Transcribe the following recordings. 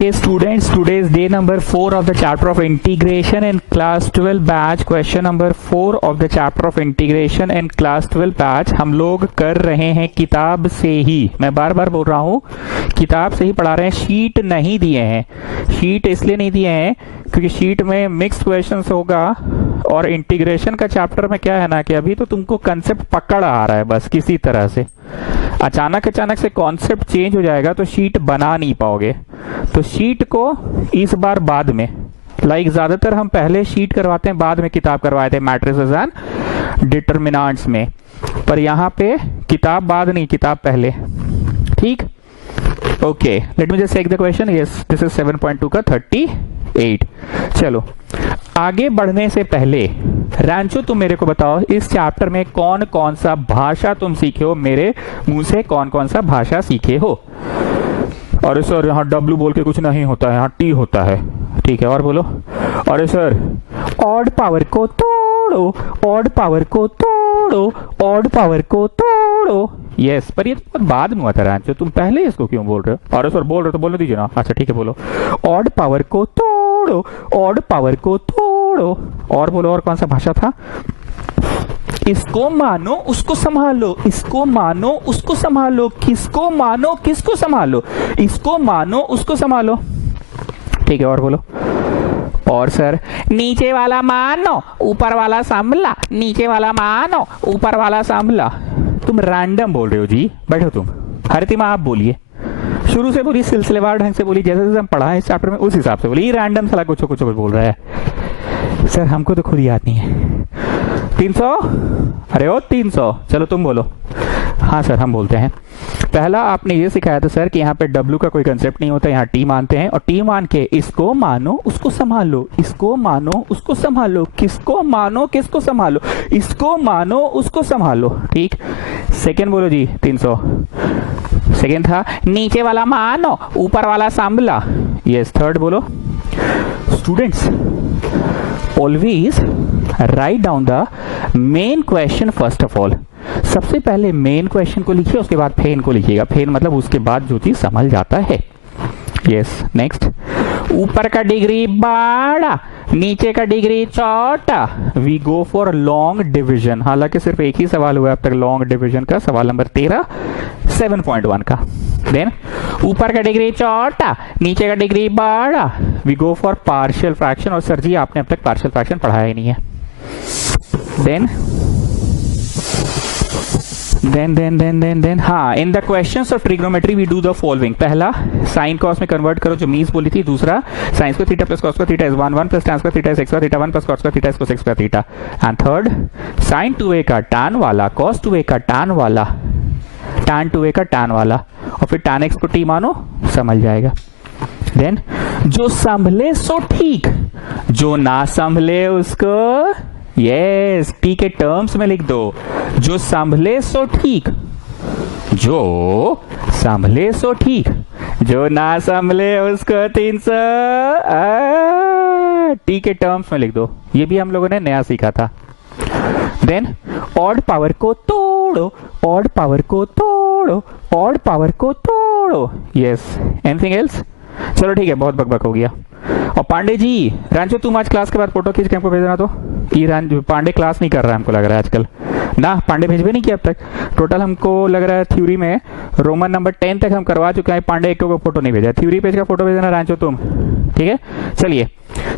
Hey students, today is day number 4 of the chapter of integration in class 12 batch. Question number 4 of the chapter of integration in class 12 batch. हम लोग कर रहे हैं किताब से ही, मैं बार बार बोल रहा हूँ किताब से ही पढ़ा रहे हैं, शीट नहीं दिए हैं। शीट इसलिए नहीं दिए हैं क्योंकि शीट में मिक्स्ड क्वेश्चंस होगा और इंटीग्रेशन का चैप्टर में क्या है ना कि अभी तो तुमको कंसेप्ट पकड़ आ रहा है, बस किसी तरह से अचानक से कॉन्सेप्ट चेंज हो जाएगा तो शीट बना नहीं पाओगे। तो शीट को इस बार बाद में, ज्यादातर हम पहले शीट करवाते हैं, बाद में किताब करवाए थे मैट्रिसेस एंड डिटरमिनेंट्स में, पर यहाँ पे किताब बाद नहीं, किताब पहले। ठीक, okay, let me just check the question. Yes, this is 7.2 का 38। चलो आगे बढ़ने से पहले रांचो तुम मेरे को बताओ इस चैप्टर में कौन कौन सा भाषा तुम सीखे हो, मेरे मुंह से कौन कौन सा भाषा सीखे हो। अरे सर यहाँ W बोल के कुछ नहीं होता है, यहाँ T होता है। ठीक है, और बोलो। अरे सर ऑड पावर को तोड़ो, ऑड पावर को तोड़ो, ऑड पावर को तोड़ो। यस, पर ये तो बहुत बाद में हुआ था रांचो, तुम पहले इसको क्यों बोल रहे हो। अरे सर बोल रहे हो तो बोलने दीजिए ना। अच्छा ठीक है, बोलो। ऑड पावर को तोड़ो, ऑड पावर को तोड़ो। और बोलो, और कौन सा भाषा था। इसको मानो उसको संभालो, इसको मानो उसको संभालो, किसको मानो किसको संभालो, इसको मानो उसको संभालो। ठीक है, और बोलो। और सर नीचे वाला मानो ऊपर वाला संभला, नीचे वाला मानो ऊपर वाला संभला। तुम रैंडम बोल रहे हो जी, बैठो तुम। हरितिमा आप बोलिए, शुरू से बोलिए, सिलसिलेवार ढंग से बोलिए, जैसे जैसे हम पढ़ा है इस चैप्टर में उस हिसाब से बोलिए। ये रैंडम साला कुछ कुछ बोल रहा है सर, हमको तो खुद याद नहीं है। 300, अरे ओ 300, चलो तुम बोलो। हाँ सर हम बोलते हैं। पहला आपने ये सिखाया था सर कि यहाँ पे W का कोई कंसेप्ट नहीं होता, यहाँ T मानते हैं, और T मान के इसको मानो उसको संभालो, इसको मानो उसको संभालो, किसको मानो किसको संभालो, इसको मानो उसको संभालो। ठीक, सेकेंड बोलो जी। 300 सेकेंड था नीचे वाला मानो ऊपर वाला संभला। यस, थर्ड बोलो। Students always right down the main question first of all. सबसे पहले मेन क्वेश्चन को लिखिए, उसके बाद फेन को लिखिएगा। फेन मतलब उसके बाद जो चीज समझ जाता है। Yes, next. ऊपर का डिग्री बड़ा, नीचे का डिग्री छोटा। We go for long division. हालांकि सिर्फ एक ही सवाल हुआ अब तक लॉन्ग डिवीजन का, सवाल नंबर 13 7.1 का। देन ऊपर का डिग्री छोटा, नीचे का डिग्री बड़ा। We go for partial fraction. और सर जी आपने अब तक पार्शियल फ्रैक्शन पढ़ाया ही नहीं है। देन हाँ, in the questions of trigonometry we do the following. पहला साइन कॉस में कन्वर्ट करो, जो मीन्स बोली थी। दूसरा sine square theta plus cos square theta is 1 plus tan square theta is x square theta 1 plus cos square theta is cos x square theta. And third sine 2a का tan वाला, cos 2a का tan वाला, tan 2a का tan वाला, और फिर tan x को t मानो, समझ जाएगा। देन जो संभले सो ठीक, जो ना संभले उसको यस टी के टर्म्स में लिख दो। जो संभले सो ठीक, जो संभले सो ठीक, जो ना संभले उसको 300 टी के टर्म्स में लिख दो। ये भी हम लोगों ने नया सीखा था। देन ऑड पावर को तोड़ो, ऑड पावर को तोड़ो, ऑड पावर को तोड़ो। Yes, anything else. चलो ठीक है, बहुत बकबक हो गया। और पांडे जी, रांचो तुम आज क्लास के बाद फोटो खींच के हमको भेजना। तो ये पांडे क्लास नहीं कर रहा है हमको लग रहा है आजकल ना। पांडे भेजबे नहीं किया अब तक। टोटल हमको लग रहा है थ्योरी में रोमन नंबर 10 तक हम करवा चुके हैं, पांडे एक को फोटो नहीं भेजा। थ्योरी पेज का फोटो भेजना रांचो तुम, ठीक है। चलिए,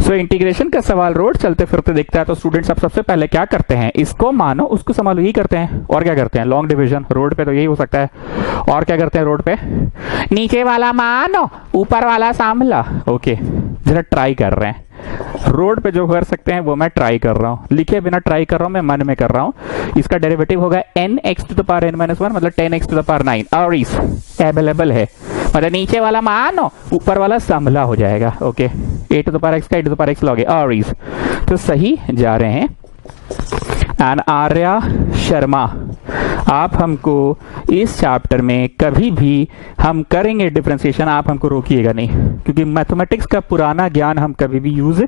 सो इंटीग्रेशन का सवाल रोड चलते फिरते दिखता है। तो स्टूडेंट्स अब सबसे पहले क्या करते हैं, इसको मानो उसको संभालो, यही करते हैं। और क्या करते हैं, लॉन्ग डिवीजन। रोड पे तो यही हो सकता है। और क्या करते हैं रोड पे, नीचे वाला मानो ऊपर वाला संभला। ओके, जरा ट्राई कर रहे हैं। रोड पे जो कर सकते हैं वो मैं ट्राई कर रहा हूँ, लिखे बिना ट्राई कर रहा हूँ, मैं मन में कर रहा हूँ। इसका डेरिवेटिव होगा nx to the power n - 1 मतलब 10x टू द पावर 9। और इस अवेलेबल है, मतलब नीचे वाला मानो ऊपर वाला संभला हो जाएगा। Okay, a to the power x का a to the power x लॉगे और इस, तो सही जा रहे हैं। एंड आर्या शर्मा, आप हमको इस चैप्टर में कभी भी हम करेंगे डिफरेंशिएशन, आप हमको रोकिएगा नहीं, क्योंकि मैथमेटिक्स का पुराना ज्ञान हम कभी भी यूज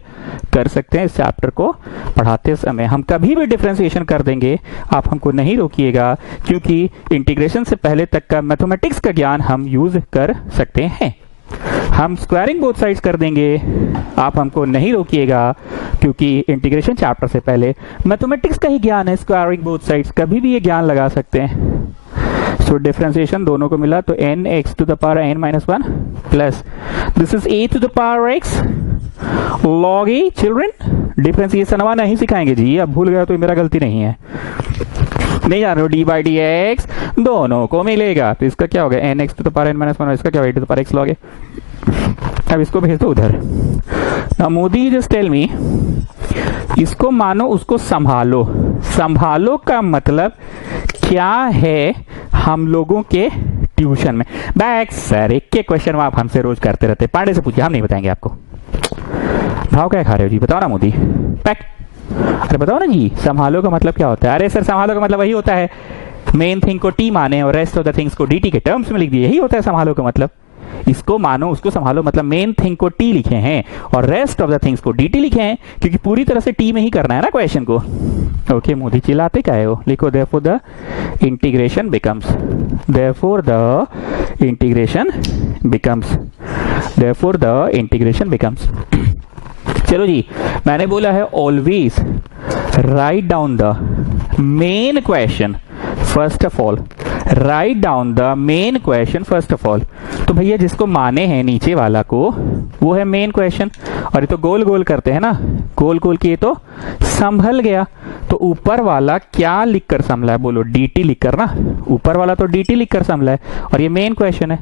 कर सकते हैं। इस चैप्टर को पढ़ाते समय हम कभी भी डिफरेंशिएशन कर देंगे, आप हमको नहीं रोकिएगा, क्योंकि इंटीग्रेशन से पहले तक का मैथमेटिक्स का ज्ञान हम यूज कर सकते हैं। हम स्क्वायरिंग बोथ साइड्स कर देंगे। आप हमको नहीं रोकिएगा क्योंकि इंटीग्रेशन चैप्टर से पहले मैथमेटिक्स का ही ज्ञान है, स्क्वायरिंग बोथ साइड्स कभी भी ये ज्ञान लगा सकते हैं। सो डिफरेंशिएशन दोनों को मिला तो n x to the power n minus 1 plus this is a to the power x log a। Children differentiation हमारा नहीं सिखाएंगे जी, अब भूल गया तो मेरा गलती नहीं है, नहीं जान रहे हो। डी बाई डी एक्स दोनों को मिलेगा तो इसका क्या होगा n x to the power n minus 1 और इसका क्या होगा to the power x log a। अब इसको भेज दो उधर। Now Modi just tell me, इसको मानो उसको संभालो। संभालो का मतलब क्या है हम लोगों के ट्यूशन में? बैक सर एक के क्वेश्चन आप हमसे रोज करते रहते, पांडे से पूछिए, हम नहीं बताएंगे आपको। भाव क्या खा रहे हो जी, बताओ ना मोदी। बैक अरे बताओ ना जी, संभालो का मतलब क्या होता है? अरे सर संभालो का मतलब वही होता है मेन थिंग को टी माने और रेस्ट ऑफ द थिंग्स को dt के टर्म्स में लिख दिए, यही होता है संभालो का मतलब। इसको मानो उसको संभालो मतलब मेन थिंग को टी लिखे हैं और रेस्ट ऑफ द थिंग्स को dt लिखे हैं, क्योंकि पूरी तरह से टी में ही करना है ना क्वेश्चन को। ओके मोदी चिल्लाते क्या है वो, लिखो therefore the integration becomes, therefore the integration becomes, therefore the integration becomes. चलो जी, मैंने बोला है always right down the main question first of all, right down the main question first of all. तो भैया जिसको माने हैं नीचे वाला को वो है मेन क्वेश्चन, और ये तो गोल गोल करते हैं ना, गोल गोल किए तो संभल गया। तो ऊपर वाला क्या लिखकर संभला है बोलो, dt लिखकर ना, ऊपर वाला तो dt लिखकर संभला है और ये मेन क्वेश्चन है।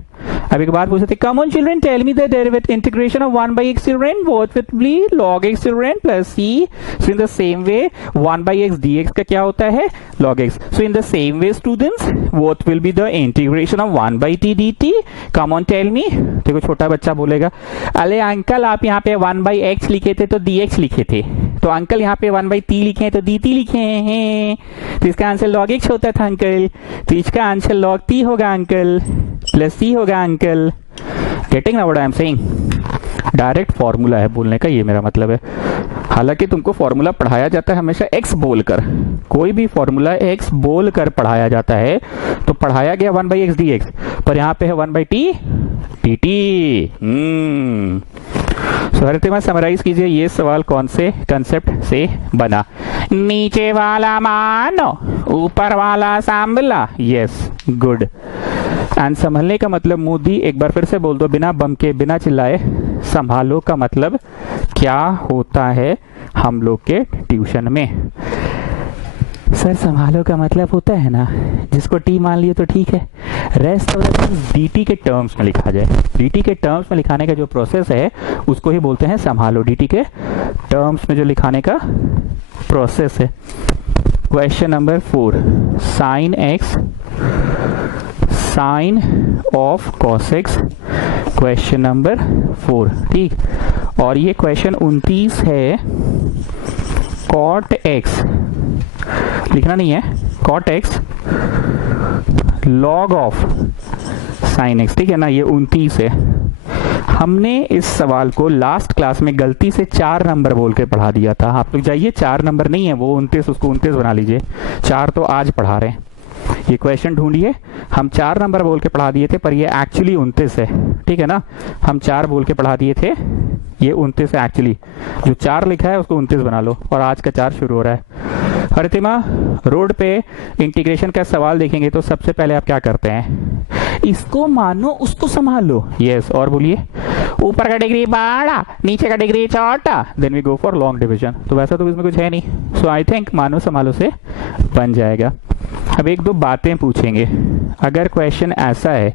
अब एक बात पूछ सकते, come on children tell me the derivative integration of 1 by x children what will be log x children plus c। So in the same way 1 by x dx का क्या होता है log x। So in the same way students what will be the integration of 1 by t dt। Come on tell me. देखो छोटा बच्चा बोलेगा, अरे uncle आप यहाँ पे 1 by x लिखे थे तो dx लिखे थे, तो अंकल यहाँ पे 1 by t लिखे हैं तो dt लिखे हैं, तो इसका आंसर log x होता था अंकल, तो इसका आंसर log t होगा अंकल प्लस c होगा अंकल। गेटिंग ना what I am saying? Direct formula है बोलने का, ये मेरा मतलब है। हालांकि तुमको फॉर्मूला पढ़ाया जाता है हमेशा x बोलकर, कोई भी फॉर्मूला x बोलकर पढ़ाया जाता है, तो पढ़ाया गया 1 by x dx, पर यहाँ पे है 1 by t dt। हरितिमा समराइज कीजिए ये सवाल कौन से कंसेप्ट से बना? नीचे वाला मानो ऊपर वाला सांभला। Yes good. एंड संभलने का मतलब मोदी एक बार फिर से बोल दो बिना बम के, बिना चिल्लाए। संभालो का मतलब क्या होता है हम लोग के ट्यूशन में? सर संभालो का मतलब होता है ना, जिसको टी मान लिए तो ठीक है, रेस्ट ऑफ द dt के टर्म्स में लिखा जाए। dt के टर्म्स में लिखाने का जो प्रोसेस है उसको ही बोलते हैं संभालो। dt के टर्म्स में जो लिखाने का प्रोसेस है। Question number 4, sine x sine of cos x, question number 4, ठीक। और ये क्वेश्चन 29 है, cot x लिखना नहीं है, cot x log of sin x, ठीक है ना, ये 29 है। हमने इस सवाल को लास्ट क्लास में गलती से 4 नंबर बोल के पढ़ा दिया था। आप लोग जाइए, 4 नंबर नहीं है वो 29, उसको 29 बना लीजिए, 4 तो आज पढ़ा रहे हैं। ये क्वेश्चन ढूंढिए, हम 4 नंबर बोल के पढ़ा दिए थे पर ये एक्चुअली 29 है, ठीक है ना। हम 4 बोल के पढ़ा दिए थे, ये 29 है एक्चुअली, जो 4 लिखा है उसको 29 बना लो और आज का 4 शुरू हो रहा है। हरितिमा रोड पे इंटीग्रेशन का सवाल देखेंगे तो सबसे पहले आप क्या करते हैं? इसको मानो उसको संभालो। यस, और बोलिए ऊपर का डिग्री बड़ा नीचे का डिग्री छोटा, then we go for long division. तो वैसा तो इसमें कुछ है नहीं, सो आई थिंक मानो संभालो से बन जाएगा। अब एक दो बातें पूछेंगे, अगर क्वेश्चन ऐसा है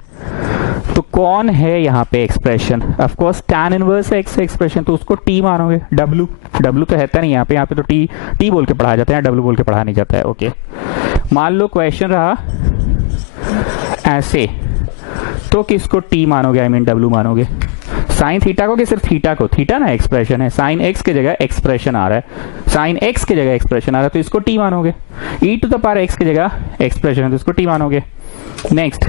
तो कौन है यहाँ पे expression? Of course tan inverse x expression, तो उसको t मानोगे। w तो रहता नहीं यहाँ पे तो t बोल के पढ़ाया जाता है, w बोल के पढ़ाया नहीं जाता है। ओके, मान लो क्वेश्चन रहा ऐसे, तो किसको t मानोगे, आई मीन w मानोगे? साइन थीटा को कि सिर्फ थीटा को? थीटा ना एक्सप्रेशन है, साइन x की जगह एक्सप्रेशन आ रहा है, साइन x की जगह एक्सप्रेशन आ रहा है, तो इसको t मानोगे। e to the power x की जगह एक्सप्रेशन है तो इसको t मानोगे। नेक्स्ट,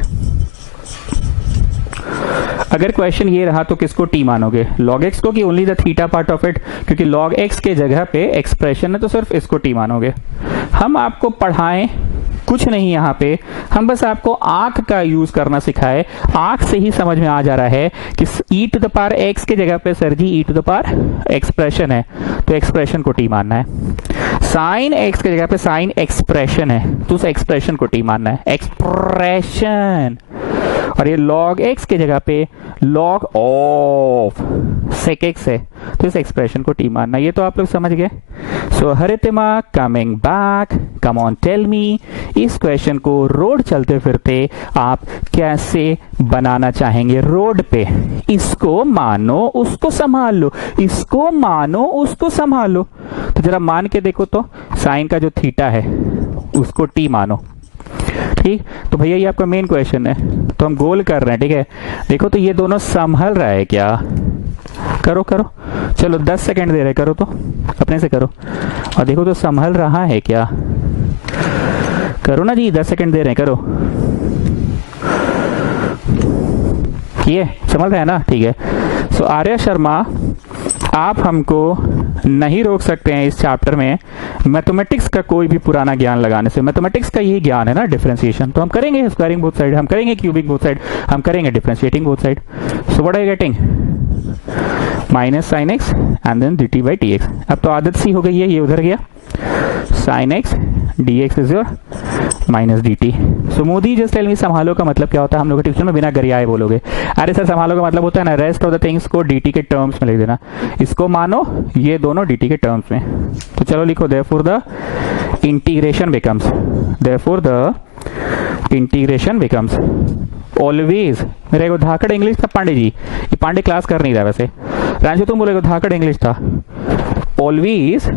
अगर क्वेश्चन ये रहा तो किसको t मानोगे? log x को कि only the theta part of it? क्योंकि log x के जगह पे एक्सप्रेशन है तो सिर्फ इसको t मानोगे। हम आपको पढ़ाएं कुछ नहीं यहाँ पे, हम बस आपको आंख का यूज करना सिखाए। आंख से ही समझ में आ जा रहा है कि e to the power x के जगह पे sir ji e to the power expression है, तो एक्सप्रेशन को टी मानना है। साइन एक्स के जगह पे साइन एक्सप्रेशन है, तो उस एक्सप्रेशन को टी मानना है, एक्सप्रेशन। और ये लॉग एक्स के जगह पे लॉग ऑफ सेक एक्स है, तो इस एक्सप्रेशन को टी मानना। ये तो आप लोग समझ गए। So Haritima coming back, come on tell me, इस क्वेश्चन को रोड चलते फिरते आप कैसे बनाना चाहेंगे? रोड पे इसको मानो उसको संभाल लो, इसको मानो उसको संभाल लो। तो जरा मान के देखो तो, साइन का जो थीटा है उसको टी मानो, ठीक। तो भैया ये आपका मेन क्वेश्चन है, तो हम गोल कर रहे हैं, ठीक है। देखो तो ये दोनों संभल रहा है क्या? करो करो, चलो 10 सेकंड दे रहे, करो तो अपने से करो, और देखो तो संभल रहा है क्या? करो ना जी, 10 सेकंड दे रहे हैं, करो। ये समझ रहे हैं ना? ठीक है। सो आर्या शर्मा, आप हमको नहीं रोक सकते हैं इस चैप्टर में मैथमेटिक्स का कोई भी पुराना ज्ञान लगाने से। मैथमेटिक्स का यही ज्ञान है ना, डिफरेंशिएशन। तो हम करेंगे स्क्वायरिंग बोथ साइड, हम करेंगे क्यूबिंग बोथ साइड, हम करेंगे differentiating both side. So what are you getting? Minus sine x and then d t by t x. अब तो आदत सी हो गई है, ये उधर गया, sine x d x is your minus d t. So Modi just tell me, संभालो का मतलब क्या होता है? हम लोग ट्यूशन में बिना गरियाए बोलोगे, अरे सर संभालो का मतलब होता है ना, रेस्ट ऑफ द थिंग्स को डी टी के टर्म्स में लिख देना, इसको मानो ये दोनों डी टी के टर्म्स में। तो चलो लिखो, therefore the integration becomes, therefore the integration becomes always. मेरा एक धाकड़ इंग्लिश था पांडे जी, ये पांडे क्लास कर नहीं रहा वैसे, राजू तुम बोले धाकड़ इंग्लिश था। Always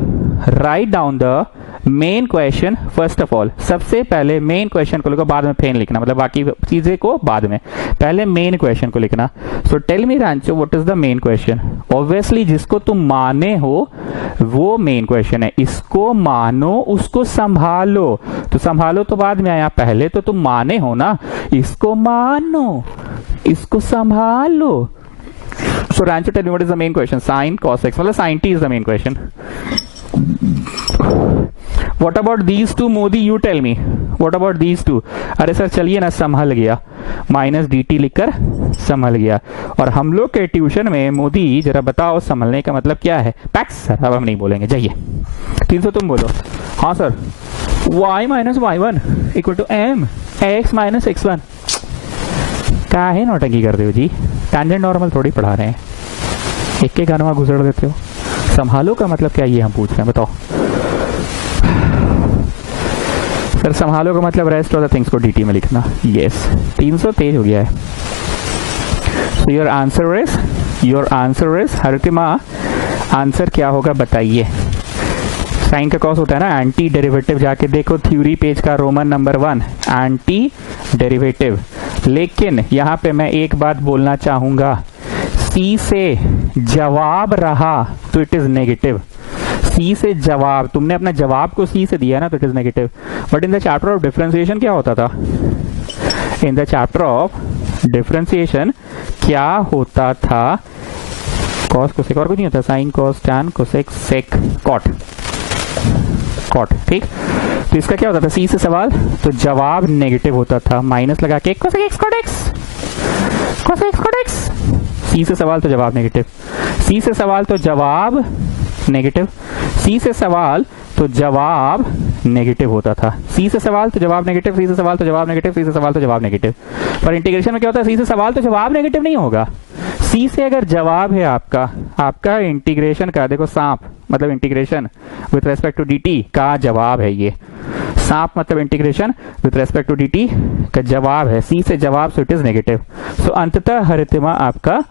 right down the main question first of all. सबसे पहले मेन क्वेश्चन को लिखो, बाद में फेन लिखना, मतलब बाकी चीजें को बाद में, पहले मेन क्वेश्चन को लिखना। So tell me Rancho, what is the main question? Obviously जिसको तुम माने हो वो मेन क्वेश्चन है। इसको मानो उसको संभालो, तो संभालो तो बाद में आया, पहले तो तुम माने हो ना, इसको मानो इसको संभालो। So Rancho tell me what is the main question? Sine cos X, मतलब sine T is the main question. What about these two? Modi you tell me, what about these two? अरे सर चलिए ना, संभल गया, माइनस डी टी लिखकर संभल गया। और हम लोग के ट्यूशन में मोदी जरा बताओ संभलने का मतलब क्या है? पैक्स सर, अब हम नहीं बोलेंगे, जाइए 300 तुम बोलो। हाँ sir, y minus y one equal to m x minus x one. क्या है नौटंकी कर रहे हो जी? टैंजेंट नॉर्मल थोड़ी पढ़ा रहे हैं, एक के गानवा घुसड़ देते हो। संभालो का मतलब क्या, ये हम पूछ रहे हैं, बताओ सर। संभालो का मतलब रेस्ट ऑफ द थिंग्स को डीटी में लिखना। यस, 300 तेज हो गया है। So your answer is Haritima, answer क्या होगा बताइए? साइन का कॉस होता है ना एंटी डेरिवेटिव, जाके देखो थ्योरी पेज का रोमन नंबर 1 एंटी डेरिवेटिव। लेकिन यहाँ पे मैं एक बात बोलना चाहूंगा, सी से जवाब रहा तो इट इज नेगेटिव। सी से जवाब, तुमने अपना जवाब को सी से दिया ना, तो it is negative. But in the chapter of differentiation क्या होता था? In the chapter of differentiation क्या होता था? कॉस कोसेक, और कुछ नहीं होता, sine cos tan cosec sec cot, cot, ठीक। तो इसका क्या होता था? सी से सवाल तो जवाब नेगेटिव होता था, माइनस लगा के cosec X cot X, cosec X cot X. C से सवाल तो जवाब नेगेटिव, सी से सवाल तो जवाब नेगेटिव, सी से सवाल तो जवाब नेगेटिव होता था। सी से सवाल तो जवाब नेगेटिव, सी से सवाल तो जवाब नेगेटिव, सी से सवाल तो जवाब नेगेटिव। पर इंटीग्रेशन में क्या होता है? सी से सवाल तो जवाब नेगेटिव नहीं होगा। सी से अगर जवाब है आपका इंटीग्रेशन का, देखो सांप मतलब integration with respect to dt का जवाब है, ये सांप मतलब integration with respect to dt का जवाब है। सी से जवाब, सो इट इज नेगेटिव। सो अंततः हरितिमा आपका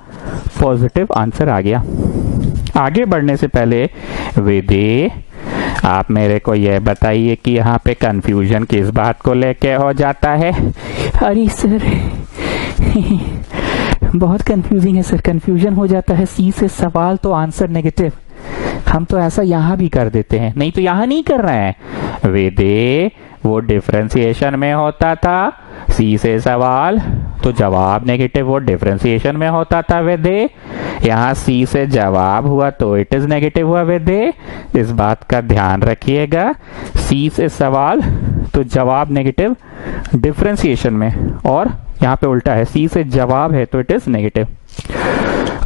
पॉजिटिव आंसर आ गया। आगे बढ़ने से पहले विदे, आप मेरे को यह बताइए कि यहाँ पे कंफ्यूजन किस बात को लेके हो जाता है? अरे सर बहुत कंफ्यूजिंग है सर, कंफ्यूजन हो जाता है, सी से सवाल तो आंसर नेगेटिव। हम तो ऐसा यहाँ भी कर देते हैं, नहीं तो यहाँ नहीं कर रहे हैं। विदे, वो डिफरेंशिएशन में होता था, सी से सवाल तो जवाब नेगेटिव, वो डिफरेंशिएशन में होता था विदे। यहाँ सी से जवाब हुआ तो इट इज नेगेटिव हुआ विदे, इस बात का ध्यान रखिएगा। सी से सवाल तो जवाब नेगेटिव डिफरेंशिएशन में, और यहाँ पे उल्टा है, सी से जवाब है तो इट इज नेगेटिव।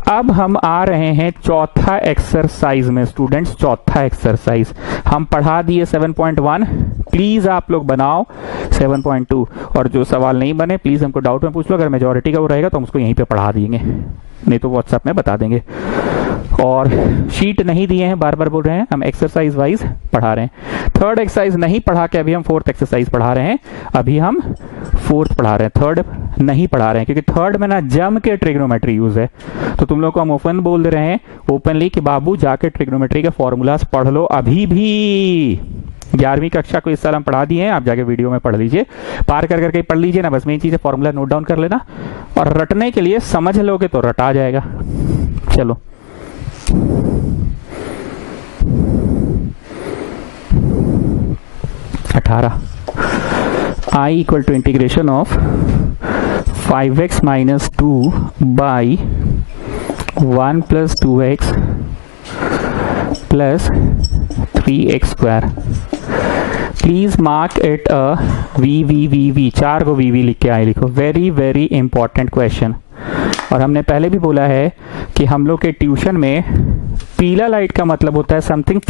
अब हम आ रहे हैं चौथा एक्सरसाइज में स्टूडेंट्स, चौथा एक्सरसाइज हम पढ़ा दिए 7.1, प्लीज आप लोग बनाओ 7.2, और जो सवाल नहीं बने प्लीज हमको डाउट में पूछ लो, अगर मेजोरिटी का वो रहेगा तो हम उसको यहीं पे पढ़ा देंगे, नहीं तो व्हाट्सएप में बता देंगे। और शीट नहीं दिए हैं, बार बार बोल रहे हैं, हम एक्सरसाइज वाइज पढ़ा रहे हैं। थर्ड एक्सरसाइज नहीं पढ़ा के अभी हम फोर्थ एक्सरसाइज पढ़ा रहे हैं, अभी हम फोर्थ पढ़ा रहे हैं, थर्ड नहीं पढ़ा रहे हैं, क्योंकि थर्ड में ना जम के ट्रिग्नोमेट्री यूज है। तो तुम लोग को हम ओपन बोल दे रहे हैं ओपनली कि बाबू जाके ट्रिग्नोमेट्री के फॉर्मूलाज पढ़ लो। अभी भी 11वीं कक्षा को इस साल हम पढ़ा दिए हैं, आप जाके वीडियो में पढ़ लीजिए, पार कर करके पढ़ लीजिए ना, बस मेन चीज है फॉर्मूला नोट डाउन कर लेना, और रटने के लिए समझ लोगे तो रटा जाएगा। चलो I equal to integration of 5x minus 2 by 1 plus 2x plus 3x square. Please mark it a V, 4 को वी लिख के आए, लिखो, वेरी वेरी इंपॉर्टेंट क्वेश्चन। और हमने पहले भी बोला है कि हम लोग के ट्यूशन में पीला लाइट का मतलब होता है समथिंग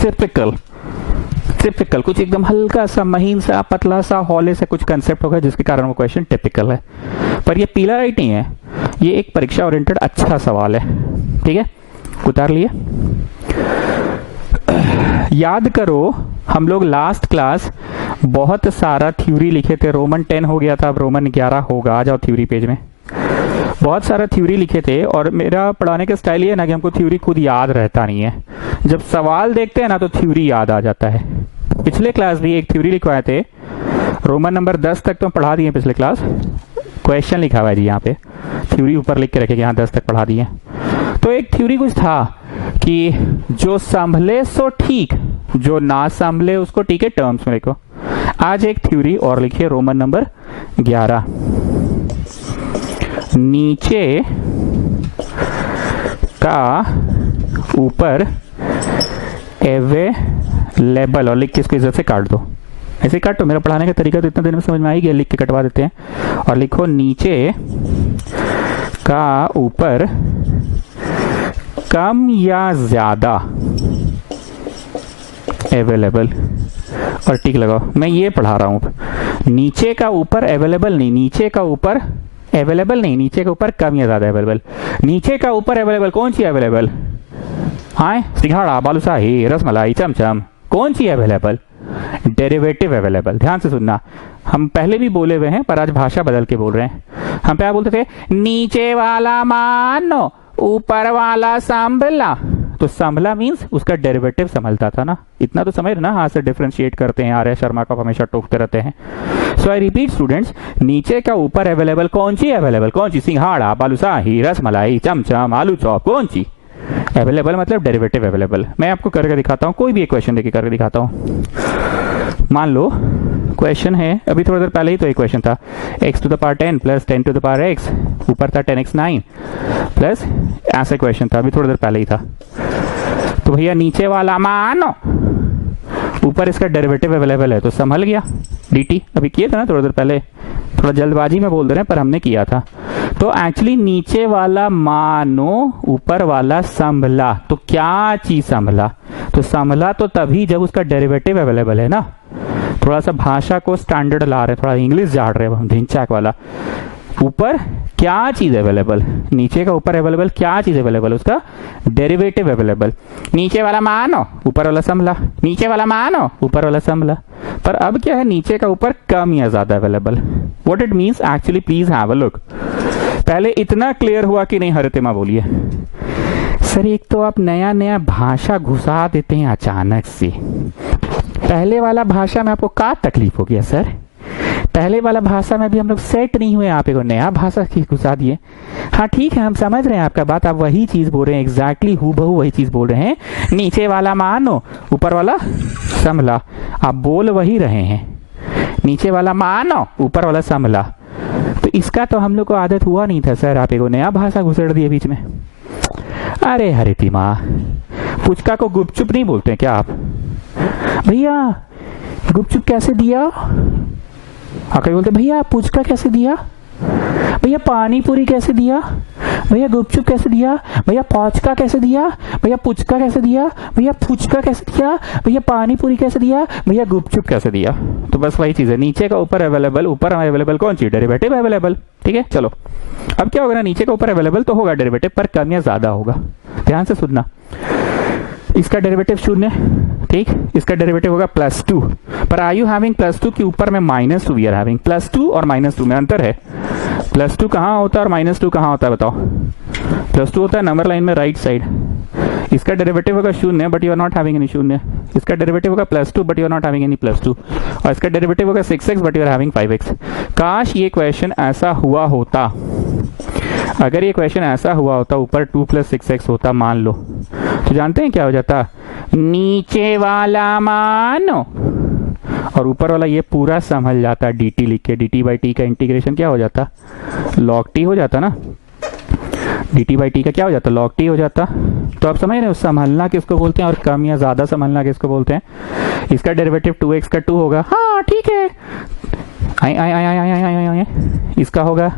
टिपिकल, कुछ एकदम हल्का सा, महीन सा, पतला सा, हौले से कुछ कंसेप्ट होगा जिसके कारण वो क्वेश्चन टिपिकल है। पर ये पीला लाइट नहीं है, ये एक परीक्षा ओरिएंटेड अच्छा सवाल है, ठीक है, उतार लिए। याद करो हम लोग लास्ट क्लास बहुत सारा थ्योरी लिखे थे, रोमन 10 हो गया था, अब रोमन 11 होगा, आ जाओ थ्योरी पेज में। बहुत सारा थ्योरी लिखे थे, और मेरा पढ़ाने का स्टाइल ये है ना कि हमको थ्योरी खुद याद रहता नहीं है, जब सवाल देखते हैं ना तो थ्योरी याद आ जाता है। पिछले क्लास भी एक थ्योरी लिखवाए थे, रोमन नंबर 10 तक तो पढ़ा दिए पिछले क्लास, क्वेश्चन लिखा हुआ है जी यहाँ पे, थ्योरी ऊपर लिख के रखे, यहाँ 10 तक पढ़ा दिए। तो एक थ्योरी कुछ था कि जो संभले सो ठीक, जो ना संभले उसको ठीक है, टर्म्स में लिखो। आज एक थ्योरी और लिखिए, रोमन नंबर 11, नीचे का ऊपर अवेलेबल, और लिख के इसको इज्जत से काट दो, ऐसे काटो, मेरा पढ़ाने का तरीका तो इतना दिन में समझ में आ ही गया, लिख के कटवा देते हैं। और लिखो नीचे का ऊपर कम या ज्यादा अवेलेबल, और टिक लगाओ। मैं ये पढ़ा रहा हूं, नीचे का ऊपर अवेलेबल नहीं, नीचे का ऊपर अवेलेबल नहीं, नीचे के ऊपर कम या ज्यादा अवेलेबल। नीचे का ऊपर अवेलेबल कौन सी अवेलेबल? हाँ, सिंघाड़ा, बालूशाही, रसमलाई, चमचम, कौन सी अवेलेबल? Derivative available. ध्यान से सुनना, हम पहले भी बोले हुए हैं पर आज भाषा बदल के बोल रहे हैं। हम क्या बोलते थे? नीचे वाला मानो ऊपर वाला संभला, तो संभला मीन्स उसका डेरिवेटिव संभलता था ना, इतना तो समझ ना, हाथ से डिफरेंशिएट करते हैं, आर्य शर्मा को हमेशा टोकते रहते हैं। सो आई रिपीट स्टूडेंट्स, नीचे का ऊपर अवेलेबल कौन सी अवेलेबल? कौन सी? सिंघाड़ा, बालूशाही, रसमलाई, चमचम, आलू चॉप, कौन सी अवेलेबल? मतलब डेरिवेटिव अवेलेबल। मैं आपको करके दिखाता हूँ, कोई भी एक क्वेश्चन लेके करके दिखाता हूँ। मान लो क्वेश्चन है, अभी थोड़ी देर पहले ही तो एक क्वेश्चन था, x to the power 10 plus 10 to the power x, ऊपर था 10x 9 प्लस, ऐसा क्वेश्चन था, अभी थोड़ी देर पहले ही था। तो भैया नीचे वाला मानो ऊपर इसका डेरिवेटिव अवेलेबल है, तो संभल गया dt। अभी किए थे ना थोड़ी देर पहले, थोड़ा जल्दबाजी में बोल रहे हैं पर हमने किया था। तो एक्चुअली नीचे वाला मानो ऊपर वाला संभला, तो क्या चीज संभला? तो संभला तो तभी जब उसका डेरिवेटिव अवेलेबल है ना। थोड़ा सा भाषा को स्टैंडर्ड ला रहे, थोड़ा इंग्लिश झाड़ रहे हम, ढिंचाक वाला। ऊपर क्या चीज अवेलेबल? नीचे का ऊपर अवेलेबल, क्या चीज अवेलेबल? उसका डेरिवेटिव अवेलेबल। नीचे वाला मानो ऊपर वाला संभला, नीचे वाला मानो ऊपर वाला संभला। पर अब क्या है? नीचे का ऊपर कम या ज्यादा available. What it means actually, please have a look. पहले इतना क्लियर हुआ कि नहीं? हरितिमा बोलिए। सर एक तो आप नया नया भाषा घुसा देते हैं अचानक से। पहले वाला भाषा में आपको क्या तकलीफ हो गया सर? पहले वाला भाषा में भी हम लोग सेट नहीं हुए, आप एक नया भाषा घुसा दिए। हाँ ठीक है, हम समझ रहे हैं आपका बात, आप वही चीज बोल रहे हैं, एग्जैक्टली हूबहू वही चीज बोल रहे हैं। नीचे वाला मानो ऊपर वाला संभला, आप बोल वही रहे हैं, नीचे वाला मानो ऊपर वाला संभला। तो इसका तो हम लोग को आदत हुआ नहीं था सर, आप एक नया भाषा घुसेड़ दिए बीच में। अरे हरितिमा, पुचका को गुपचुप नहीं बोलते क्या आप? भैया गुपचुप कैसे दिया? कई बोलते भैया पुचका कैसे दिया, भैया पानी पूरी कैसे दिया, भैया गुपचुप कैसे दिया, भैया पौचका कैसे दिया, भैया पुचका कैसे दिया, भैया फुचका कैसे दिया, भैया पानी पूरी कैसे दिया, भैया गुपचुप कैसे दिया। तो बस वही चीज है, नीचे का ऊपर अवेलेबल, ऊपर अवेलेबल कौन सी, डेरिवेटिव अवेलेबल। ठीक है, चलो अब क्या होगा ना, नीचे का ऊपर अवेलेबल तो होगा डेरिवेटिव, पर कम या ज्यादा होगा। ध्यान से सुनना, इसका डेरिवेटिव 0, ठीक, इसका डेरिवेटिव होगा +2, पर आर यू हैविंग +2 के ऊपर में -2 वी आर हैविंग। +2 और -2 में अंतर है। +2 कहाँ होता है और -2 कहाँ होता है बताओ? +2 होता है नंबर लाइन में राइट साइड। इसका डेरिवेटिव होगा 0 but you are not having any 0। इसका डेरिवेटिव होगा +2 but you are not having any +2, और इसका डेरिवेटिव होगा 6x but you are having 5x। काश ये क्वेश्चन ऐसा हुआ होता, अगर ये क्वेश्चन ऐसा हुआ होता, ऊपर 2 + 6x होता मान लो, तो जानते हैं क्या हो जाता? नीचे वाला मानो और ऊपर वाला ये पूरा संभल जाता, dt लिख के। dt/t का इंटीग्रेशन क्या हो जाता? log t हो जाता ना। dt/t का क्या हो जाता? log t हो जाता। तो आप समझ रहे हो संभलना किसको बोलते हैं और कम या ज्यादा संभलना किसको बोलते हैं? इसका डेरिवेटिव 2x का 2 होगा, हाँ ठीक है। इसका होगा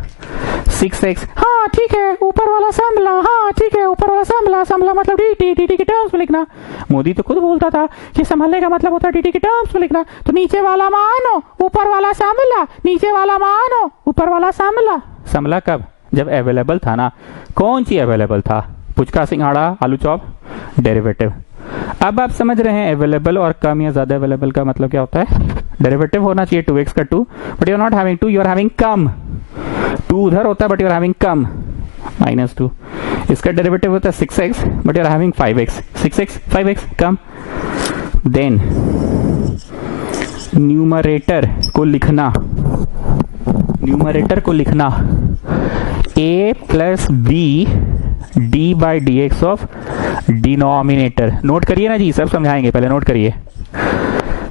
6x, हाँ ठीक है। ऊपर वाला संभला, हाँ ठीक है। ऊपर वाला संभला, संभला मतलब dt के टर्म्स में लिखना। मोदी तो खुद बोलता था कि संभलने का मतलब होता है dt के टर्म्स में लिखना। तो नीचे वाला मानो ऊपर वाला संभला, नीचे वाला मानो ऊपर वाला संभला। संभला कब? जब अवेलेबल था ना। कौन सी अवेलेबल था? पुचका, सिंघाड़ा, आलू चॉप, डेरिवेटिव। अब आप समझ रहे हैं अवेलेबल और कम या ज्यादा अवेलेबल का मतलब क्या होता है? डेरिवेटिव होना चाहिए 2x का 2, but you are not having 2, you are having कम। 2 उधर होता है बट यू आर हैविंग कम, -2। इसका डेरिवेटिव होता है 6x but you are having 5x, 6x 5x कम। देन न्यूमरेटर को लिखना, न्यूमरेटर को लिखना a + b d/dx of denominator. Note करिए ना जी, सब समझाएंगे, पहले नोट करिए।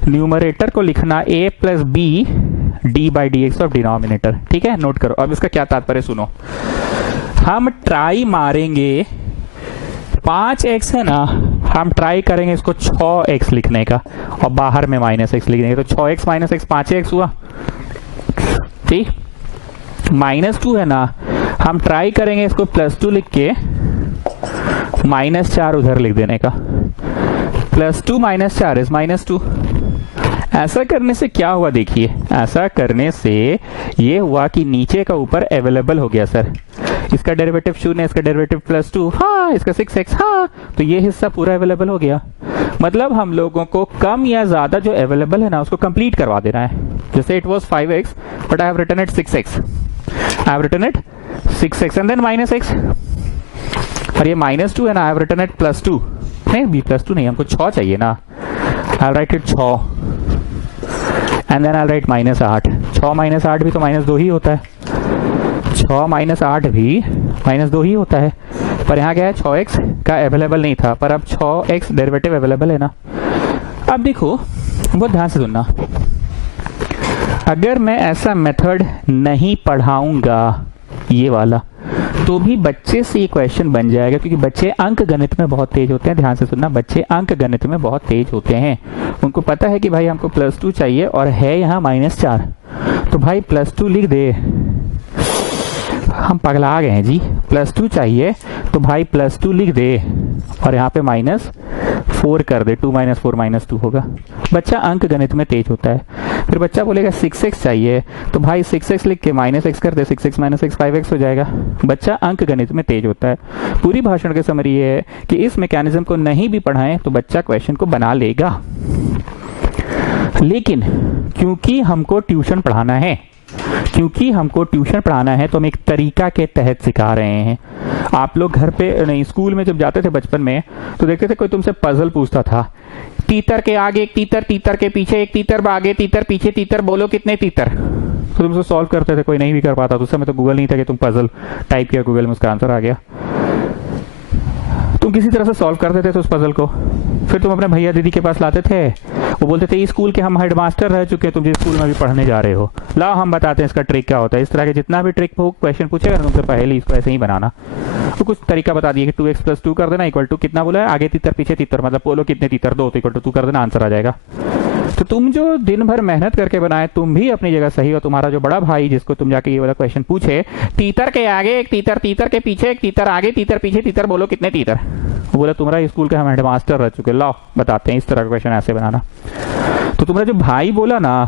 न्यूमरेटर को लिखना a + b d/dx of denominator. ठीक है, नोट करो। अब इसका क्या तात्पर्य सुनो। हम ट्राई मारेंगे 5x है ना, हम ट्राई करेंगे इसको 6x लिखने का और बाहर में -x लिखने का। तो 6x - x 5x हुआ, ठीक। -2 है ना, हम ट्राई करेंगे इसको +2 लिख के -4 उधर लिख देने का। +2 - 4 इज -2। ऐसा करने से क्या हुआ देखिए, ऐसा करने से ये हुआ कि नीचे का ऊपर अवेलेबल हो गया सर। इसका डेरिवेटिव 0, इसका डेरिवेटिव +2, हाँ, इसका 6x, हाँ, तो ये हिस्सा पूरा अवेलेबल हो गया। मतलब हम लोगों को कम या ज्यादा जो अवेलेबल है ना उसको कंप्लीट करवा देना है। जैसे it was 5x but I have written it 6x, I have written it 6x and then -x। और ये -2 है ना, आई हैव रिटन इट +2, नहीं भी +2 नहीं, हमको 6 चाहिए ना। I write it 6 and then I write -8। 6 - 8 भी तो -2 ही होता है। 6 - 8 भी -2 ही होता है। पर यहाँ क्या है, 6x का अवेलेबल नहीं था, पर अब 6x डेरिवेटिव अवेलेबल है ना। अब देखो, बहुत ध्यान से सुनना, अगर मैं ऐसा मेथड नहीं पढ़ाऊंगा ये वाला, तो भी बच्चे से ये क्वेश्चन बन जाएगा, क्योंकि बच्चे अंक गणित में बहुत तेज होते हैं। ध्यान से सुनना, बच्चे अंक गणित में बहुत तेज होते हैं। उनको पता है कि भाई हमको +2 चाहिए और है यहाँ -4, तो भाई +2 लिख दे। हम पगला गए हैं जी, +2 चाहिए तो भाई +2 लिख दे और यहाँ पे -4 कर दे। 2 - 4 -2 होगा। बच्चा अंक गणित में तेज होता है। फिर बच्चा बोलेगा 6x चाहिए, तो भाई 6x लिख के -x कर दे। 6x - x 5x हो जाएगा। बच्चा अंक गणित में तेज होता है। पूरी भाषण की समरी ये है कि इस मैकेनिज्म को नहीं भी पढ़ाएं तो बच्चा क्वेश्चन को बना लेगा। लेकिन क्योंकि हमको ट्यूशन पढ़ाना है, तो हम एक तरीका के तहत सिखा रहे हैं। आप लोग घर पे नहीं, स्कूल में जब जाते थे बचपन में तो देखते थे कोई तुमसे पजल पूछता था, तीतर के आगे एक तीतर, तीतर के पीछे एक तीतर, आगे तीतर पीछे तीतर, बोलो कितने तीतर। तो तुम उसको सॉल्व करते थे, कोई नहीं भी कर पाता। तो उस समय तो गूगल नहीं था कि तुम पजल टाइप किया, गूगल में उसका आंसर आ गया। तुम किसी तरह से सॉल्व करते थे तो उस पजल को फिर तुम अपने भैया दीदी के पास लाते थे। वो बोलते थे इस स्कूल के हम हेडमास्टर रह चुके हैं, तुम जिस स्कूल में भी पढ़ने जा रहे हो, लाओ हम बताते हैं इसका ट्रिक क्या होता है। इस तरह के जितना भी ट्रिक हो क्वेश्चन पूछेगा तुमसे पहले इसको ऐसे ही बनाना। तो कुछ तरीका बता दिए कि 2x + 2 कर देना इक्वल टू कितना बोला है, आगे तीतर पीछे तीतर, मतलब बोलो कितने तीतर, 2 तो इक्वल टू 2 कर देना, आंसर आ जाएगा। तो तुम जो दिन भर मेहनत करके बनाए, तुम भी अपनी जगह सही हो। तुम्हारा जो बड़ा भाई जिसको तुम जाके ये वाला क्वेश्चन पूछे, तीतर के आगे एक तीतर, तीतर के पीछे एक तीतर, आगे तीतर पीछे तीतर, बोलो कितने तीतर? वो बोला तुम्हारा स्कूल के हम हेडमास्टर रह चुके, लाओ बताते हैं इस तरह का क्वेश्चन ऐसे बनाना। तो तुम्हारा जो भाई बोला ना,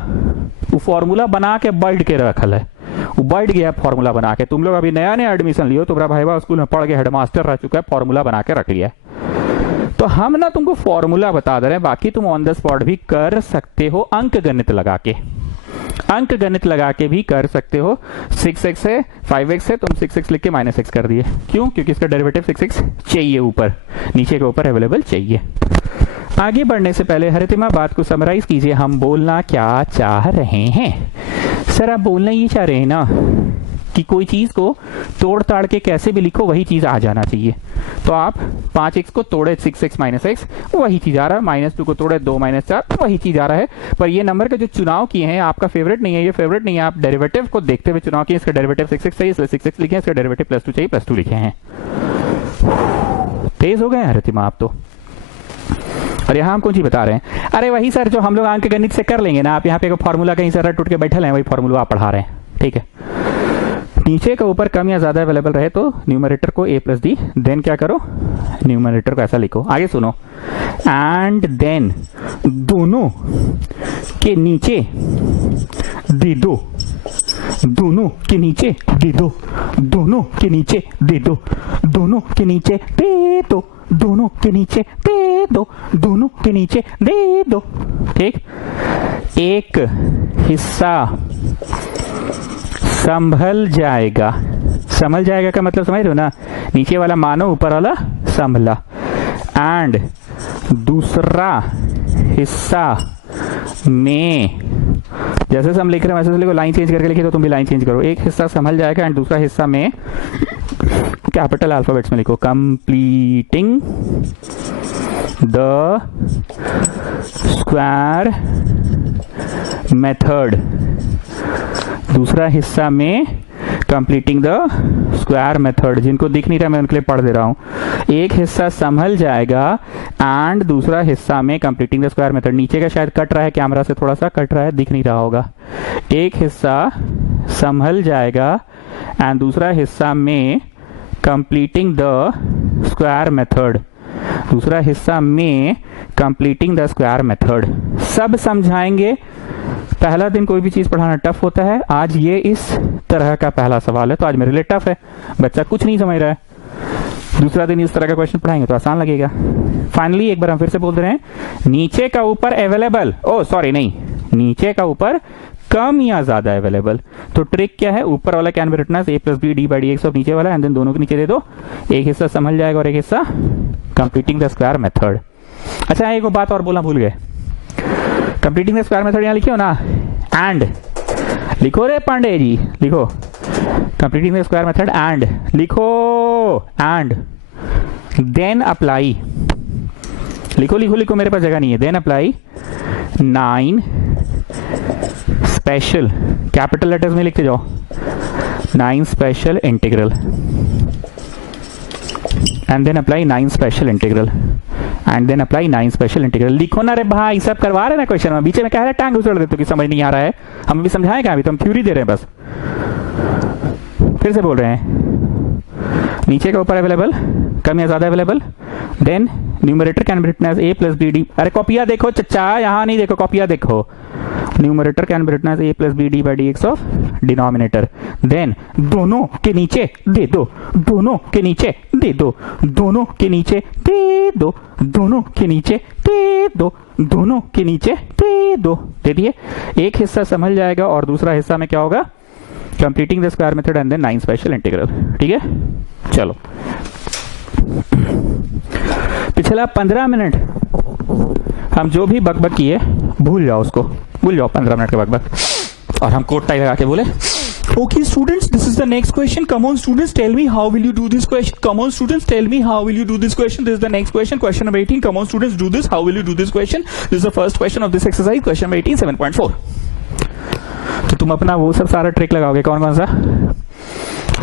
वो फॉर्मूला बना के बैठ के रखल है, वो बैठ गया फॉर्मूला बना के। तुम लोग अभी नया नया एडमिशन लियो, तुम्हारा भाई स्कूल में पढ़ के हेडमास्टर रह चुका है, फॉर्मूला बना के रख लिया। तो हम ना तुमको फॉर्मूला बता दे रहे हैं, बाकी तुम ऑन द स्पॉट भी कर सकते हो, अंक गणित लगा के, अंक गणित लगा के भी कर सकते हो। 6x है, 5x है, तुम 6x लिख के -x कर दिए। क्यों? क्योंकि इसका डेरिवेटिव 6x चाहिए, ऊपर नीचे के ऊपर अवेलेबल चाहिए। आगे बढ़ने से पहले हरितिमा बात को समराइज कीजिए, हम बोलना क्या चाह रहे हैं? सर आप बोलना ये चाह रहे हैं ना कि कोई चीज को तोड़ ताड़ के कैसे भी लिखो वही चीज आ जाना चाहिए। तो आप 5x को तोड़े 6x -x, वही चीज आ रहा है। -2 को तोड़े 2 -4, वही चीज आ रहा है। पर ये नंबर का जो चुनाव किए हैं आपका फेवरेट नहीं है, ये फेवरेट नहीं है, आप डेरिवेटिव को देखते हुए चुनाव किए। इसका डेरिवेटिव 6x चाहिए इसलिए 6x लिखे, इसका डेरिवेटिव +2 चाहिए +2 लिखे हैं। तेज हो गए हैं हरितिमा आप तो। और यहाँ हम कौन चीज बता रहे हैं? अरे वही सर जो हम लोग अंक गणित से कर लेंगे ना। आप यहाँ पे फॉर्मूला कहीं से टूट के बैठे हैं, वही फॉर्मूला आप पढ़ा रहे हैं, ठीक है। नीचे का ऊपर कम या ज्यादा अवेलेबल रहे तो न्यूमरेटर को a + d, देन क्या करो, न्यूमरेटर को ऐसा लिखो। आगे सुनो, एंड देन दोनों के नीचे दे दो, दोनों के नीचे दे दो, दोनों के नीचे दे दो, दोनों के नीचे दे दो, दोनों के नीचे दे दो, दोनों के नीचे दे दो। ठीक, एक हिस्सा संभल जाएगा। संभल जाएगा का मतलब समझ रहे हो ना? नीचे वाला मानो, ऊपर वाला संभला। एंड दूसरा हिस्सा में, जैसे हम लिख रहे हैं वैसे से लिखो, लाइन चेंज करके लिखिए तो तुम भी लाइन चेंज करो। एक हिस्सा संभल जाएगा एंड दूसरा हिस्सा में कैपिटल अल्फाबेट्स में लिखो, कंप्लीटिंग द स्क्वायर मेथड। दूसरा हिस्सा में कंप्लीटिंग द स्क्वायर मेथड। जिनको दिख नहीं रहा मैं उनके लिए पढ़ दे रहा हूं। एक हिस्सा संभल जाएगा एंड दूसरा हिस्सा में कंप्लीटिंग द स्क्वायर मेथड। नीचे का शायद कट रहा है, कैमरा से थोड़ा सा कट रहा है, दिख नहीं रहा होगा। एक हिस्सा संभल जाएगा एंड दूसरा हिस्सा में कंप्लीटिंग द स्क्वायर मेथड। दूसरा हिस्सा में कंप्लीटिंग द स्क्वायर मेथड। सब समझाएंगे। पहला दिन कोई भी चीज पढ़ाना टफ होता है। आज ये इस तरह का पहला सवाल है तो आज मेरे लिए टफ है, बच्चा कुछ नहीं समझ रहा है। दूसरा दिन इस तरह का क्वेश्चन पढ़ाएंगे तो आसान लगेगा। फाइनली एक बार हम फिर से बोल रहे हैं, नीचे का ऊपर अवेलेबल, नहीं, नीचे का ऊपर कम या ज्यादा अवेलेबल। तो ट्रिक क्या है? ऊपर वाला can be written as a + b d/dx of नीचे वाला, एंड देन दोनों के नीचे दे दो। एक हिस्सा संभल जाएगा और एक हिस्सा कंप्लीटिंग द स्क्वायर मेथड। अच्छा एक बात और बोलना भूल गए, कंप्लीटिंग द स्क्वायर मेथड यहां लिखियो ना, एंड लिखो रे पांडे जी, लिखो completing the square method and लिखो, एंड देन अप्लाई। लिखो लिखो लिखो, मेरे पास जगह नहीं है। Then apply 9 special, capital letters में लिखते जाओ, 9 special integral, and then apply 9 special integral, and then apply 9 special integral. लिखो ना रे भाई, सब करवा रहे ना क्वेश्चन में, बीच में कह रहे टांग उछाल देते हो कि समझ नहीं आ रहा है। हम भी समझाएं क्या? अभी तो हम थ्योरी दे रहे हैं बस। फिर से बोल रहे हैं, नीचे का ऊपर अवेलेबल, कम या ज्यादा available. Then numerator can be written as a + b d। अरे कॉपिया देखो चच्चा, यहां नहीं देखो, कॉपिया देखो। Numerator can be written as a + b d/dx of denominator. Then दोनों के नीचे दे दो, दोनों के नीचे दे दो, दोनों के नीचे दे दो, दोनों के नीचे दे दो, दोनों के नीचे दे दो। दे दिए। एक हिस्सा संभल जाएगा और दूसरा हिस्सा में क्या होगा? Completing the square method and then 9 special integral. ठीक है, चलो पिछला 15 मिनट हम जो भी बकबक किए भूल जाओ, उसको भूल जाओ 15 मिनट के बकबक। और हम कोट टाई लगा के बोले, Okay students, this is the next question. Come on students, tell me how will you do this question. Come on students, tell me how will you do this question. This is the next question, question number 18. Come on students, do this. How will you do this question? This is the first question of this exercise, question number 18, 7.4. तो तुम अपना वो सब सारा trick लगाओगे। कौन कौन सा?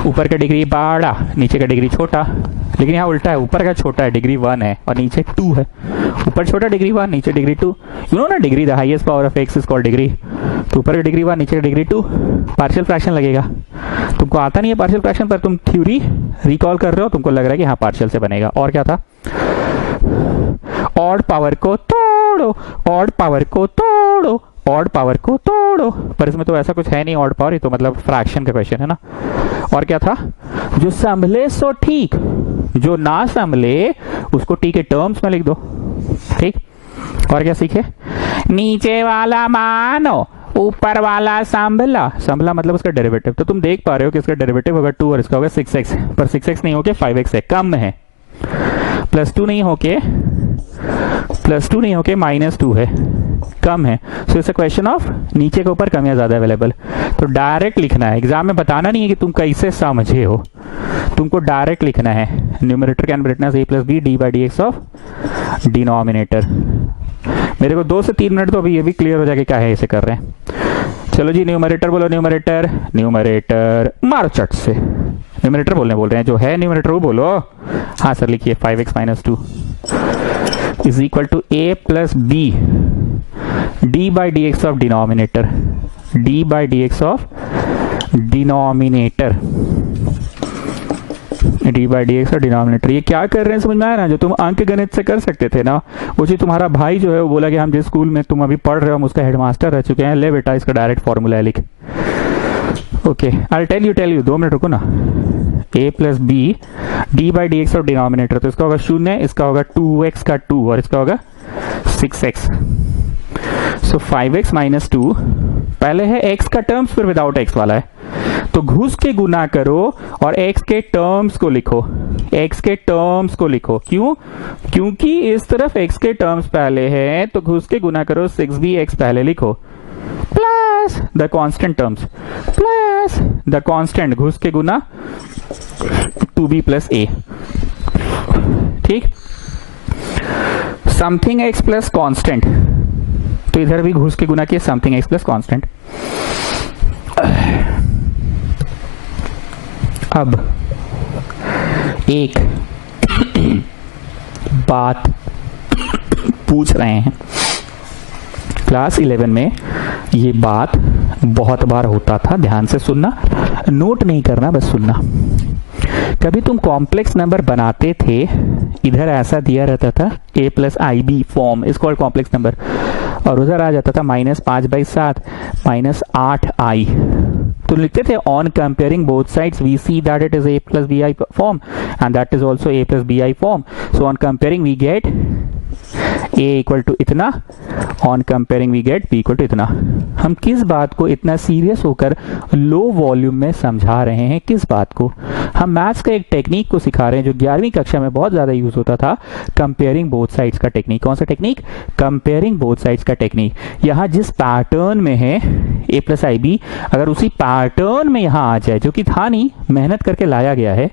ऊपर का डिग्री बड़ा, नीचे का डिग्री छोटा। लेकिन यहाँ उल्टा है, ऊपर का छोटा है, डिग्री 1 है और नीचे 2 है। ऊपर छोटा डिग्री 1, नीचे डिग्री 2। यू नो ना degree, the highest power of x is called degree. तो ऊपर का डिग्री 1, नीचे का डिग्री 2। पार्शियल फ्रैक्शन लगेगा। तुमको आता नहीं है पार्शियल फ्रैक्शन, पर तुम थ्योरी रिकॉल कर रहे हो, तुमको लग रहा है कि हाँ पार्शियल से बनेगा। और क्या था? ऑड पावर को तोड़ो, ऑड पावर को तोड़ो, ऑड पावर को तोड़ो। पर इसमें तो ऐसा कुछ है नहीं ऑड पावर, ये तो मतलब फ्रैक्शन का क्वेश्चन है ना। और क्या था? जो संभले सो ठीक, जो ना संभले उसको टी के टर्म्स में लिख दो। ठीक। और क्या सीखे? नीचे वाला मानो, ऊपर वाला संभला। संभला मतलब उसका डेरिवेटिव। तो तुम देख पा रहे हो कि इसका डेरिवेटिव होगा 2 और इसका होगा 6x, पर 6x नहीं होके 5x है, कम है। +2 नहीं होके -2 है, कम है। So it's a question of नीचे के ऊपर कम या ज्यादा अवेलेबल। तो डायरेक्ट लिखना है, एग्जाम में बताना नहीं है कि तुम कैसे समझे हो, तुमको डायरेक्ट लिखना है। Numerator can be written as a + b d/dx of denominator. मेरे को 2 से 3 मिनट तो अभी ये भी क्लियर हो जाएगा क्या है इसे कर रहे हैं। चलो जी, न्यूमरेटर बोलो, न्यूमरेटर, न्यूमरेटर मारो चट से। न्यूमरेटर बोल रहे हैं, जो है न्यूमरेटर वो बोलो। हाँ सर लिखिए, 5x - 2 is equal to a + b d/dx of denominator, d/dx of denominator, d/dx और डिनोमिनेटर। ये क्या कर रहे हैं समझ में आया ना? जो तुम अंक गणित से कर सकते थे ना, वो चीज तुम्हारा भाई जो है वो बोला कि हम जिस स्कूल में तुम अभी पढ़ रहे हो हम उसका हेडमास्टर रह चुके हैं। ले बेटा इसका डायरेक्ट फॉर्मूला है, लिख। Okay, I tell you 2 minute रुको ना। a + b d/dx of denominator, तो इसका होगा 0, इसका होगा 2x का 2 और इसका होगा 6x। सो 5x - 2 पहले है x का टर्म्स, फिर विदाउट x वाला है, तो घुस के गुना करो और x के टर्म्स को लिखो, x के टर्म्स को लिखो। क्यों? क्योंकि इस तरफ x के टर्म्स पहले है, तो घुस के गुना करो, 6bx पहले लिखो, plus the constant terms, plus the constant, घुस के गुना 2b + a। ठीक। समथिंग x प्लस कांस्टेंट, तो इधर भी घुस के गुना किए समथिंग x प्लस कांस्टेंट। अब एक बात पूछ रहे हैं, क्लास 11 में ये बात बहुत बार होता था, ध्यान से सुनना, नोट नहीं करना, बस सुनना। कभी तुम कॉम्प्लेक्स नंबर बनाते थे, इधर ऐसा दिया रहता था a + ib form, is called complex number, और उधर आ जाता था -5/7 -8i। तो लिखते थे on comparing both sides we see that it is a + bi form and that is also a + bi form. So on comparing we get a = इतना, on comparing we get b = इतना। हम किस बात को इतना सीरियस होकर low volume में समझा रहे हैं? किस बात को? हम मैथ्स का एक टेक्निक को सिखा रहे हैं जो 11वीं कक्षा में बहुत ज्यादा यूज होता था, कंपेयरिंग बोथ साइड्स का टेक्निक। कौन सा टेक्निक? कंपेयरिंग बोथ साइड्स का टेक्निक। यहाँ जिस पैटर्न में है a + ib, अगर उसी पैटर्न में यहाँ आ जाए, जो कि था नहीं, मेहनत करके लाया गया है,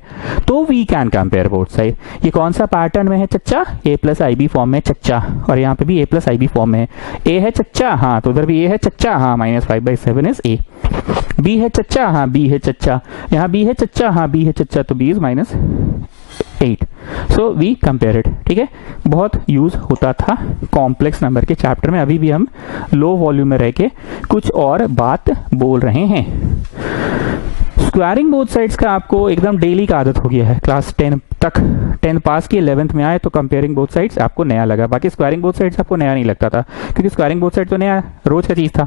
तो we can compare both side. ये कौन सा पैटर्न में है चच्चा? a + ib फॉर्म में चच्चा, और यहाँ पे भी a + ib फॉर्म में है। a है चच्चा, हाँ, तो उधर भी a है चच्चा, हाँ, -5/7 इज a। b है चच्चा, हाँ, b है चच्चा, यहाँ b है चच्चा, हाँ, b है चच्चा, तो b is -8। So we compare it. ठीक है, बहुत यूज होता था कॉम्प्लेक्स नंबर के चैप्टर में। अभी भी हम लो वॉल्यूम में रह के कुछ और बात बोल रहे हैं। स्क्वायरिंग बोथ साइड्स का आपको एकदम डेली का आदत हो गया है, क्लास 10 तक, 10 पास की 11th में आए तो कंपेयरिंग बोथ साइड्स आपको नया लगा, बाकी स्क्वायरिंग बोथ साइड्स आपको नया नहीं लगता था, क्योंकि स्क्वायरिंग बोथ साइड तो नया रोज का चीज था।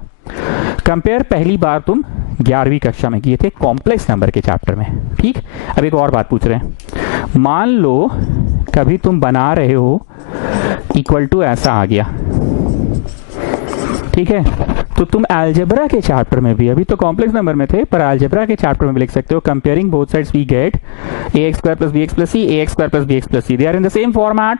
कंपेयर पहली बार तुम 11वीं कक्षा में किए थे कॉम्प्लेक्स नंबर के चैप्टर में। ठीक। अब एक और बात पूछ रहे हैं, मान लो कभी तुम बना रहे हो = ऐसा आ गया, ठीक है, तो तुम अलजेब्रा के चैप्टर में भी, अभी तो कॉम्प्लेक्स नंबर में थे, पर अलजेब्रा के चैप्टर में भी लिख सकते हो, comparing both sides we get ax² + bx + c, ax² + bx + c, they are in the same format,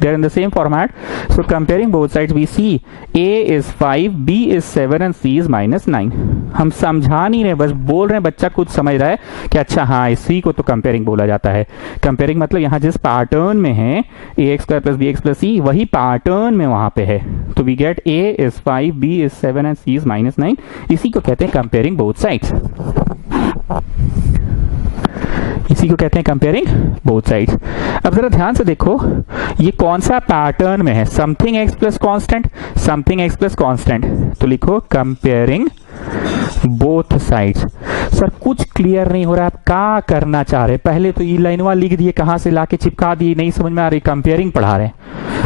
they are in the same format. So comparing both sides we see a is 5, b is 7 and c is -9. हम समझा नहीं रहे, बस बोल रहे हैं, बच्चा खुद समझ रहा है कि अच्छा हाँ, इसी को तो कंपेयरिंग बोला जाता है। कंपेयरिंग मतलब यहाँ जिस पैटर्न में है ax² + bx + c, वही पैटर्न में वहां पे है, तो we get a is 5, b is 7 and c is -9। इसी को कहते हैं कंपेयरिंग बोथ साइड्स। इसी को कहते हैं कंपेयरिंग बोथ साइड्स। अब जरा ध्यान से देखो ये कौन सा पैटर्न में है, something x plus constant, something x plus constant, तो लिखो कंपेयरिंग बोथ साइड्स। सर कुछ क्लियर नहीं हो रहा है, आप क्या करना चाह रहे? पहले तो ये लाइनवा लिख दिए, कहां से लाके चिपका दिए, नहीं समझ में आ रही, कंपेयरिंग पढ़ा रहे हैं।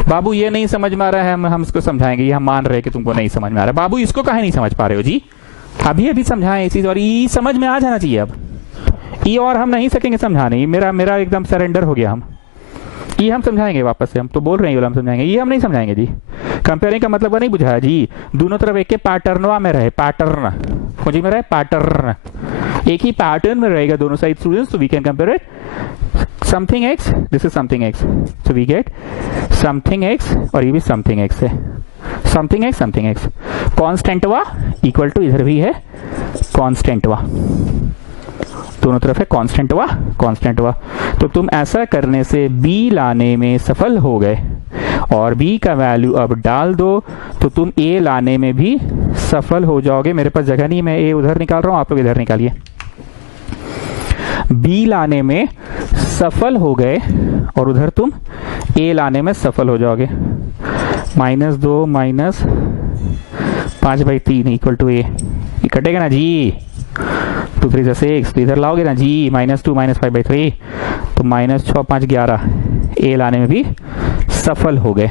बाबू ये नहीं समझ में आ रहा है, हम इसको समझाएंगे, ये हम मान रहे हैं कि तुमको नहीं समझ में आ रहा है। बाबू इसको काहे नहीं समझ पा रहे हो जी? अभी अभी समझाएं ये चीज, और ये समझ में आ जाना चाहिए। अब ये और हम नहीं सकेंगे समझाने, मेरा एकदम सरेंडर हो गया। हम ये हम समझाएंगे वापस से, हम तो बोल रहे हैं हम समझाएंगे, ये हम नहीं समझाएंगे जी। कंपेयरिंग का मतलब नहीं बुझाया जी, दोनों तरफ एक के पैटर्नवा में रहे, पैटर्न खोजी में रहे, पैटर्न एक ही पैटर्न में रहेगा दोनों साइड स्टूडेंट्स, तो we can compare it something x, this is something x, so we get something x, और ये भी समथिंग एक्स है, समथिंग एक्स कांस्टेंट वा इक्वल टू, इधर भी है कांस्टेंट वा, दोनों तरफ है कांस्टेंट वा। तो तुम ऐसा करने से b लाने में सफल हो गए, और b का वैल्यू अब डाल दो तो तुम a लाने में भी सफल हो जाओगे। मेरे पास जगह नहीं, मैं a उधर निकाल रहा हूं, आप लोग इधर निकालिए। b लाने में सफल हो गए और उधर तुम a लाने में सफल हो जाओगे। -2 माइनस 5/3 इक्वल टू a, ये कटेगा ना जी, 2 3 6, तो इधर लाओगे ना जी, -2 माइनस 5/3, तो -6 5 11, a लाने में भी सफल हो गए।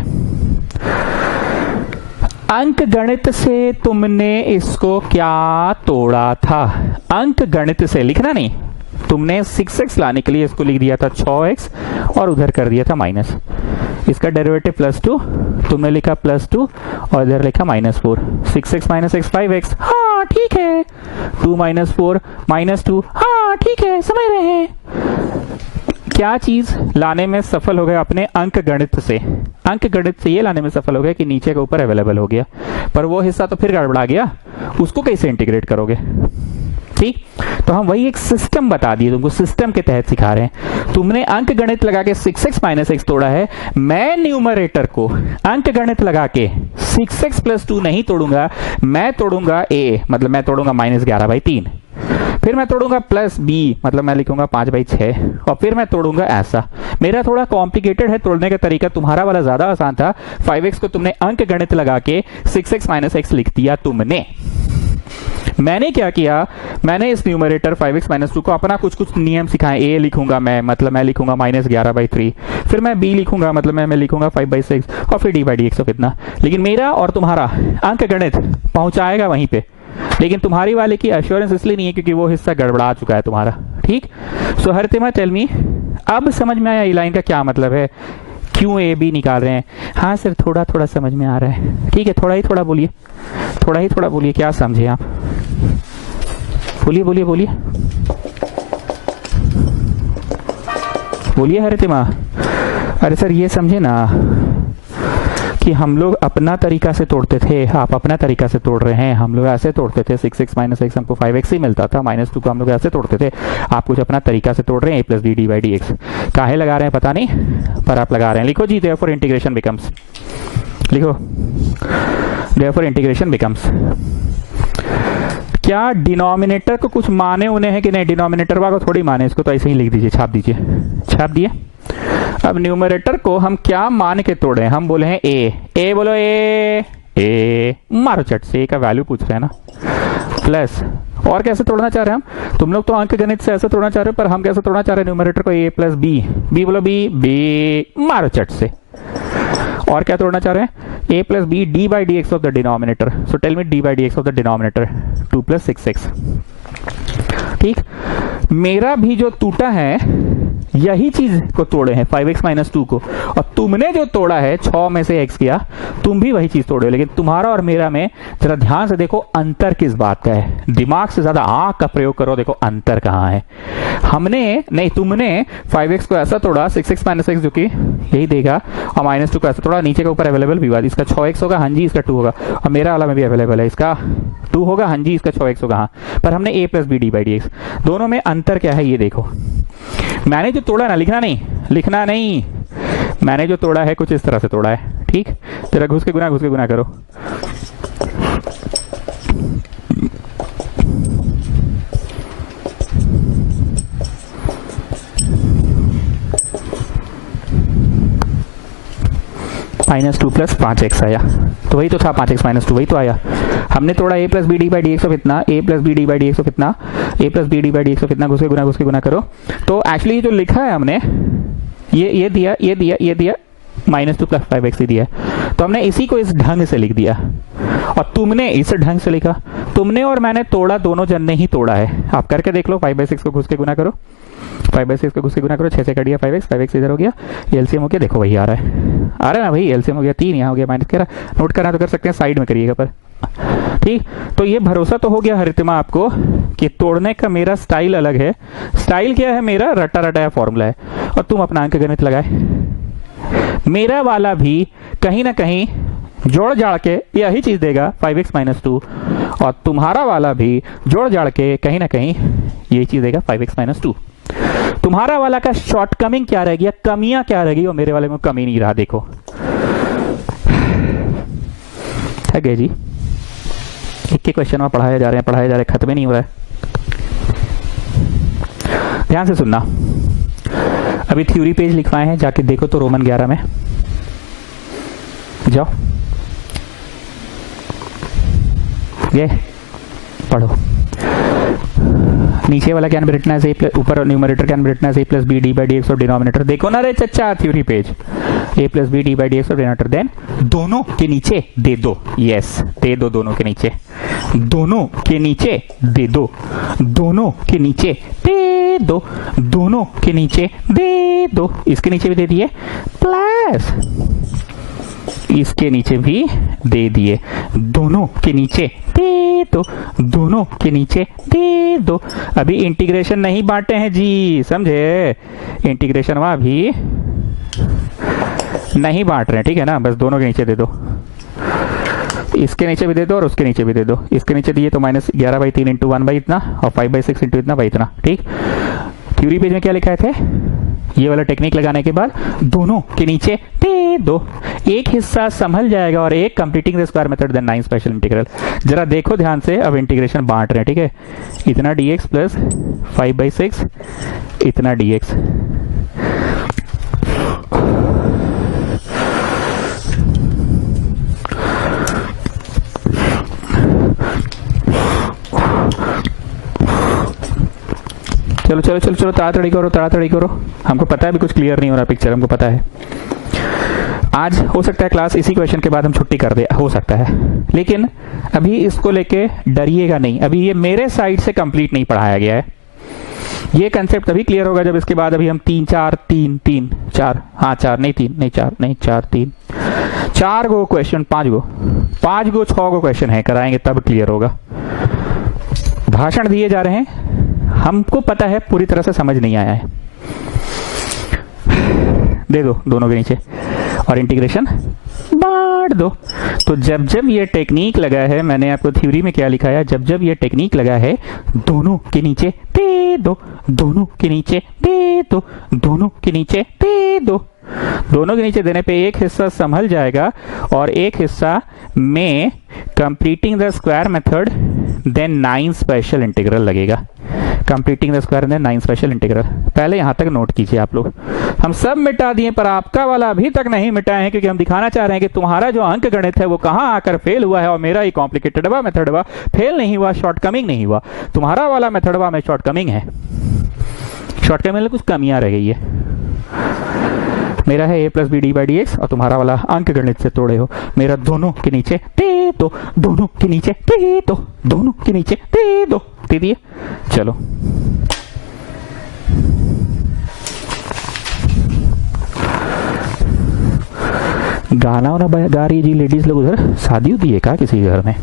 अंक गणित से तुमने इसको क्या तोड़ा था? अंक गणित से लिखना नहीं, तुमने 6x लाने के लिए इसको लिख दिया था 6x और उधर कर दिया था माइनस, इसका डेरिवेटिव +2, तुमने लिखा +2 और इधर लिखा -4, 6x माइनस x 5x, हाँ ठीक है, 2 - 4 -2, हाँ ठीक है, समझ रहे हैं। क्या चीज लाने में सफल हो गए अपने अंक गणित से? अंक गणित से ये लाने में सफल हो गए कि नीचे के ऊपर अवेलेबल हो गया, पर वो हिस्सा तो फिर गड़बड़ा गया, उसको कैसे इंटीग्रेट करोगे? ठीक, तो हम वही एक सिस्टम बता दिए तुमको, सिस्टम के तहत सिखा रहे हैं। तुमने अंक गणित लगा के 6x माइनस x तोड़ा है, मैं न्यूमरेटर को अंक गणित लगा के 6x + 2 नहीं तोड़ूंगा, मैं तोड़ूंगा a, मतलब मैं तोड़ूंगा -11/3, फिर मैं तोड़ूंगा +b, मतलब मैं लिखूंगा 5/6, और फिर मैं तोड़ूंगा ऐसा। मेरा थोड़ा कॉम्प्लिकेटेड है तोड़ने का तरीका, तुम्हारा वाला ज्यादा आसान था। 5x को तुमने अंक गणित लगा के 6x माइनस x लिख दिया तुमने। मैंने क्या किया, मैंने इस न्यूमरेटर 5x - 2 को अपना कुछ नियम सिखाए। a लिखूंगा मैं, मतलब मैं लिखूंगा -11/3, फिर मैं b लिखूंगा, मतलब मैं लिखूंगा 5/6, और फिर d/dx ऑफ इतना। लेकिन मेरा और तुम्हारा अंक गणित पहुंचाएगा वहीं पे, लेकिन तुम्हारी वाले की एश्योरेंस इसलिए नहीं है क्योंकि वो हिस्सा गड़बड़ा चुका है तुम्हारा। ठीक, सो हरितिमा टेल मी, अब समझ में आया ये लाइन का क्या मतलब है, क्यों ए बी निकाल रहे हैं? हाँ सर थोड़ा थोड़ा समझ में आ रहा है। ठीक है, थोड़ा ही थोड़ा बोलिए, थोड़ा ही थोड़ा बोलिए, क्या समझे आप? बोलिए बोलिए बोलिए बोलिए हरितिमा। अरे सर ये समझे ना कि हम लोग अपना तरीका से तोड़ते थे, आप अपना तरीका से तोड़ रहे हैं, हम लोग ऐसे तोड़ते थे, 6x माइनस x हमको 5x ही मिलता था, -2 को हम लोग ऐसे तोड़ते थे, आप कुछ अपना तरीका से तोड़ रहे हैं, a + b d/dx। काहे लगा रहे हैं पता नहीं, पर आप लगा रहे हैं। लिखो जी, therefore इंटीग्रेशन बिकम्स, लिखो therefore इंटीग्रेशन बिकम्स। क्या डिनोमिनेटर को कुछ माने उन्हें है कि नहीं? डिनोमिनेटर को थोड़ी माने, इसको तो ऐसे ही लिख दीजिए, छाप दीजिए, छाप दिए। अब न्यूमरेटर को हम क्या मान के तोड़े? हम बोले हैं ए बोलो, ए मारो चट से, ए का वैल्यू पूछ रहे हैं ना, प्लस। और कैसे तोड़ना चाह रहे हैं हम? तुम लोग तो अंक गणित से ऐसे तोड़ना चाह रहे हो, पर हम कैसे तोड़ना चाह रहे हैं न्यूमरेटर को? a + b बोलो, b मारो चट से। और क्या तोड़ना चाह रहे हैं? a + b d/dx of the denominator. So tell me d/dx of the denominator, 2 + 6x। ठीक, मेरा भी जो टूटा है यही चीज को तोड़े हैं, 5x - 2 को, और तुमने जो तोड़ा है 6 में से x किया, तुम भी वही चीज तोड़े हो। लेकिन तुम्हारा और मेरा में जरा ध्यान से देखो, अंतर किस बात का है। दिमाग से ज्यादा आंख का प्रयोग करो, देखो अंतर कहाँ है। हमने नहीं, तुमने 5x को ऐसा तोड़ा, 6x - x जो कि यही देगा, और -2 को ऐसा तोड़ा, नीचे के ऊपर अवेलेबल विवाद, इसका 6x होगा, हाँ जी, इसका 2 होगा, और मेरा वाला में भी अवेलेबल है, इसका 2 होगा, हाँ जी, इसका 6x होगा, हाँ। पर हमने a + b d/dx, दोनों में अंतर क्या है ये देखो। मैंने जो तोड़ा ना, लिखना नहीं, मैंने जो तोड़ा है कुछ इस तरह से तोड़ा है। ठीक, तेरा घुस के गुना करो। -2 प्लस 5x आया, तो वही तो था 5x माइनस 2, वही तो आया। हमने तोड़ा a plus B D by D x of इतना, a plus B D by D x of इतना, a plus B D by D x of इतना, घुस के गुना करो। तो एक्चुअली जो लिखा है हमने ये दिया -2 प्लस 5x ही दिया, तो हमने इसी को इस ढंग से लिख दिया और तुमने इस ढंग से लिखा। तुमने और मैंने तोड़ा, दोनों जन ने ही तोड़ा है। आप करके देख लो, 5/6 को घुस के गुना करो, 5/6 को घुस के गुना करो, 6 से कट गया 5x इधर हो गया, एलसीएम हो गया, देखो वही आ रहा है ना भाई, एलसीएम हो गया 3, यहाँ हो गया -13। नोट करना तो कर सकते हैं, साइड में करिएगा पर, ठीक। तो ये भरोसा तो हो गया हरितिमा आपको कि तोड़ने का मेरा स्टाइल अलग है। स्टाइल क्या है मेरा? रटा रटाया फॉर्मूला है, और तुम अपना अंक गणित लगाए। मेरा वाला भी कहीं ना कहीं जोड़ जाड़ के यही चीज देगा 5x माइनस 2, और तुम्हारा वाला भी जोड़ जाड़ के कहीं ना कहीं यही चीज देगा 5x माइनस 2। तुम्हारा वाला का शॉर्टकमिंग क्या रहेगी, कमियां क्या रहेगी, और मेरे वाले में कमी नहीं रहा। देखो थक गए जी, एक क्वेश्चन में पढ़ाए जा रहे हैं, खत्म ही नहीं हो रहा है। ध्यान से सुनना, अभी थ्योरी पेज लिखवाए हैं, जाके देखो तो रोमन 11 में जाओ, ये पढ़ो। नीचे वाला क्या रिटना है, ऊपर न्यूमरेटर क्या रिटना है, a plus B D by D x और डिनोमिनेटर देखो ना रे चच्चा, theory page, a plus B D by D x और डिनोमिनेटर, देन दोनों के नीचे दे दो, यस दे दो, दोनों के नीचे, दोनों के नीचे दे दो, दोनों के नीचे दे दो, दोनों के नीचे दे दो, इसके नीचे भी दे दिए, प्लस इसके नीचे भी दे दिए, दोनों के नीचे दे दो, दोनों के नीचे दे दो। अभी इंटीग्रेशन नहीं बांटे हैं जी, समझे? इंटीग्रेशन वहां भी नहीं बांट रहे हैं, ठीक है ना? बस दोनों के नीचे दे दो, इसके नीचे भी दे दो और उसके नीचे भी दे दो। इसके नीचे दिए तो -11/3 इंटू 1 बाई इतना और 5/6 इंटू इतना बाई इतना, ठीक। थ्योरी पेज में क्या लिखा थे, ये वाला टेक्निक लगाने के बाद दोनों के नीचे दे दो, एक हिस्सा संभल जाएगा और एक completing the square method then 9 special integral. जरा देखो ध्यान से, अब इंटीग्रेशन बांट रहे हैं, ठीक है? इतना dx प्लस 5/6 इतना dx, चलो चलो चलो चलो ताड़ाताड़ी करो, हमको पता है अभी कुछ क्लियर नहीं हो रहा पिक्चर, हमको पता है। आज हो सकता है क्लास इसी क्वेश्चन के बाद हम छुट्टी कर दे, हो सकता है, लेकिन अभी इसको लेके डरिएगा नहीं, अभी ये मेरे साइड से कंप्लीट नहीं पढ़ाया गया है। ये कंसेप्ट तभी क्लियर होगा जब इसके बाद अभी हम 3 4 3 3 4 हाँ 4 नहीं 3 नहीं 4 नहीं 4 3 4 गो क्वेश्चन 5 गो 6 गो क्वेश्चन है कराएंगे, तब क्लियर होगा। भाषण दिए जा रहे हैं, हमको पता है पूरी तरह से समझ नहीं आया है, दे दो दोनों के नीचे और इंटीग्रेशन बांट दो। तो जब जब ये टेक्निक लगा है, मैंने आपको थ्योरी में क्या लिखा है, जब जब ये टेक्निक लगा है, दोनों के नीचे दे दो, दोनों के नीचे दे दो, दोनों के नीचे दे दो। दोनों के नीचे देने पे एक हिस्सा संभल जाएगा और एक हिस्सा में completing the square method then 9 special integral लगेगा। Completing the square then 9 special integral, पहले यहां तक नोट कीजिए आप लोग। हम सब मिटा दिए पर आपका वाला अभी तक नहीं मिटाए हैं, क्योंकि हम दिखाना चाह रहे हैं कि तुम्हारा जो अंक गणित है वो कहां आकर फेल हुआ है, और मेरा ही कॉम्प्लिकेटेडवा मेथडवा फेल नहीं हुआ, शॉर्टकमिंग नहीं हुआ। तुम्हारा वाला मेथडवा में शॉर्टकमिंग है, शॉर्टकमिंग में कुछ कमियां रह गई है। मेरा है a plus B D by D x और तुम्हारा वाला अंक गणित से तोड़े हो। मेरा दोनों के नीचे दे दो, दोनों के नीचे दे दो, दोनों के नीचे दे दो, दे दिए। चलो गाना वाना गा रही है जी लेडीज लोग उधर, शादी होती है क्या किसी घर में?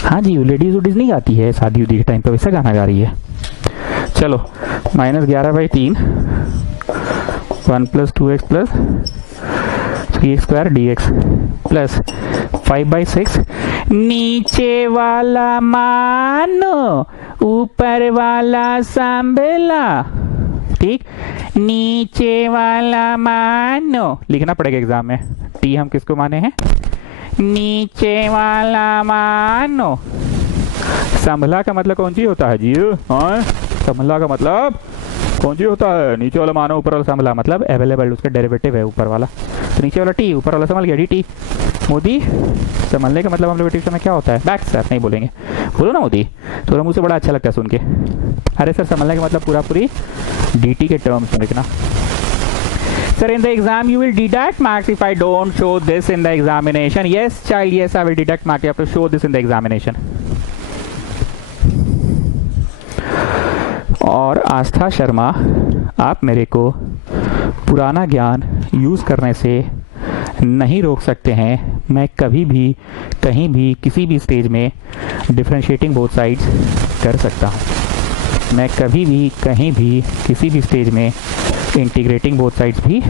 हाँ जी, लेडीज वुडीज नहीं गाती है शादी उदी के टाइम पे, वैसा गाना गा रही है। चलो -11/3 1 plus 2x plus 3x square dx plus 5/6 नीचे वाला मानो ऊपर वाला सांभला, ठीक? नीचे वाला मानो लिखना पड़ेगा एग्जाम में, टी हम किसको माने हैं? नीचे वाला मानो। संभला का मतलब कौन सी होता है जी? हाँ, संभला का मतलब कौन सी होता है? नीचे वाला मानो ऊपर वाला संभला, मतलब अवेलेबल, उसका डेरिवेटिव है ऊपर वाला, तो नीचे वाला टी, ऊपर वाला संभल गया डी टी। मोदी संभलने का मतलब हम लोग ट्यूशन में क्या होता है? बैक सर नहीं बोलेंगे, बोलो ना मोदी, तो मुझे बड़ा अच्छा लगता है सुन के। अरे सर संभलने का मतलब पूरा पूरी डी टी के टर्म्स में लिखना। Sir, in the exam you will deduct marks if I don't show this in the examination. Yes, child, yes, I will deduct marks. You have to show this in the examination. और आस्था शर्मा, आप मेरे को पुराना ज्ञान use करने से नहीं रोक सकते हैं। मैं कभी भी कहीं भी किसी भी स्टेज में डिफरेंशिएटिंग बोथ साइड्स कर सकता हूँ। मैं कभी भी कहीं भी किसी भी स्टेज में इंटीग्रेटिंग बोथ साइड्स भी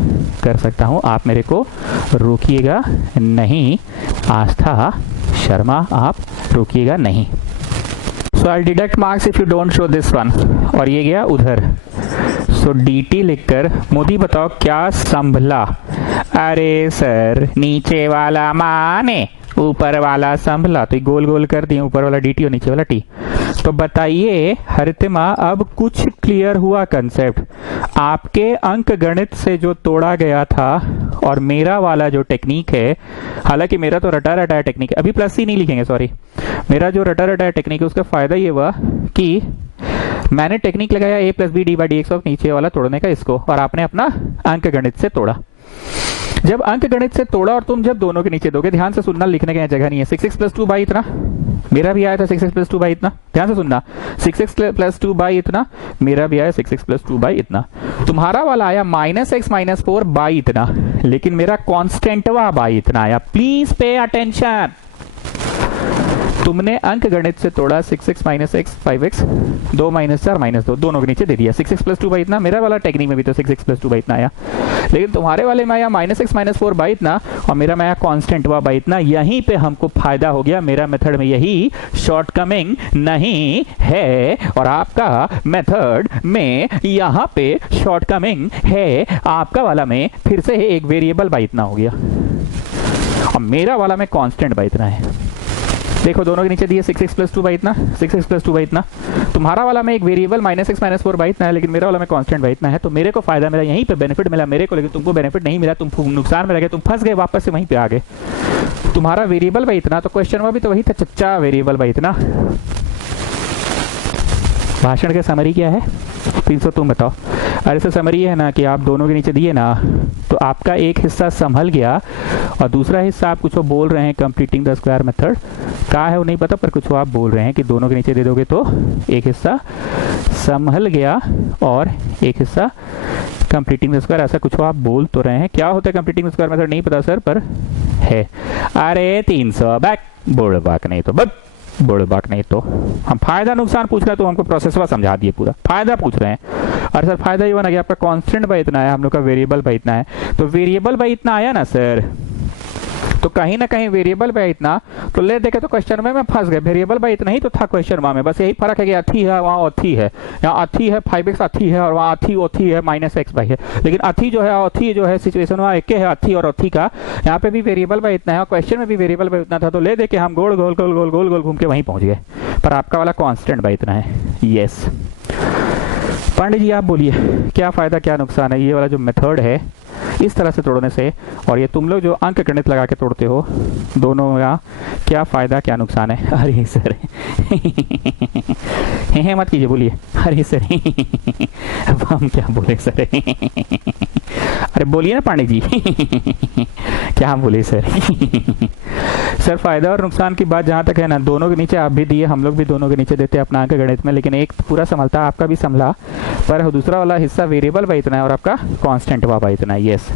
कर सकता हूँ। आप मेरे को रोकिएगा नहीं। आस्था शर्मा, आप रोकिएगा नहीं। So I deduct marks if you don't show this one. और ये गया उधर, सो डी टी लिखकर मोदी बताओ क्या संभला? अरे सर नीचे वाला माने ऊपर वाला संभला, तो गोल गोल कर दिए, ऊपर वाला डी टी और नीचे वाला टी। तो बताइए हरितिमा, अब कुछ क्लियर हुआ कंसेप्ट? आपके अंक गणित से जो तोड़ा गया था और मेरा वाला जो टेक्निक है, हालांकि मेरा तो रटा रटाया टेक्निक है, अभी प्लस सी नहीं लिखेंगे, सॉरी, मेरा जो रटा रटाया टेक्निक है उसका फायदा ये हुआ कि मैंने टेक्निक लगाया A plus B D by D x of नीचे वाला तोड़ने का इसको, और आपने अपना अंक गणित से तोड़ा। जब अंक गणित से तोड़ा और तुम जब दोनों के नीचे दोगे, ध्यान से सुनना, लिखने की जगह नहीं है, 6x प्लस 2 बाई इतना, मेरा भी आया था 6x प्लस 2 बाई इतना, ध्यान से सुनना, 6x प्लस 2 बाई इतना, मेरा भी आया 6x प्लस 2 बाई इतना। तुम्हारा वाला आया -x माइनस 4 बाई इतना, लेकिन मेरा कॉन्स्टेंटवा बाई इतना आया। Please pay attention. तुमने अंक गणित से तोड़ा 6x minus x 5x 2 minus 4 minus 2, दोनों के नीचे दे दिया 6x प्लस 2 बाई इतना। मेरा वाला टेक्निक में भी तो 6x प्लस 2 बाई इतना आया, लेकिन तुम्हारे वाले में आया -x माइनस 4 बाई इतना और मेरा में आया कांस्टेंट हुआ बाई इतना। यहीं पे हमको फायदा हो गया, मेरा मेथड में यही शॉर्टकमिंग नहीं है और आपका मेथड में यहाँ पे शॉर्टकमिंग है। आपका वाला में फिर से एक वेरिएबल बाई इतना हो गया और मेरा वाला में कांस्टेंट बाई इतना है। देखो दोनों के नीचे दिए 6x प्लस 2 बाई इतना, 6x प्लस 2 बाई इतना। तुम्हारा वाला में एक वेरिएबल -x माइनस 4 बाई इतना है, लेकिन मेरा वाला में कांस्टेंट बाई इतना है। तो मेरे को फायदा मिला, यहीं पे बेनिफिट मिला मेरे को, लेकिन तुमको बेनिफिट नहीं मिला, तुम नुकसान में लगे, तुम फंस गए, वापस से वहीं पे आ गए। तुम्हारा वेरिएबल बाई इतना, तो क्वेश्चन में भी तो वही था, चच्चा वेरिएबल बाई इतना। भाषण का समरी क्या है 300, तुम बताओ। अरे सर समरी है ना कि आप दोनों के नीचे दिए ना, तो आपका एक हिस्सा संभल गया और दूसरा हिस्सा आप कुछ बोल रहे हैं कंप्लीटिंग द स्क्वायर मेथड, कहाँ है वो नहीं पता, पर कुछ आप बोल रहे हैं कि दोनों के नीचे दे दोगे तो एक हिस्सा संभल गया और एक हिस्सा कंप्लीटिंग द स्क्वायर, ऐसा कुछ आप बोल तो रहे हैं। क्या होता है कंप्लीटिंग द स्क्वायर मेथड नहीं पता सर, पर है। अरे 300 बैक बोड़ बाक नहीं तो बस बोड़ बाक नहीं तो हम फायदा नुकसान पूछ रहे हैं, तो हमको प्रोसेस वा समझा दिए, पूरा फायदा पूछ रहे हैं। और सर फायदा ये बना कि आपका कांस्टेंट बाई इतना है, हम लोग का वेरिएबल बाई इतना है, तो वेरिएबल बाई इतना आया ना सर, तो कहीं ना कहीं वेरिएबल बाई इतना, तो ले देखे तो क्वेश्चन में मैं फंस गए। वेरिएबल बाई इतना ही तो था क्वेश्चन में, बस यही फर्क है कि अथी है वहाँ अथी है, यहाँ अथी है 5x अथी है और वहाँ अथी ओथी है -x बाई है, लेकिन अथी जो है अथी जो है सिचुएशन वहाँ एक है अथी और अथी का, यहाँ पे भी वेरिएबल बाई इतना है और क्वेश्चन में भी वेरिएबल बाई इतना था, तो ले दे के हम गोल गोल गोल गोल गोल गोल घूम के वहीं पहुंच गए। पर आपका वाला कांस्टेंट बाई इतना है। यस पांडे जी आप बोलिए क्या फायदा क्या नुकसान है ये वाला जो मेथड है इस तरह से तोड़ने से, और ये तुम लोग जो अंक गणित लगा के तोड़ते हो दोनों का क्या फायदा क्या नुकसान है? अरे सर मत कीजिए, बोलिए। अरे सर अब हम क्या बोले सर? अरे बोलिए ना पांडे जी क्या बोले सर? सर फायदा और नुकसान की बात जहाँ तक है ना, दोनों के नीचे आप भी दिए, हम लोग भी दोनों के नीचे देते हैं अपना अंक गणित में, लेकिन एक पूरा संभलता आपका भी संभला, पर दूसरा वाला हिस्सा वेरिएबल बाई इतना है और आपका कांस्टेंट बाई इतना है। यस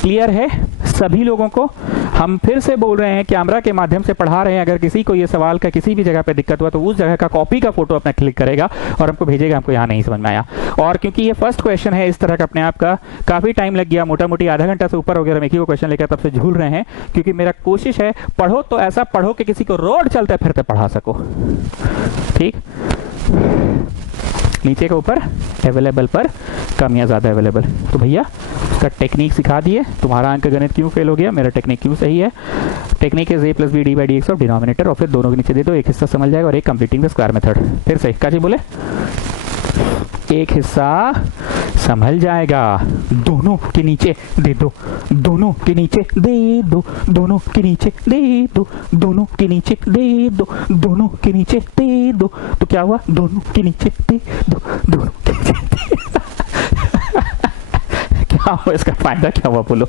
क्लियर है सभी लोगों को? हम फिर से बोल रहे हैं, कैमरा के माध्यम से पढ़ा रहे हैं, अगर किसी को ये सवाल का किसी भी जगह पे दिक्कत हुआ तो उस जगह का कॉपी का फोटो अपना क्लिक करेगा और हमको भेजेगा, हमको यहाँ नहीं समझ में आया। और क्योंकि ये फर्स्ट क्वेश्चन है इस तरह का, अपने आप का काफी टाइम लग गया, मोटा मोटी आधा घंटा से ऊपर हो गया, हम एक ही को क्वेश्चन लेकर तब से झूल रहे हैं, क्योंकि मेरा कोशिश है पढ़ो तो ऐसा पढ़ो कि किसी को रोड चलते फिरते पढ़ा सको। ठीक, नीचे के ऊपर अवेलेबल पर कम या ज़्यादा अवेलेबल, तो भैया उसका टेक्निक सिखा दिए। तुम्हारा अंक गणित क्यों फेल हो गया, मेरा टेक्निक क्यों सही है? Technique is a plus B D by D x of denominator, और फिर दोनों के नीचे दे दो, एक हिस्सा समझ जाएगा और एक कंप्लीटिंग द स्क्वायर मेथड। फिर से क्या चीज बोले? एक हिस्सा संभल जाएगा। दोनों के नीचे दे दो, दोनों के नीचे दे दो, दोनों के नीचे दे दो, दोनों के नीचे दे दो, दोनों के नीचे दे दो। तो क्या हुआ? दोनों के नीचे दे दो, दोनों के नीचे दे दो। क्या हुआ? इसका फायदा क्या हुआ बोलो?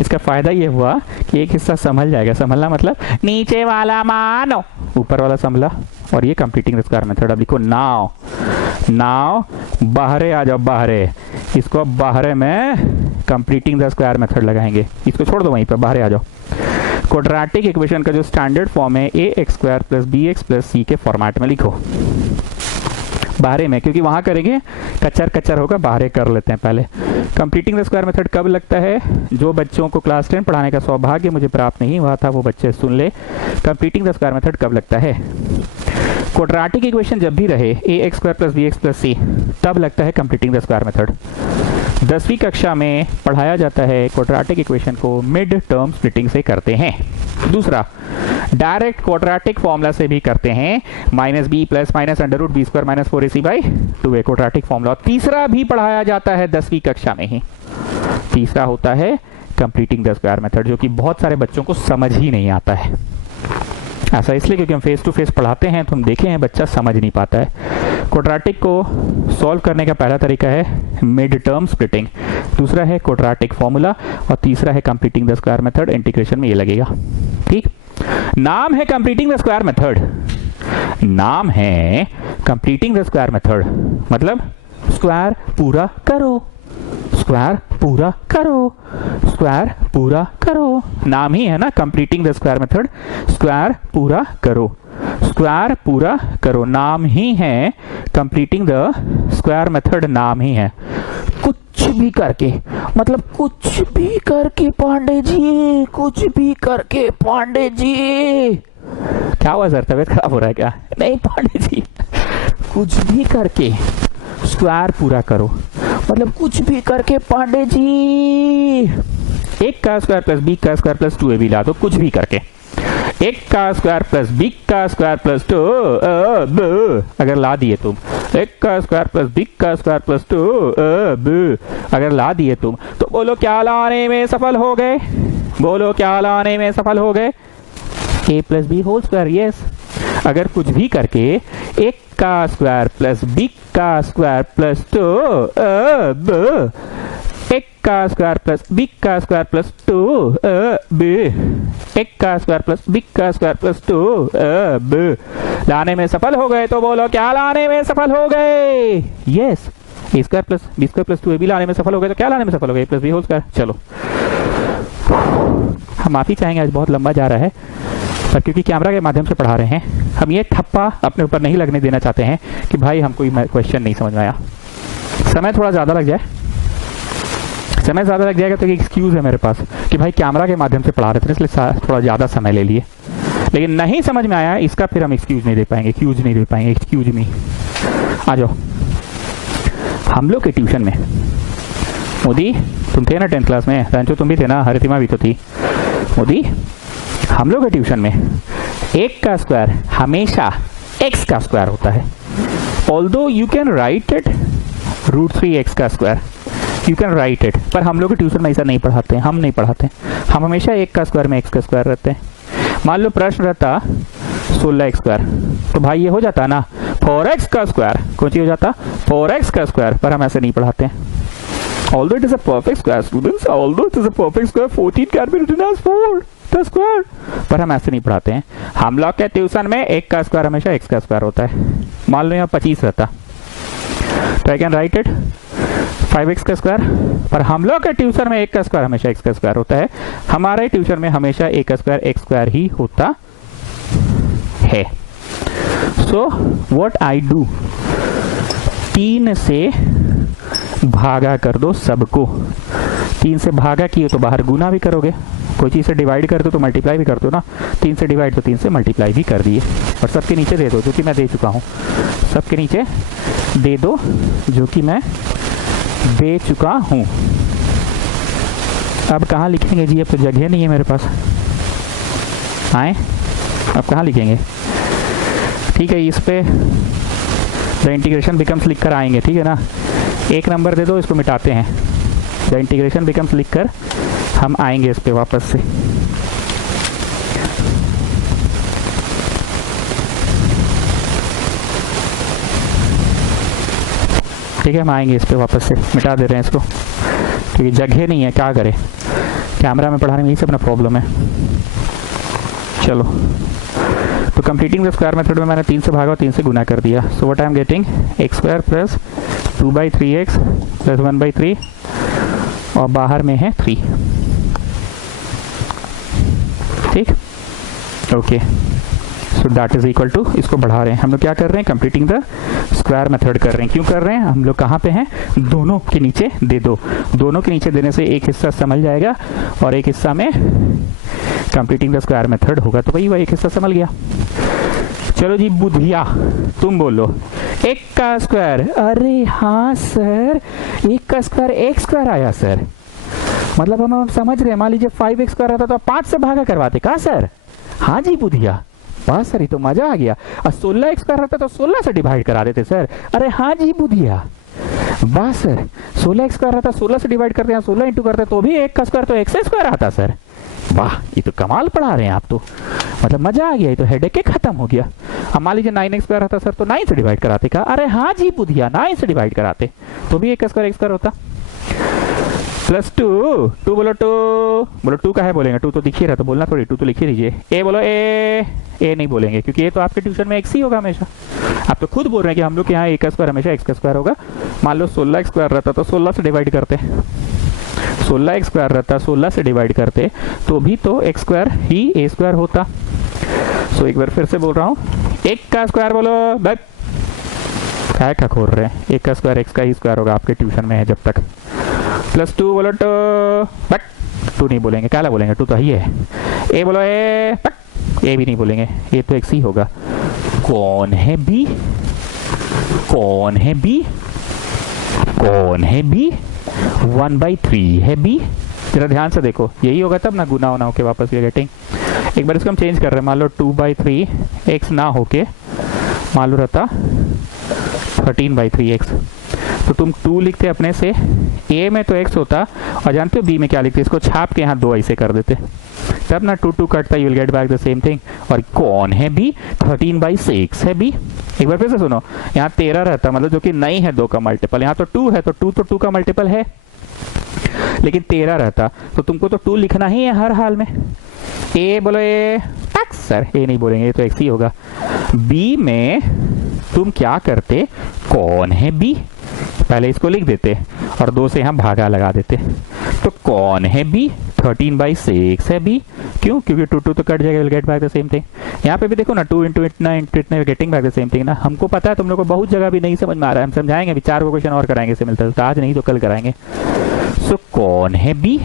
इसका फायदा ये हुआ कि एक हिस्सा संभल जाएगा। संभलना मतलब नीचे वाला मानो, ऊपर वाला संभला। और ये कंप्लीटिंग द स्क्वायर मेथड। अब लिखो नाव, नाव बाहरे आ जाओ, बाहरे। इसको बाहरे में कंप्लीटिंग द स्क्वायर मेथड लगाएंगे। इसको छोड़ दो वहीं पर, बाहरे आ जाओ। क्वाड्रेटिक इक्वेशन का जो स्टैंडर्ड फॉर्म है ax square plus bx plus c के फॉर्मेट में लिखो बाहरे में, क्योंकि वहां करेंगे कच्चर कच्चर होगा, बाहरे कर लेते हैं पहले। कंप्लीटिंग द स्क्वायर मेथड कब लगता है? जो बच्चों को क्लास 10 पढ़ाने का सौभाग्य मुझे प्राप्त नहीं हुआ था वो बच्चे सुन ले। कंप्लीटिंग द स्क्वायर मेथड कब लगता है? क्वाड्रेटिक इक्वेशन जब भी रहे ax square plus bx plus c, तब लगता है कंप्लीटिंग द स्क्वायर मेथड। 10वीं कक्षा में पढ़ाया जाता है क्वाड्रेटिक इक्वेशन को मिड टर्म स्प्लिटिंग से करते हैं। दूसरा, डायरेक्ट क्वाड्रेटिक फॉर्मूला से भी करते हैं, minus b plus minus under root b square minus 4ac by 2a quadratic formula. तीसरा भी पढ़ाया जाता है 10वीं कक्षा में ही। तीसरा होता है कंप्लीटिंग द स्क्वायर मेथड, जो कि बहुत सारे बच्चों को समझ ही नहीं आता है। ऐसा इसलिए क्योंकि हम फेस टू फेस पढ़ाते हैं तो हम देखे हैं बच्चा समझ नहीं पाता है। क्वाड्रेटिक को सॉल्व करने का पहला तरीका है मिड टर्म स्प्लिटिंग, दूसरा है क्वाड्रेटिक फॉर्मूला और तीसरा है completing the square method. Integration में ये लगेगा। ठीक, नाम है कंप्लीटिंग द स्क्वायर मेथड, नाम है कंप्लीटिंग द स्क्वायर मेथड, मतलब स्क्वायर पूरा करो, स्क्वायर पूरा करो, स्क्वायर पूरा करो। नाम ही है ना completing the square method, square पूरा करो, स्क्वायर पूरा करो। नाम ही है कंप्लीटिंग द स्क्वायर मेथड, नाम ही है। कुछ भी करके, मतलब कुछ भी करके पांडे जी, कुछ भी करके पांडे जी। क्या हुआ सर, तबीयत खराब हो रहा है क्या? नहीं पांडे जी, कुछ भी करके स्क्वायर पूरा करो, मतलब कुछ भी करके पांडे जी। एक का स्क्वायर प्लस बी का स्क्वायर प्लस 2ab ला दो, कुछ भी करके। एक का स्क्वायर प्लस बी का स्क्वायर प्लस 2ab अगर ला दिए तुम, एक का स्क्वायर प्लस बी का स्क्वायर प्लस 2ab अगर ला दिए तुम, तो बोलो क्या लाने में सफल हो गए? बोलो क्या लाने में सफल हो गए? a plus b whole square. Yes, अगर कुछ भी करके एक का स्क्वायर प्लस बी का स्क्वायर प्लस 2ab, एक का स्क्वायर प्लस बी का स्क्वायर प्लस 2ab, एक का स्क्वायर प्लस बी का स्क्वायर प्लस 2ab लाने में सफल हो गए, तो बोलो क्या लाने में सफल हो गए? Yes, A square plus B square plus 2ab लाने में सफल हो गए, तो क्या लाने में सफल हो गए? Plus b whole square. चलो, हम माफी चाहेंगे, आज बहुत लंबा जा रहा है, पर क्योंकि कैमरा के माध्यम से पढ़ा रहे हैं, हम ये ठप्पा अपने ऊपर नहीं लगने देना चाहते हैं कि भाई हमको क्वेश्चन नहीं समझ में आया। समय थोड़ा ज़्यादा लग जाए, समय ज़्यादा लग जाएगा तो एक एक्सक्यूज़ है मेरे पास कि भाई कैमरा के माध्यम से पढ़ा रहे थे इसलिए थोड़ा ज़्यादा समय ले लिए, लेकिन नहीं समझ में आया इसका फिर हम एक्सक्यूज़ नहीं दे पाएंगे, एक्सक्यूज़ नहीं दे पाएंगे, एक्सक्यूज़ मी। आ जाओ, हम लोग के ट्यूशन में, मोदी तुम थे ना 10th क्लास में, रंजो तुम भी थे ना, हरितिमा भी तो थी। मोदी, हम लोग के ट्यूशन में एक का स्क्वायर हमेशा x का स्क्वायर होता है। Although you can write it √3x का square, you can write it, पर हम लोग के ट्यूशन में ऐसा नहीं पढ़ाते हैं, हम नहीं पढ़ाते हैं। हम हमेशा एक का स्क्वायर में x का स्क्वायर रहते हैं। मान लो प्रश्न रहता 16x स्क्वायर, तो भाई ये हो जाता ना 4x का स्क्वायर, कौन सी हो जाता 4x का स्क्वायर, पर हम ऐसे नहीं पढ़ाते हैं। Although it is a perfect square, students, although it is a perfect square, 14 can be written as 4 the square, पर हम ऐसे नहीं पढ़ाते हैं। हम लोग के ट्यूशन में एक का स्क्वायर हमेशा x का स्क्वायर होता है। मान लो यहाँ 25 रहता, तो I can write it 5x का स्क्वायर, पर हम लोग के ट्यूशन में एक का स्क्वायर हमेशा x का स्क्वायर होता है। हमारे ट्यूशन में हमेशा एक का स्क्वायर x स्क्वायर ही होता है। सो व्हाट आई डू, 3 से भागा कर दो सबको। 3 से भागा किए तो बाहर गुना भी करोगे, कोई चीज़ से डिवाइड कर दो तो मल्टीप्लाई भी कर दो ना। 3 से डिवाइड तो 3 से मल्टीप्लाई भी कर दिए, और सबके नीचे दे दो जो कि मैं दे चुका हूँ, सबके नीचे दे दो जो कि मैं दे चुका हूँ। अब कहाँ लिखेंगे जी, अब तो जगह नहीं है मेरे पास, आए अब कहाँ लिखेंगे? ठीक है, इस पे द इंटीग्रेशन बिकम्स लिख कर आएंगे, ठीक है ना। एक नंबर दे दो, इसको मिटाते हैं। द इंटीग्रेशन बिकम्स लिख कर हम आएंगे इस पे वापस से। ठीक है, हम आएंगे इस पे वापस से, मिटा दे रहे हैं इसको क्योंकि जगह नहीं है, क्या करें, कैमरा में पढ़ाने में यही सब अपना प्रॉब्लम है। चलो, तो कंप्लीटिंग द स्क्वायर मेथड में मैंने 3 से भागा और 3 से गुना कर दिया। So what I am getting, x square plus 2/3x plus 1/3 और बाहर में है 3। ठीक, okay. So that is equal to, इसको बढ़ा रहे हैं हम लोग, क्या कर रहे हैं, कंप्लीटिंग द स्क्वायर मेथड कर रहे हैं। क्यों कर रहे हैं, हम लोग कहाँ पे हैं, दोनों के नीचे दे दो। दोनों के नीचे देने से एक हिस्सा संभल जाएगा और एक हिस्सा में कंप्लीटिंग द स्क्वायर मेथड होगा, तो वही एक हिस्सा संभल गया। चलो जी बुधिया, तुम बोलो 1 का स्क्वायर। अरे हाँ सर, 1 का स्क्वायर x स्क्वायर आया सर, मतलब हम समझ रहे हैं। मान लीजिए 5x स्क्वायर आता तो 5 से भागा करवाते का सर। हाँ जी बुधिया, वाह सर, ये तो मजा आ गया। और 16x स्क्वायर रहता तो 16 से डिवाइड करा देते सर। अरे हाँ जी बुधिया, वाह सर, 16x स्क्वायर रहता 16 से डिवाइड करते हैं, 16 इंटू करते तो भी 1 का स्क्वायर तो x स्क्वायर आता सर। वाह, ये तो कमाल पढ़ा रहे हैं आप तो, मतलब मजा आ गया, ये तो हेडेक ही खत्म हो गया। अब मान लीजिए 9x स्क्वायर रहता सर तो 9 से डिवाइड कराते का। अरे हाँ जी बुधिया, 9 से डिवाइड कराते तो भी 1 का स्क्वायर x स्क्वायर होता। प्लस 2 बोलो 2, बोलो 2 का है बोलेंगे, 2 तो दिखिए रहा तो बोलना थोड़ी, 2 तो लिखिए दीजिए। ए बोलो ए नहीं बोलेंगे क्योंकि ये तो आपके ट्यूशन में x ही होगा हमेशा। आप तो खुद बोल रहे हैं कि हम लोग के यहाँ a का स्क्वायर हमेशा x का स्क्वायर होगा। मान लो 16x स्क्वायर रहता तो 16 से डिवाइड करते, 16x स्क्वायर रहता 16 से डिवाइड करते तो भी तो x square he a square होता। सो एक बार फिर से बोल रहा हूँ, 1 का स्क्वायर बोलो, बस क्या खोल रहे हैं, 1 का स्क्वायर x का ही स्क्वायर होगा आपके ट्यूशन में है जब तक। प्लस 2 बोलो 2, बट 2 नहीं बोलेंगे, क्या बोलेंगे, 2 तो ही है। ए बोलो ए, बट ए भी नहीं बोलेंगे, ये तो x ही होगा। कौन है b, कौन है b, कौन है b, 1/3 है b। जरा ध्यान से देखो, यही होगा तब ना गुना होना होके वापस ये गेटिंग। एक बार इसको हम चेंज कर रहे हैं, मान लो 2/3 x ना होके मान लो रहता 13/3x, तो तुम 2 लिखते अपने से, a में तो x होता और जानते हो b में क्या लिखते, इसको छाप के यहाँ 2 ऐसे कर देते, तब ना 2 कटता, you will get back the same thing. और कौन है b, 13/6 है b। एक बार फिर से सुनो, यहाँ 13 रहता मतलब जो कि नहीं है 2 का मल्टीपल, यहाँ तो 2 है तो 2 तो 2 का मल्टीपल है, लेकिन 13 रहता तो तुमको तो 2 लिखना ही है हर हाल में। ए बोलो ए, सर ए नहीं बोलेंगे, ये तो x ही होगा। b में तुम क्या करते, कौन है b, पहले इसको लिख देते और 2 से यहाँ भागा लगा देते, तो कौन है b, 13/6 है b। क्यों, क्योंकि 2 तो कट जाएगा, will get back the same thing. यहाँ पे भी देखो ना, 2 इंटू इतना getting back the same thing ना। हमको पता है तुम लोग को बहुत जगह भी नहीं समझ में आ रहा है, हम समझाएंगे अभी, 4 क्वेश्चन और कराएंगे इससे मिलता है, तो आज नहीं तो कल कराएंगे। सो कौन है b,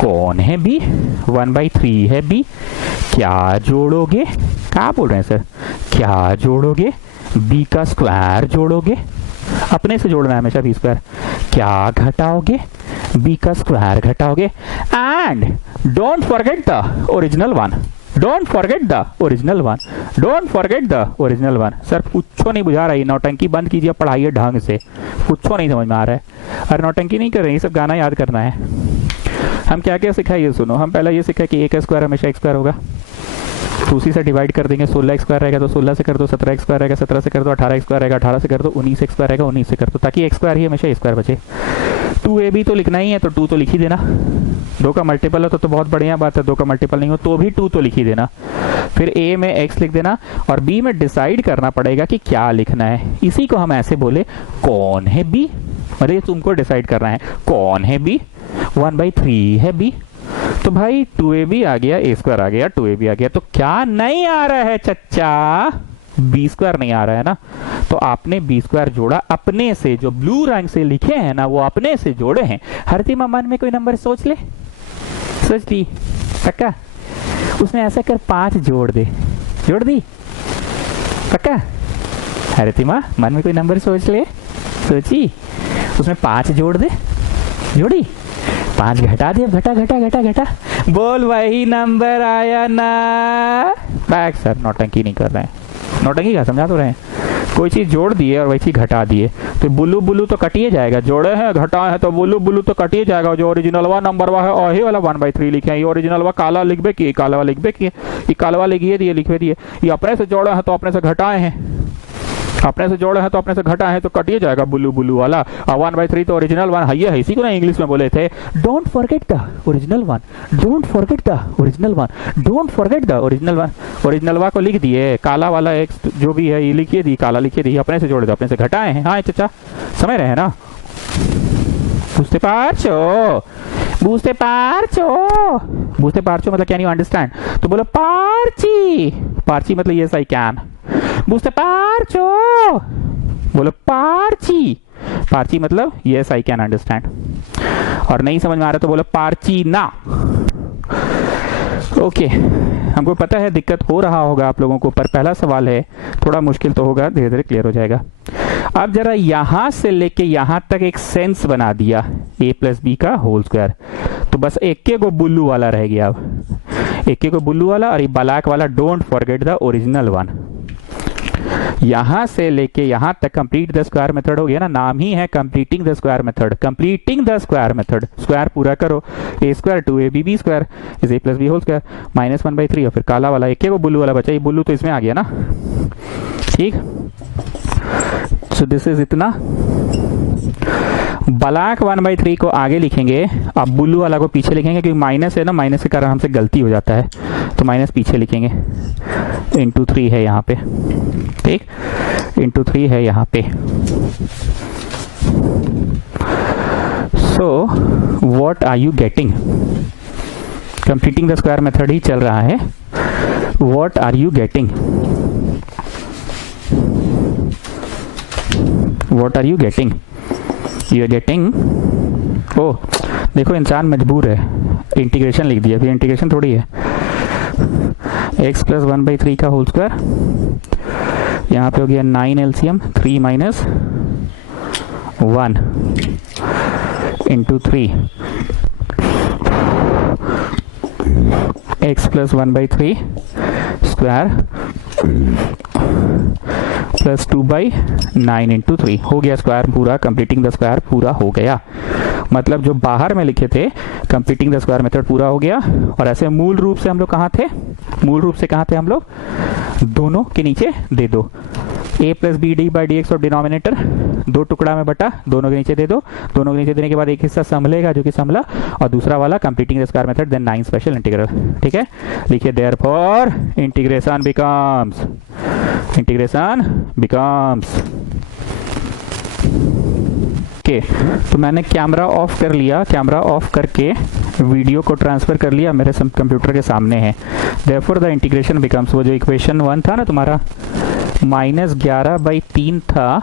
कौन है b, 1/3 है b। क्या जोड़ोगे, क्या बोल रहे हैं सर, क्या जोड़ोगे, b का स्क्वायर जोड़ोगे, अपने से जोड़ना है हमेशा b स्क्वायर। क्या घटाओगे, b का स्क्वायर घटाओगे। And don't forget the original one, don't forget the original one, don't forget the original one. Sir कुछ नहीं बुझा रही, नौटंकी बंद कीजिए, पढ़ाइए ढंग से, कुछ नहीं समझ में आ रहा है। अरे नौटंकी नहीं कर रही, सब गाना याद करना है। हम क्या क्या सिखाए ये सुनो, हम पहले ये सीखा कि a का स्क्वायर हमेशा x स्क्वायर होगा, तो उसी से डिवाइड कर देंगे। 16x स्क्वायर रहेगा तो 16 से कर दो, 17x स्क्वायर रहेगा 17 से कर दो, 18x स्क्वायर रहेगा 18 से कर दो, 19x स्क्वायर रहेगा 19 से कर दो, ताकि x स्क्वायर ही हमेशा a स्क्वायर बचे। 2ab तो लिखना ही है तो 2 तो लिख ही देना, 2 का मल्टीपल हो तो बहुत बढ़िया बात है, 2 का मल्टीपल नहीं हो तो भी 2 तो लिख ही देना। फिर a में x लिख देना और b में डिसाइड करना पड़ेगा कि क्या लिखना है। इसी को हम ऐसे बोले, कौन है b, मतलब तुमको डिसाइड करना है कौन है b, 1/3 है b। तो भाई 2ab आ गया, a स्क्वायर आ गया, 2ab आ गया, तो क्या नहीं आ रहा है चच्चा, b स्क्वायर नहीं आ रहा है ना। तो आपने b स्क्वायर जोड़ा अपने से, जो ब्लू रंग से लिखे हैं ना वो अपने से जोड़े हैं। हरतिमा मन में कोई नंबर सोच ले, सोच ली पक्का, उसमें ऐसा कर 5 जोड़ दे, जोड़ दी पक्का। हरतिमा मन में कोई नंबर सोच ले, सोची, उसमें 5 जोड़ दे, जोड़ी, 5 घटा दे, घटा घटा घटा घटा, बोल वही नंबर आया ना। बैक सर नौटंकी नहीं कर रहे हैं, नौटंकी का समझा तो रहे हैं। कोई चीज जोड़ दिए और वही चीज घटा दिए तो बुल्लू बुल्लू तो कटिए जाएगा, जोड़े हैं घटाए हैं तो बुल्लू बुल्लू तो कटिए जाएगा। जो ओरिजिनल वा नंबर वा है वही वाला 1/3 लिखे हैं। ये ओरिजिनल वा काला लिखबे किए, काला लिखबे किए, ये कालवा लिखिए दिए लिखबे दिए। ये अपने से जोड़े हैं तो अपने से घटाए हैं, अपने से जोड़े हैं तो अपने से घटा है तो कटिए जाएगा बुल्लू बुल्लू वाला। 1/3 तो ओरिजिनल वन है, इसी को ना इंग्लिश में बोले थे don't forget the original one, don't forget the original one, don't forget the original one. Original वा को लिख दिए, काला वाला एक जो भी है ये लिखिए दी, काला लिखिए दी, अपने से जोड़े दो अपने से घटाए हैं। हाँ चाचा समझ रहे हैं ना? बुझते पारचो, बुझते पारचो, बुझते पारचो मतलब कैन यू अंडरस्टैंड? तो बोलो पारची, पारची मतलब यस आई कैन। बुझते पारचो, बोलो पारची, पारची मतलब यस आई कैन अंडरस्टैंड। और नहीं समझ में आ रहा तो बोलो पारची ना। ओके हमको पता है दिक्कत हो रहा होगा आप लोगों को, पर पहला सवाल है थोड़ा मुश्किल तो होगा, धीरे धीरे क्लियर हो जाएगा। अब जरा यहां से लेके यहां तक एक सेंस बना दिया a प्लस बी का होल स्क्वायर, तो बस एक को बुल्लू वाला रह गया। अब एक को बुल्लू वाला और ये ब्लैक वाला don't forget the original one. यहां से लेके यहां तक कंप्लीट द स्क्वायर मेथड हो गया ना, नाम ही है completing the square method, completing the square method. Square पूरा करो, a square 2ab b square is a plus b whole square minus 1/3 और फिर काला वाला एक को बुल्लू वाला बचा, ये बुल्लू तो इसमें आ गया ना, ठीक। सो दिस इज इतना। ब्लैक 1/3 को आगे लिखेंगे, अब बुल्लू वाला को पीछे लिखेंगे क्योंकि माइनस है ना, माइनस के कारण हमसे गलती हो जाता है तो माइनस पीछे लिखेंगे, इंटू 3 है यहाँ पे, ठीक, इंटू 3 है यहाँ पे। So what are you getting? Completing the square method ही चल रहा है। What are you getting? What are you getting? You are getting, oh देखो इंसान मजबूर है, इंटीग्रेशन लिख दिया, फिर इंटीग्रेशन थोड़ी है। x प्लस 1/3 का होल स्क्वायर, यहाँ पे हो गया 9 LCM 3 minus 1 into 3 x plus 1/3 square plus 2/9 into 3 हो गया स्क्वायर पूरा, कंप्लीटिंग द स्क्वायर पूरा हो गया। मतलब जो बाहर में लिखे थे कंप्लीटिंग द स्क्वायर मेथड पूरा हो गया। और ऐसे मूल रूप से हम लोग कहाँ थे? मूल रूप से कहाँ थे हम लोग? दोनों के नीचे दे दो, a plus B D by D x और डिनोमिनेटर दो टुकड़ा में बटा, दोनों के नीचे दे दो। दोनों के नीचे देने के बाद एक हिस्सा संभलेगा जो कि संभला, और दूसरा वाला completing the square method then 9 special integral, ठीक है। लिखिए therefore integration becomes, integration becomes okay. तो मैंने कैमरा ऑफ कर लिया, कैमरा ऑफ करके वीडियो को ट्रांसफर कर लिया, मेरे कंप्यूटर के सामने है। देयरफॉर द इंटीग्रेशन बिकम्स, वो जो इक्वेशन 1 था ना तुम्हारा -11/3 था,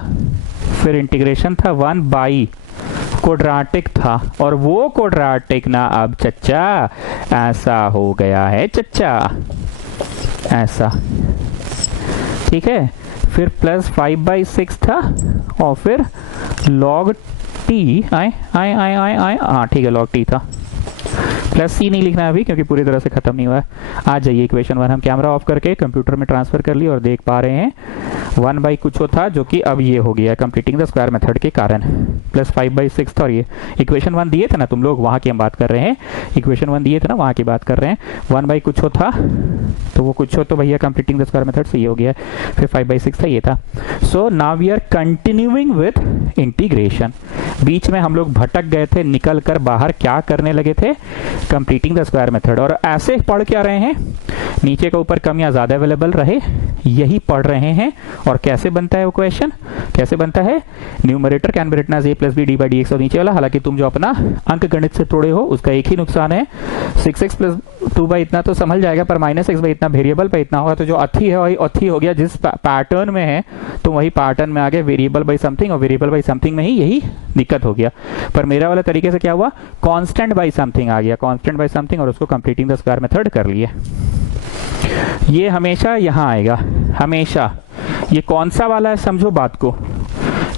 फिर इंटीग्रेशन था 1 क्वाड्रेटिक था, और वो क्वाड्रेटिक ना अब चच्चा ऐसा हो गया है चच्चा, ऐसा, ठीक है। फिर प्लस 5/6 था और फिर log t आए आए आए आए आए, हाँ ठीक है log t था। प्लस सी नहीं लिखना है अभी क्योंकि पूरी तरह से खत्म नहीं हुआ है। आ जाइए इक्वेशन 1 हम कैमरा ऑफ करके कंप्यूटर में ट्रांसफर कर लिए और देख पा रहे हैं 1 कुछ था जो कि अब ये हो गया कंप्लीटिंग द स्क्वायर मेथड के कारण, प्लस 5/6 था। और ये इक्वेशन 1 दिए थे ना तुम लोग, वहां की हम बात कर रहे हैं, इक्वेशन 1 दिए थे ना वहां की बात कर रहे हैं। 1 कुछ था तो वो कुछ तो भैया कंप्लीटिंग द स्क्वायर मेथड से ये हो गया, फिर 5/6 था ये था। So now we are continuing with integration. बीच में हम लोग भटक गए थे, निकल कर बाहर क्या करने लगे थे? Completing the square method. और ऐसे पढ़ क्या रहे हैं? नीचे का ऊपर कम या ज्यादा अवेलेबल रहे यही पढ़ रहे हैं। और कैसे बनता है वो क्वेश्चन? कैसे बनता है? Numerator can be written as a plus B D by D x, और नीचे वाला हालांकि तुम जो अपना अंक गणित से तोड़े हो उसका एक ही नुकसान है, 6x प्लस 2 बाई इतना तो समझ जाएगा, पर -x बाई इतना वेरिएबल पे इतना होगा तो जो अथी है वही अथी हो गया, जिस पैटर्न में है तो वही पैटर्न में आ गया, वेरिएबल बाई समथिंग, और वेरिएबल बाई समथिंग में ही यही दिक्कत हो गया। पर मेरा वाला तरीके से क्या हुआ? कांस्टेंट बाई समथिंग आ गया, कांस्टेंट बाई समथिंग, और उसको कंप्लीटिंग द स्क्वायर मेथड कर लिए। ये हमेशा यहां आएगा, हमेशा। ये कौन सा वाला है समझो बात को,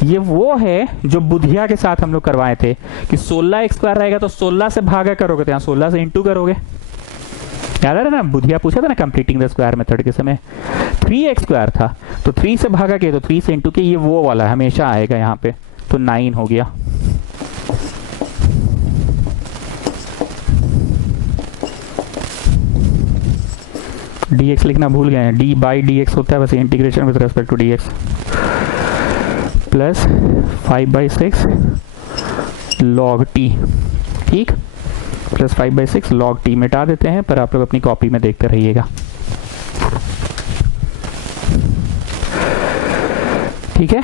ये वो है जो बुधिया के साथ हम लोग करवाए थे कि 16x स्क्वायर रहेगा तो 16 से भागा करोगे तो यहाँ 16 से इंटू करोगे, याद है ना? बुधिया पूछा था ना कंप्लीटिंग द स्क्वायर मेथड के समय। 3x स्क्वायर था तो 3 से भागा के, तो 3 से इंटू के, ये वो वाला हमेशा आएगा यहाँ पे, तो 9 हो गया। dx लिखना भूल गए हैं, d बाई dx होता है वैसे integration with respect to dx, plus 5/6 log t, ठीक, प्लस 5/6 log t मिटा देते हैं, पर आप लोग अपनी कॉपी में देखते रहिएगा, ठीक है।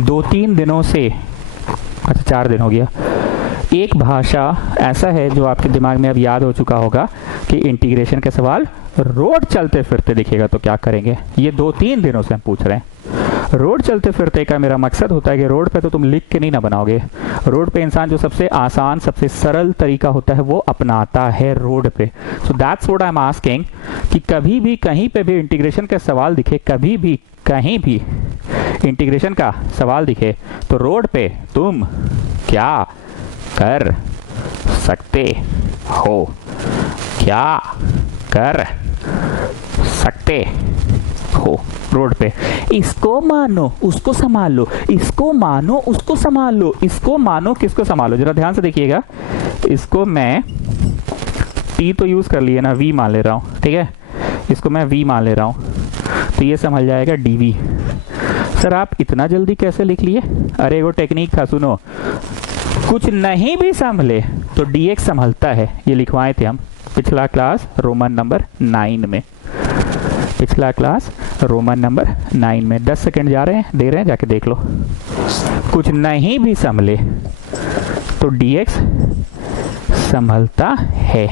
2-3 दिनों से, अच्छा 4 दिन हो गया, एक भाषा ऐसा है जो आपके दिमाग में अब याद हो चुका होगा कि इंटीग्रेशन का सवाल रोड चलते फिरते दिखेगा तो क्या करेंगे। ये 2-3 दिनों से हम पूछ रहे हैं। रोड चलते फिरते का मेरा मकसद होता है कि रोड पे तो तुम लिख के नहीं ना बनाओगे, रोड पे इंसान जो सबसे आसान सबसे सरल तरीका होता है वो अपनाता है रोड पे। So that's what I am asking कि कभी भी कहीं पे भी इंटीग्रेशन का सवाल दिखे, कभी भी कहीं भी इंटीग्रेशन का सवाल दिखे, तो रोड पे तुम क्या कर सकते हो, क्या कर सकते हो रोड पे। इसको मानो उसको संभाल लो, इसको मानो उसको संभाल लो, इसको मानो किसको संभालो। जरा ध्यान से देखिएगा, इसको मैं टी तो यूज कर लिए ना, वी मान ले रहा हूं, ठीक है, इसको मैं वी मान ले रहा हूं, तो ये संभल जाएगा डीवी। सर आप इतना जल्दी कैसे लिख लिए? अरे वो टेक्निक था, सुनो, कुछ नहीं भी संभले तो dx संभलता है, ये लिखवाए थे हम पिछला क्लास रोमन नंबर 9 में, पिछला क्लास रोमन नंबर 9 में। 10 सेकंड जा रहे हैं, दे रहे हैं, जाके देख लो। कुछ नहीं भी संभले तो dx संभलता है।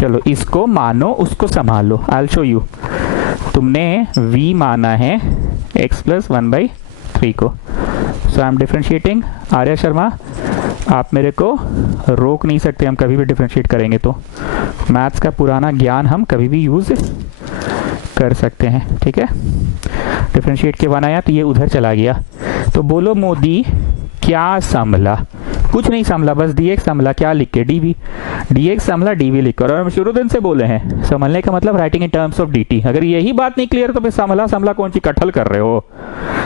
चलो इसको मानो उसको संभालो, आई विल शो यू। तुमने v माना है x + 1/3 को, so I am differentiating. Arya Sharma आप मेरे को रोक नहीं सकते, हम कभी भी डिफरेंशिएट करेंगे तो मैथ्स का पुराना ज्ञान हम कभी भी यूज कर सकते हैं, ठीक है। डिफरेंशिएट के बनाया तो ये उधर चला गया, तो बोलो मोदी क्या संभला? कुछ नहीं संभला, बस dx संभला, क्या लिख के dv, dx संभला dv लिख कर। और हम शुरू दिन से बोले हैं संभलने का मतलब writing in terms of dt। अगर यही बात नहीं क्लियर तो फिर संभला कौन सी कटहल कर रहे हो?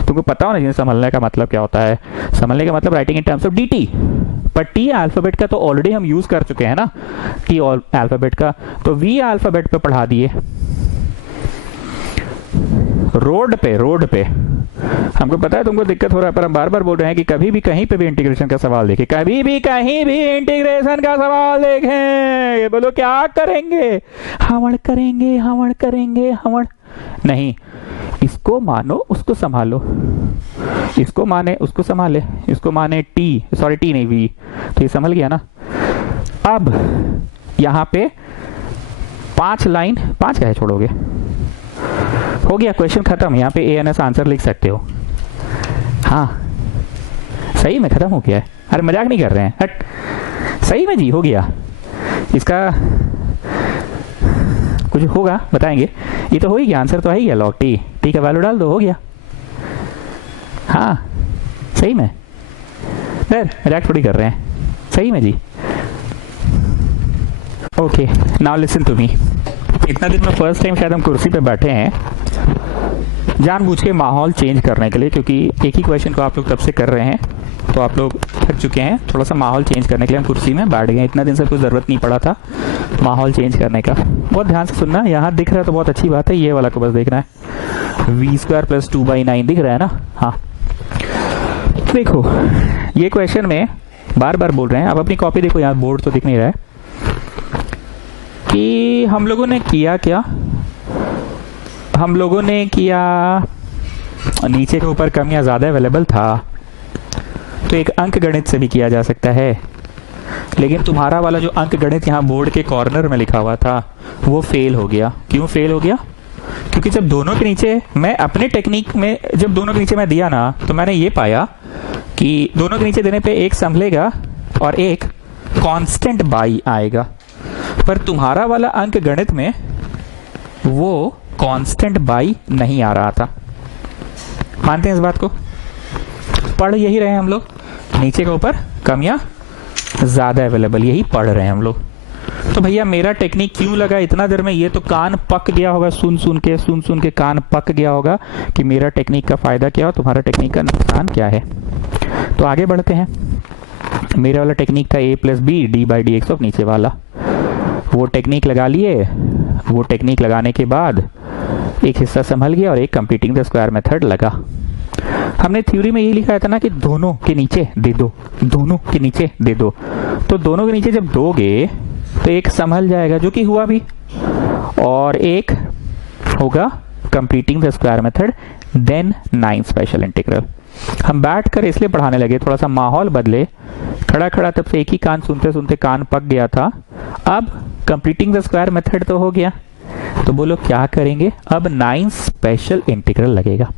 तुमको पता हो ना संभलने का मतलब क्या होता है? संभलने का मतलब writing in terms of dt। पर टी अल्फाबेट का तो ऑलरेडी हम यूज कर चुके हैं ना, टी अल्फाबेट का, तो वी अल्फाबेट पे पढ़ा दिए। रोड पे हमको पता है तुमको दिक्कत हो रहा है, पर हम बार बार बोल रहे हैं कि कभी भी कहीं पे भी इंटीग्रेशन का सवाल देखें, कभी भी कहीं भी इंटीग्रेशन का सवाल देखें, ये बोलो क्या करेंगे? हवड़ करेंगे, हवड़ करेंगे, हवड़ नहीं। इसको मानो उसको संभालो, इसको माने उसको संभाले, इसको माने टी, सॉरी टी नहीं वी, तो ये संभल गया ना। अब यहां पे 5 लाइन, 5 क्या है छोड़ोगे, हो गया, क्वेश्चन खत्म। यहाँ पे ANS आंसर लिख सकते हो। हाँ सही में खत्म हो गया है, अरे मजाक नहीं कर रहे हैं, हट, सही में जी हो गया। इसका कुछ होगा बताएंगे, ये तो हो ही गया, आंसर तो है ही, लॉग टी का वैल्यू डाल दो, हो गया। हाँ सही में, फिर मजाक थोड़ी कर रहे हैं, सही में जी। Okay now listen to me. इतना दिन में फर्स्ट टाइम शायद हम कुर्सी पे बैठे हैं जानबूझ के माहौल चेंज करने के लिए, क्योंकि एक ही क्वेश्चन को आप लोग तब से कर रहे हैं तो आप लोग थक चुके हैं। थोड़ा सा माहौल चेंज करने के लिए हम कुर्सी में बैठ गए, इतना दिन से कोई ज़रूरत नहीं पड़ा था माहौल चेंज करने का। बहुत ध्यान से सुनना, यहाँ दिख रहा है तो बहुत अच्छी बात है, ये वाला को बस देखना है। v² + 2/9 दिख रहा है ना? हाँ देखो, ये क्वेश्चन में बार बार बोल रहे हैं, अब अपनी कॉपी देखो, यहाँ बोर्ड तो दिख नहीं रहा है कि हम लोगों ने किया क्या। हम लोगों ने किया, नीचे के ऊपर कमियां ज़्यादा अवेलेबल था तो एक अंक गणित से भी किया जा सकता है, लेकिन तुम्हारा वाला जो अंक गणित यहाँ बोर्ड के कॉर्नर में लिखा हुआ था वो फेल हो गया। क्यों फेल हो गया? क्योंकि जब दोनों के नीचे मैं अपने टेक्निक में, जब दोनों के नीचे मैं दिया ना, तो मैंने ये पाया कि दोनों के नीचे देने पे एक संभलेगा और एक कांस्टेंट बाई आएगा, पर तुम्हारा वाला अंक गणित में वो कांस्टेंट बाई नहीं आ रहा था। मानते हैं इस बात को? पढ़ यही रहे हैं हम लोग, नीचे के ऊपर कमियां ज्यादा अवेलेबल, यही पढ़ रहे हैं हम लोग। तो भैया मेरा टेक्निक क्यों लगा इतना देर में, ये तो कान पक गया होगा सुन सुन के कान पक गया होगा कि मेरा टेक्निक का फायदा क्या हो, तुम्हारा टेक्निक का नुकसान क्या है। तो आगे बढ़ते हैं। मेरे वाला टेक्निक था a plus B D by D x of नीचे वाला, वो टेक्निक लगा लिए। वो टेक्निक लगाने के बाद एक हिस्सा संभल गया और एक कंप्लीटिंग द स्क्वायर मेथड लगा। हमने थ्योरी में यही लिखा था ना कि दोनों के नीचे दे दो, दोनों के नीचे दे दो। तो दोनों के नीचे जब दोगे तो एक संभल जाएगा, जो कि हुआ भी, और एक होगा completing the square method, then 9 special integral. हम बैठ कर इसलिए पढ़ाने लगे, थोड़ा सा माहौल बदले, खड़ा खड़ा तब से एक ही कान सुनते सुनते कान पक गया था। अब कंप्लीटिंग द स्क्वायर मेथड तो हो गया, तो बोलो क्या करेंगे, अब 9 स्पेशल इंटीग्रल लगेगा।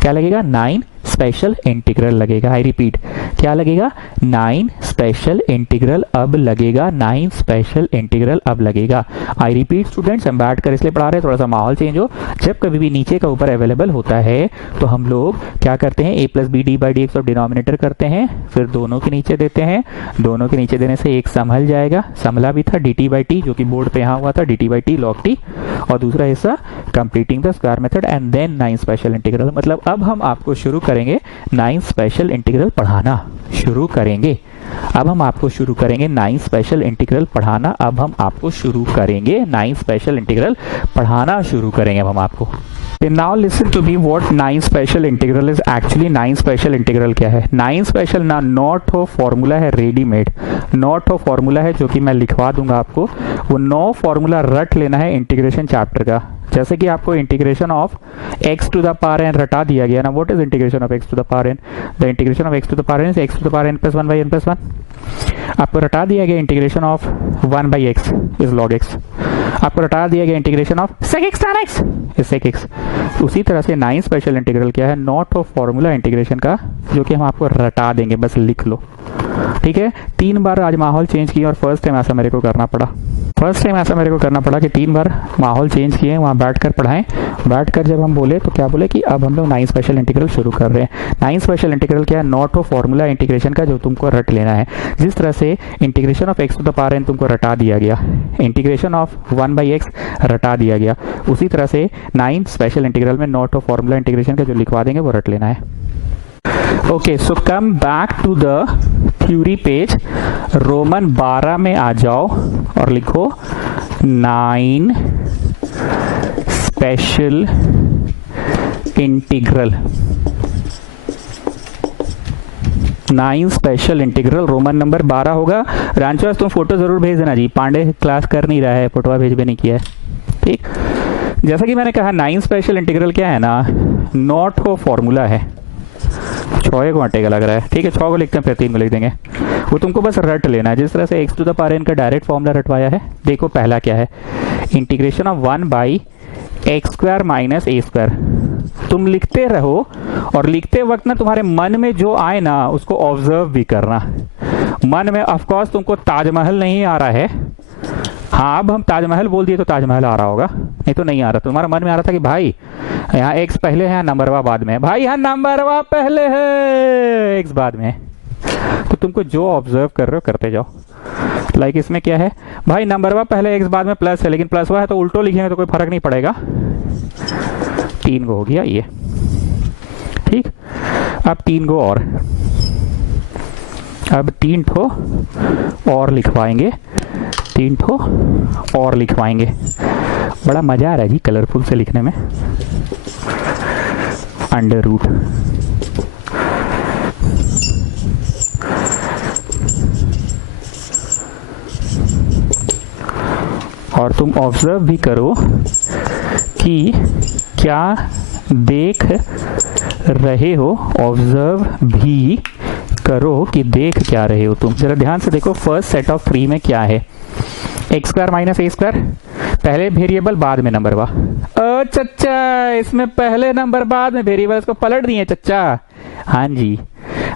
क्या लगेगा, 9 स्पेशल इंटीग्रल लगेगा। आई रिपीट, क्या लगेगा, 9 स्पेशल इंटीग्रल अब लगेगा, 9 स्पेशल इंटीग्रल अब लगेगा। आई रिपीट स्टूडेंट्स, हम बैठ कर इसलिए पढ़ा रहे हैं थोड़ा सा माहौल चेंज हो। जब कभी भी नीचे का ऊपर अवेलेबल होता है तो हम लोग क्या करते हैं, a plus B D by D x of denominator करते हैं, फिर दोनों के नीचे देते हैं। दोनों के नीचे देने से एक संभल जाएगा, संभला भी था डी टी बाई टी, जो कि बोर्ड पे यहाँ हुआ था, d t by t log t, और दूसरा हिस्सा completing the square method and then 9 special integral. मतलब अब हम आपको शुरू करेंगे 9 स्पेशल इंटीग्रल पढ़ाना शुरू करेंगे। अब हम आपको शुरू करेंगे 9 स्पेशल इंटीग्रल पढ़ाना। अब हम आपको शुरू करेंगे 9 स्पेशल इंटीग्रल पढ़ाना शुरू करेंगे अब हम आपको। Now listen to me what 9 special integral is actually। 9 special integral क्या है, 9 special ना नॉट हो फॉर्मूला है रेडीमेड, नॉट हो फॉर्मूला है जो कि मैं लिखवा दूंगा आपको। वो 9 फॉर्मूला रट लेना है इंटीग्रेशन चैप्टर का। जैसे कि आपको integration of x to the power n रटा दिया गया ना, what is integration of x to the power n, the integration of x to the power n is x to the power n plus 1 by n plus 1। आपको रटा दिया गया integration of 1 by x is log x। आपको रटा दिया गया integration of sec x tan x is sec x। उसी तरह से 9 स्पेशल इंटीग्रल क्या है, नॉट ऑफ फॉर्मूला इंटीग्रेशन का, जो कि हम आपको रटा देंगे, बस लिख लो, ठीक है। 3 बार आज माहौल चेंज किया और फर्स्ट टाइम ऐसा मेरे को करना पड़ा। फर्स्ट टाइम ऐसा मेरे को करना पड़ा कि 3 बार माहौल चेंज किए, वहाँ बैठकर पढ़ाएं। बैठकर जब हम बोले तो क्या बोले कि अब हम लोग 9 स्पेशल इंटीग्रल शुरू कर रहे हैं। 9 स्पेशल इंटीग्रल क्या है, नॉट ऑफ फॉर्मूला इंटीग्रेशन का, जो तुमको रट लेना है। जिस तरह से integration of x to the power n तुमको रटा दिया गया, इंटीग्रेशन ऑफ 1 बाई x रटा दिया गया, उसी तरह से 9 स्पेशल इंटीग्रल में नॉट ऑफ फॉर्मूला इंटीग्रेशन का जो लिखवा देंगे वो रट लेना है। Okay, so come back to the theory page, Roman 12 में आ जाओ और लिखो 9 special integral. 9 special integral Roman number 12 होगा। रांचो तुम फोटो जरूर भेज देना जी, पांडे क्लास कर नहीं रहा है, फोटो भेज भी नहीं किया है, ठीक। जैसा कि मैंने कहा 9 स्पेशल इंटीग्रल क्या है ना, नॉट हो फॉर्मूला है। 6 को हटेगा लग रहा है, ठीक है, 6 को लिखते हैं फिर 3 को लिख देंगे। वो तुमको बस रट लेना है, जिस तरह से x to the power n का डायरेक्ट फॉर्मूला रटवाया है। देखो पहला क्या है, integration of 1 by x square minus a square. तुम लिखते रहो और लिखते वक्त ना तुम्हारे मन में जो आए ना उसको ऑब्जर्व भी करना। मन में ऑफकोर्स तुमको ताजमहल नहीं आ रहा है, हाँ अब हम ताजमहल बोल दिए तो ताजमहल आ रहा होगा, नहीं तो नहीं आ रहा। तुम्हारा मन में आ रहा था कि भाई यहाँ एक्स पहले है, नंबरवा बाद में, भाई यहाँ नंबरवा पहले है, एक्स बाद में। तो तुमको जो ऑब्जर्व कर रहे हो करते जाओ। लाइक इसमें क्या है, भाई नंबरवा पहले एक्स बाद में प्लस है, लेकिन प्लस हुआ है तो उल्टो लिखेंगे तो कोई फर्क नहीं पड़ेगा। 3 को हो गया ये, ठीक। अब 3 को और, अब 3 ठो और लिखवाएंगे, 3 ठो और लिखवाएंगे। बड़ा मजा आ रहा है जी कलरफुल से लिखने में। अंडर रूट, और तुम ऑब्जर्व भी करो कि क्या देख रहे हो, ऑब्जर्व भी करो कि देख क्या रहे हो तुम। जरा ध्यान से देखो, फर्स्ट सेट ऑफ 3 में क्या है, x square minus a square, पहले वेरिएबल बाद में नंबर वा। चच्चा इसमें पहले नंबर बाद में वेरिएबल, इसको पलट दिए चच्चा। हाँ जी,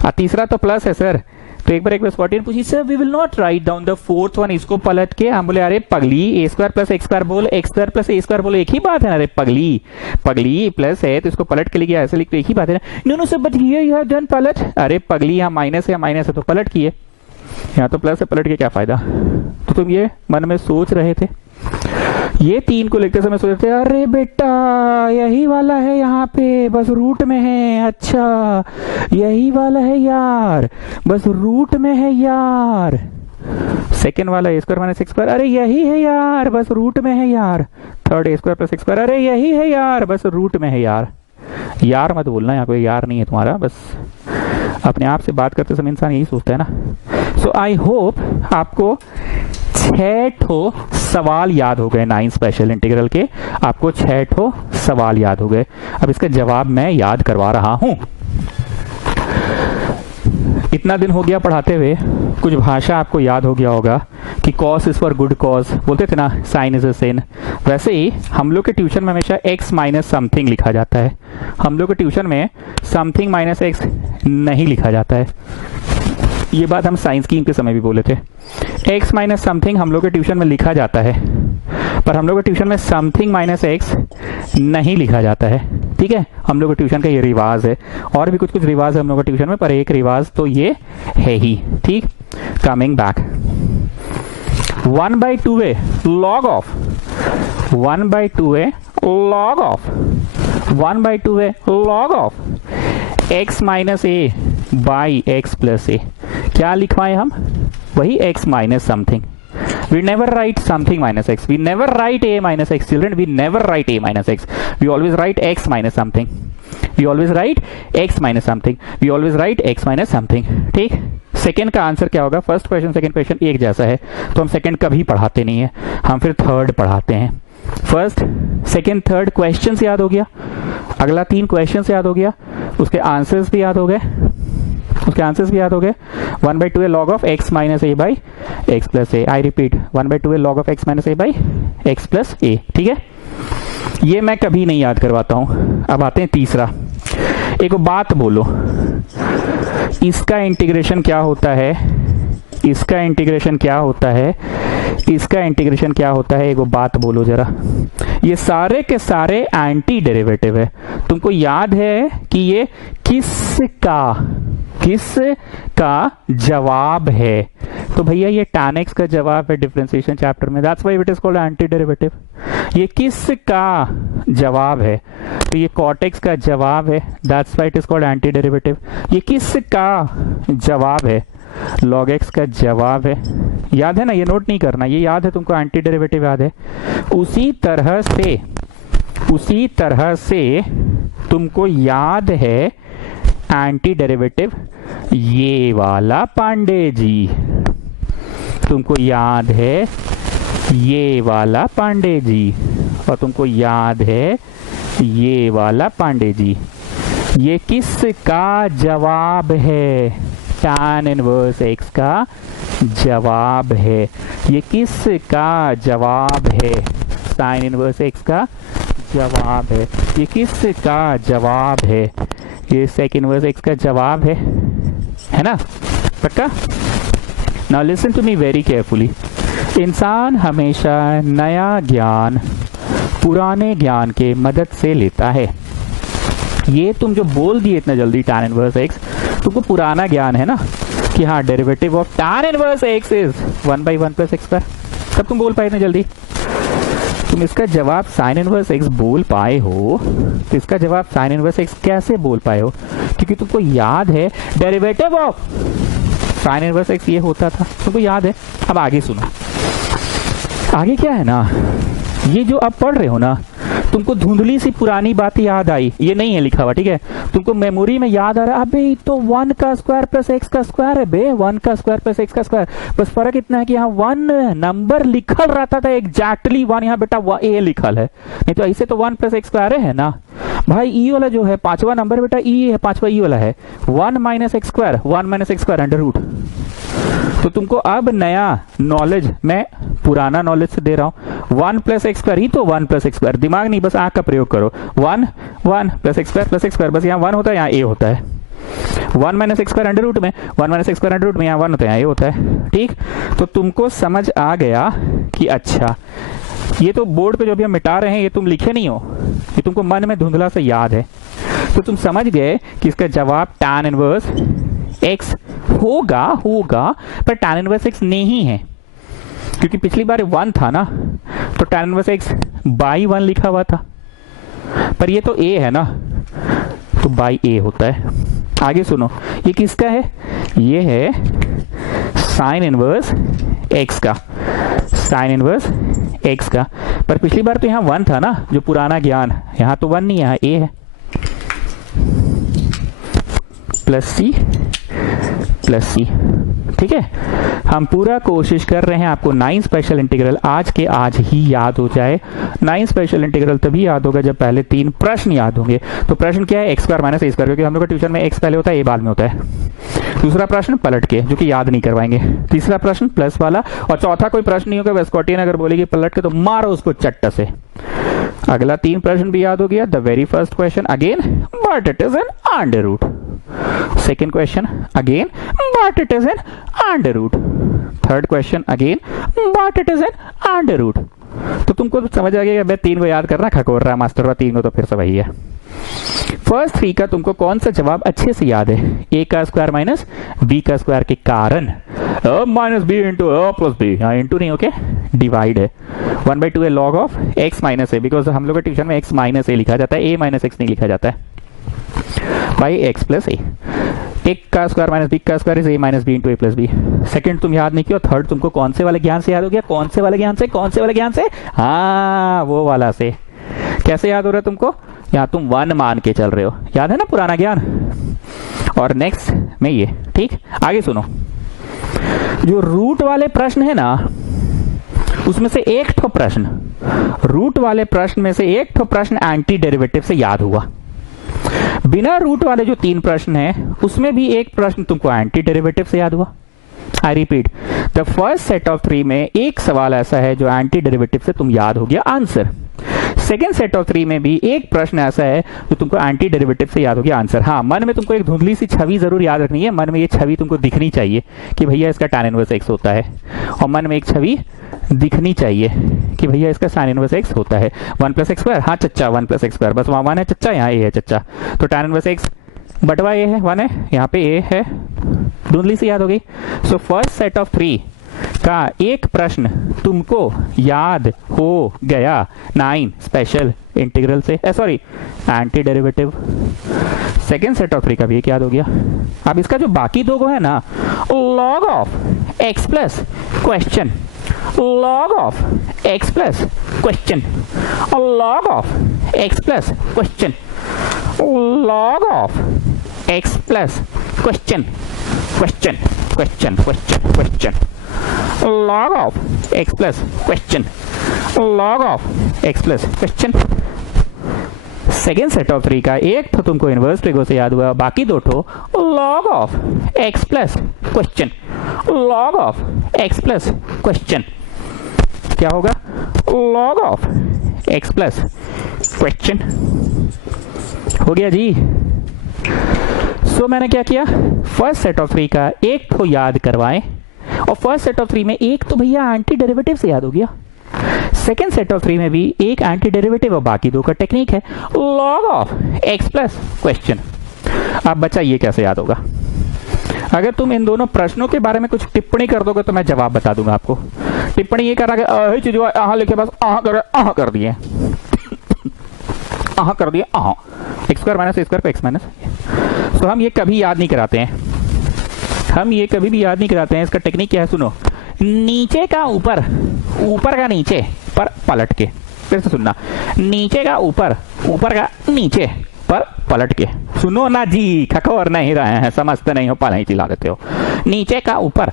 तीसरा तो प्लस है सर, तो एक बार स्पॉटिन पूछी sir we will not write down the fourth one. इसको पलट के हम बोले अरे पगली, a square plus x square बोल, x square plus a square बोलो, एक ही बात है ना। अरे पगली, पगली प्लस है तो इसको पलट के लिखिए, ऐसे लिख तो एक ही बात है ना। No no sir but here you have done पलट। अरे पगली यहाँ माइनस है, माइनस है तो पलट किए। यहाँ तो प्लस है, पलट के क्या फायदा। तो तुम ये मन में सोच रहे थे, ये 3 को लिखते समय सोच रहे थे अरे बेटा यही वाला है यहाँ पे, बस रूट में है। अच्छा यही वाला है यार, बस रूट में है यार। सेकेंड वाला ए स्क्वायर माइनस एक्स स्क्वायर, अरे यही है यार, बस रूट में है यार। Third A square plus x square, अरे यही है यार, बस रूट में है यार। यार मत बोलना, यहाँ कोई यार नहीं है तुम्हारा, बस अपने आप से बात करते समय इंसान यही सोचता है ना। सो आई होप आपको 6 ठो सवाल याद हो गए 9 स्पेशल इंटीग्रल के, आपको 6 ठो सवाल याद हो गए। अब इसका जवाब मैं याद करवा रहा हूं। इतना दिन हो गया पढ़ाते हुए, कुछ भाषा आपको याद हो गया होगा कि cos is for good cause, बोलते थे ना, साइन इज अ सिन। वैसे ही हम लोग के ट्यूशन में हमेशा x माइनस समथिंग लिखा जाता है, हम लोग के ट्यूशन में समथिंग माइनस x नहीं लिखा जाता है। ये बात हम साइंस की के समय भी बोले थे। x माइनस समथिंग हम लोग के ट्यूशन में लिखा जाता है, पर हम लोग के ट्यूशन में समथिंग माइनस x नहीं लिखा जाता है। ठीक है, हम लोग के ट्यूशन का ये रिवाज है, और भी कुछ कुछ रिवाज है हम लोग के ट्यूशन में, पर एक रिवाज तो ये है ही। ठीक, coming back, 1/2a log of 1/2a log of 1/2a log of x minus A by X plus A. क्या लिखवाएं हम? वही x minus something. We never write something minus x. We never write a minus x, children. We never write a minus x. We always write x minus something. We always write x minus something. We always write x minus something. ठीक? Second का answer क्या होगा? First question second question एक जैसा है, तो हम second कभी पढ़ाते नहीं है, हम फिर थर्ड पढ़ाते हैं। फर्स्ट सेकेंड थर्ड क्वेश्चन याद हो गया, अगला 3 क्वेश्चन याद हो गया, उसके आंसर्स भी याद हो गए, 1/2a log of x minus a by x plus a। I repeat, 1/2a log of x minus a by x plus a। ठीक है, ये मैं कभी नहीं याद करवाता हूं। अब आते हैं तीसरा। एक बात बोलो, इसका इंटीग्रेशन क्या होता है? इसका इंटीग्रेशन क्या होता है? इसका इंटीग्रेशन क्या होता है? एक बात बोलो जरा। ये सारे के सारे एंटी डेरिवेटिव है। तुमको याद है कि ये किसका जवाब है? तो भैया ये tan x का जवाब है डिफरेंशिएशन चैप्टर में, that's why it is called anti derivative. ये किसका जवाब है? तो ये cot x का जवाब है, that's why it is called anti derivative. ये किसका जवाब है? log x का जवाब है। याद है ना, ये नोट नहीं करना, ये याद है तुमको, एंटी डेरिवेटिव याद है। उसी तरह से तुमको याद है एंटी डेरिवेटिव ये वाला पांडे जी, तुमको याद है ये वाला पांडे जी, और तुमको याद है ये वाला पांडे जी। ये किसका जवाब है? tan इनवर्स x का जवाब है। ये किसका जवाब है? sin इनवर्स x का जवाब है। ये किसका जवाब है? ये sec इनवर्स x का जवाब है ना? पक्का? Now listen to me very carefully. इंसान हमेशा नया ज्ञान पुराने ज्ञान के मदद से लेता है। ये तुम जो बोल दिए इतना जल्दी tan इनवर्स x, तुमको पुराना ज्ञान है ना कि हाँ derivative of tan inverse x is 1/1 plus x square, तब तुम बोल पाए इतना जल्दी। तुम इसका जवाब sin इनवर्स x बोल पाए हो, तो इसका जवाब sin इनवर्स x कैसे बोल पाए हो? क्योंकि तुमको याद है derivative of sin inverse x ये होता था, तुमको याद है। अब आगे सुनो, आगे क्या है ना, ये जो आप पढ़ रहे हो ना, तुमको धुंधली सी पुरानी बात याद आई, ये नहीं है लिखा हुआ, ठीक है? तुमको मेमोरी में याद आ रहा है, अबे तो 1 का स्क्वायर प्लस एक्स का स्क्वायर है बे, 1 का स्क्वायर प्लस एक्स का स्क्वायर। बस फर्क इतना है कि यहाँ 1 नंबर लिखल रहता था एग्जैक्टली 1, यहाँ बेटा ए लिखल है, नहीं तो ऐसे तो 1 प्लस एक्स स्क्वायर है ना भाई। ई वाला जो है 5वां नंबर बेटा ई है, 5वां ई वाला है 1 minus x square, 1 minus x square under root. तो तुमको अब नया नॉलेज मैं पुराना नॉलेज से दे रहा हूं। 1 प्लस एक्स स्क्वायर ही तो 1 प्लस एक्स स्क्वायर, दिमाग नहीं बस आंख का प्रयोग करो। 1 प्लस एक्स स्क्वायर, बस यहाँ 1 होता है, यहाँ ए होता है। 1 minus x square under root में, 1 minus x square under root में, यहाँ 1 होता है, यहाँ ए होता है। ठीक, तो तुमको समझ आ गया कि अच्छा ये तो बोर्ड पे जो भी हम मिटा रहे हैं ये तुम लिखे नहीं हो, ये तुमको मन में धुंधला से याद है। तो तुम समझ गए कि इसका जवाब tan इनवर्स x होगा होगा पर tan इनवर्स x नहीं है, क्योंकि पिछली बार 1 था ना, तो tan इनवर्स x बाई 1 लिखा हुआ था, पर ये तो a है ना, तो बाई a होता है। आगे सुनो, ये किसका है? ये है साइन इनवर्स x का, साइन इनवर्स x का। पर पिछली बार तो यहाँ 1 था ना, जो पुराना ज्ञान, यहाँ तो 1 नहीं, यहाँ a है। प्लस c, ठीक है। हम पूरा कोशिश कर रहे हैं आपको 9 स्पेशल इंटीग्रल आज के आज ही याद हो जाए। 9 स्पेशल इंटीग्रल तभी याद होगा जब पहले 3 प्रश्न याद होंगे। तो प्रश्न क्या है? x square minus a square, क्योंकि हम लोग का ट्यूशन में x पहले होता है, a बाद में होता है। दूसरा प्रश्न पलट के, जो कि याद नहीं करवाएंगे। तीसरा प्रश्न प्लस वाला, और चौथा कोई प्रश्न नहीं होगा। वेस्कोटियन अगर बोलेगी पलट के तो मारो उसको चट्टा से। अगला 3 प्रश्न भी याद हो गया। The very first question again, but it is an under root. Second question again, but it is an under root. Third question again, but it is an under root. तो तुमको समझ आ गया, मैं 3 को याद करना खकोर रहा मास्टर का, 3 को तो फिर से वही है। फर्स्ट 3 का तुमको कौन सा जवाब अच्छे से याद है? a का स्क्वायर माइनस b का स्क्वायर के कारण minus b into plus b, यहाँ इंटू नहीं, ओके, डिवाइड है 1/2 log of x minus a, because हम लोग के ट्यूशन में x माइनस ए लिखा जाता है, a माइनस x नहीं लिखा जाता है, by x plus a. a का स्क्वायर माइनस b का square is a minus b into a plus b. Second तुम याद नहीं किया। थर्ड तुमको कौन से वाले ज्ञान से याद हो गया? कौन से वाले ज्ञान से? कौन से वाले ज्ञान से? हाँ, वो वाला से। कैसे याद हो रहा है तुमको? यहाँ तुम 1 मान के चल रहे हो, याद है ना पुराना ज्ञान। और नेक्स्ट में ये, ठीक। आगे सुनो, जो रूट वाले प्रश्न है ना, उसमें से एक ठो प्रश्न, रूट वाले प्रश्न में से एक ठो प्रश्न एंटी डेरिवेटिव से याद हुआ। बिना रूट वाले जो 3 प्रश्न हैं, उसमें भी एक प्रश्न तुमको एंटी डेरिवेटिव से याद हुआ। I repeat, the first set of 3 में एक सवाल ऐसा है जो एंटी डेरिवेटिव से तुम याद हो गया आंसर। सेकेंड सेट ऑफ 3 में भी एक प्रश्न ऐसा है जो तुमको एंटी डेरिवेटिव से याद हो गया आंसर। हाँ, मन में तुमको एक धुंधली सी छवि जरूर याद रखनी है। मन में ये छवि तुमको दिखनी चाहिए कि भैया इसका tan इनवर्स x होता है, और मन में एक छवि दिखनी चाहिए कि भैया इसका sin इनवर्स x होता है। 1 प्लस एक्स स्क्वायर, हाँ चच्चा 1 प्लस एक्स स्क्वायर, बस वहाँ 1 है चच्चा, यहाँ a है चच्चा, तो tan इनवर्स x बटवा a है, 1 है, यहाँ पे a है, धुंधली सी याद हो गई। सो फर्स्ट सेट ऑफ 3 का एक प्रश्न तुमको याद हो गया 9 स्पेशल इंटीग्रल से, sorry anti derivative. Second set of 3 का भी एक याद हो गया। अब इसका जो बाकी 2 है ना, log of x plus question, log of x plus question, और log of x plus question, log of x plus question, question question question question, log of x plus question, log of x plus question। Second set of 3 का एक तो तुमको inverse trigo से याद हुआ, बाकी 2 ठो log of x plus question, log of x plus question क्या होगा? log of x plus question हो गया जी। सो मैंने क्या किया, फर्स्ट सेट ऑफ 3 का एक तो याद करवाएं, और फर्स्ट सेट ऑफ 3 में एक तो भैया एंटी डेरिवेटिव से याद हो गया। सेकेंड सेट ऑफ 3 में भी एक एंटी डेरिवेटिव, और बाकी 2 का टेक्निक है log of x plus question. अब बच्चा ये कैसे याद होगा? अगर तुम इन दोनों प्रश्नों के बारे में कुछ टिप्पणी कर दोगे तो मैं जवाब बता दूंगा आपको। टिप्पणी ये करा चीज लिखे, बस कर दिए, कर दिए, x square minus a square को एक्स माइनस। तो हम ये कभी याद नहीं कराते हैं, हम ये कभी भी याद नहीं कराते हैं। इसका टेक्निक क्या है सुनो, नीचे का ऊपर, ऊपर का नीचे पर पलट के, फिर से सुनना, नीचे का ऊपर, ऊपर का नीचे पर पलट के। सुनो ना जी, खखोर नहीं रहे हैं, समझते नहीं हो, पल ही चिल्ला देते हो। नीचे का ऊपर,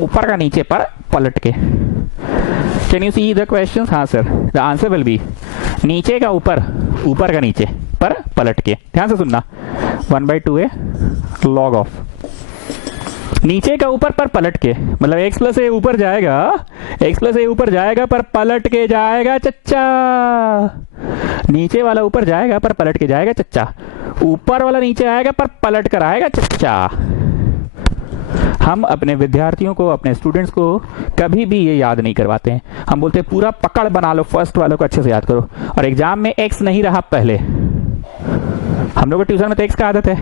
ऊपर का नीचे पर पलट के। Can you see the questions? हाँ sir, the answer will be नीचे का ऊपर, ऊपर का नीचे पर पलट के। ध्यान से सुनना, 1/2 है लॉग ऑफ नीचे का ऊपर पर पलट के, मतलब x प्लस ए ऊपर जाएगा, x प्लस ए ऊपर जाएगा पर पलट के जाएगा चच्चा। नीचे वाला ऊपर जाएगा पर पलट के जाएगा चच्चा, ऊपर वाला नीचे आएगा पर पलट कर आएगा चच्चा। हम अपने विद्यार्थियों को, अपने स्टूडेंट्स को कभी भी ये याद नहीं करवाते हैं। हम बोलते हैं पूरा पकड़ बना लो, फर्स्ट वालों को अच्छे से याद करो, और एग्जाम में x नहीं रहा पहले हम लोग को ट्यूशन में तो एक्स का आदत है,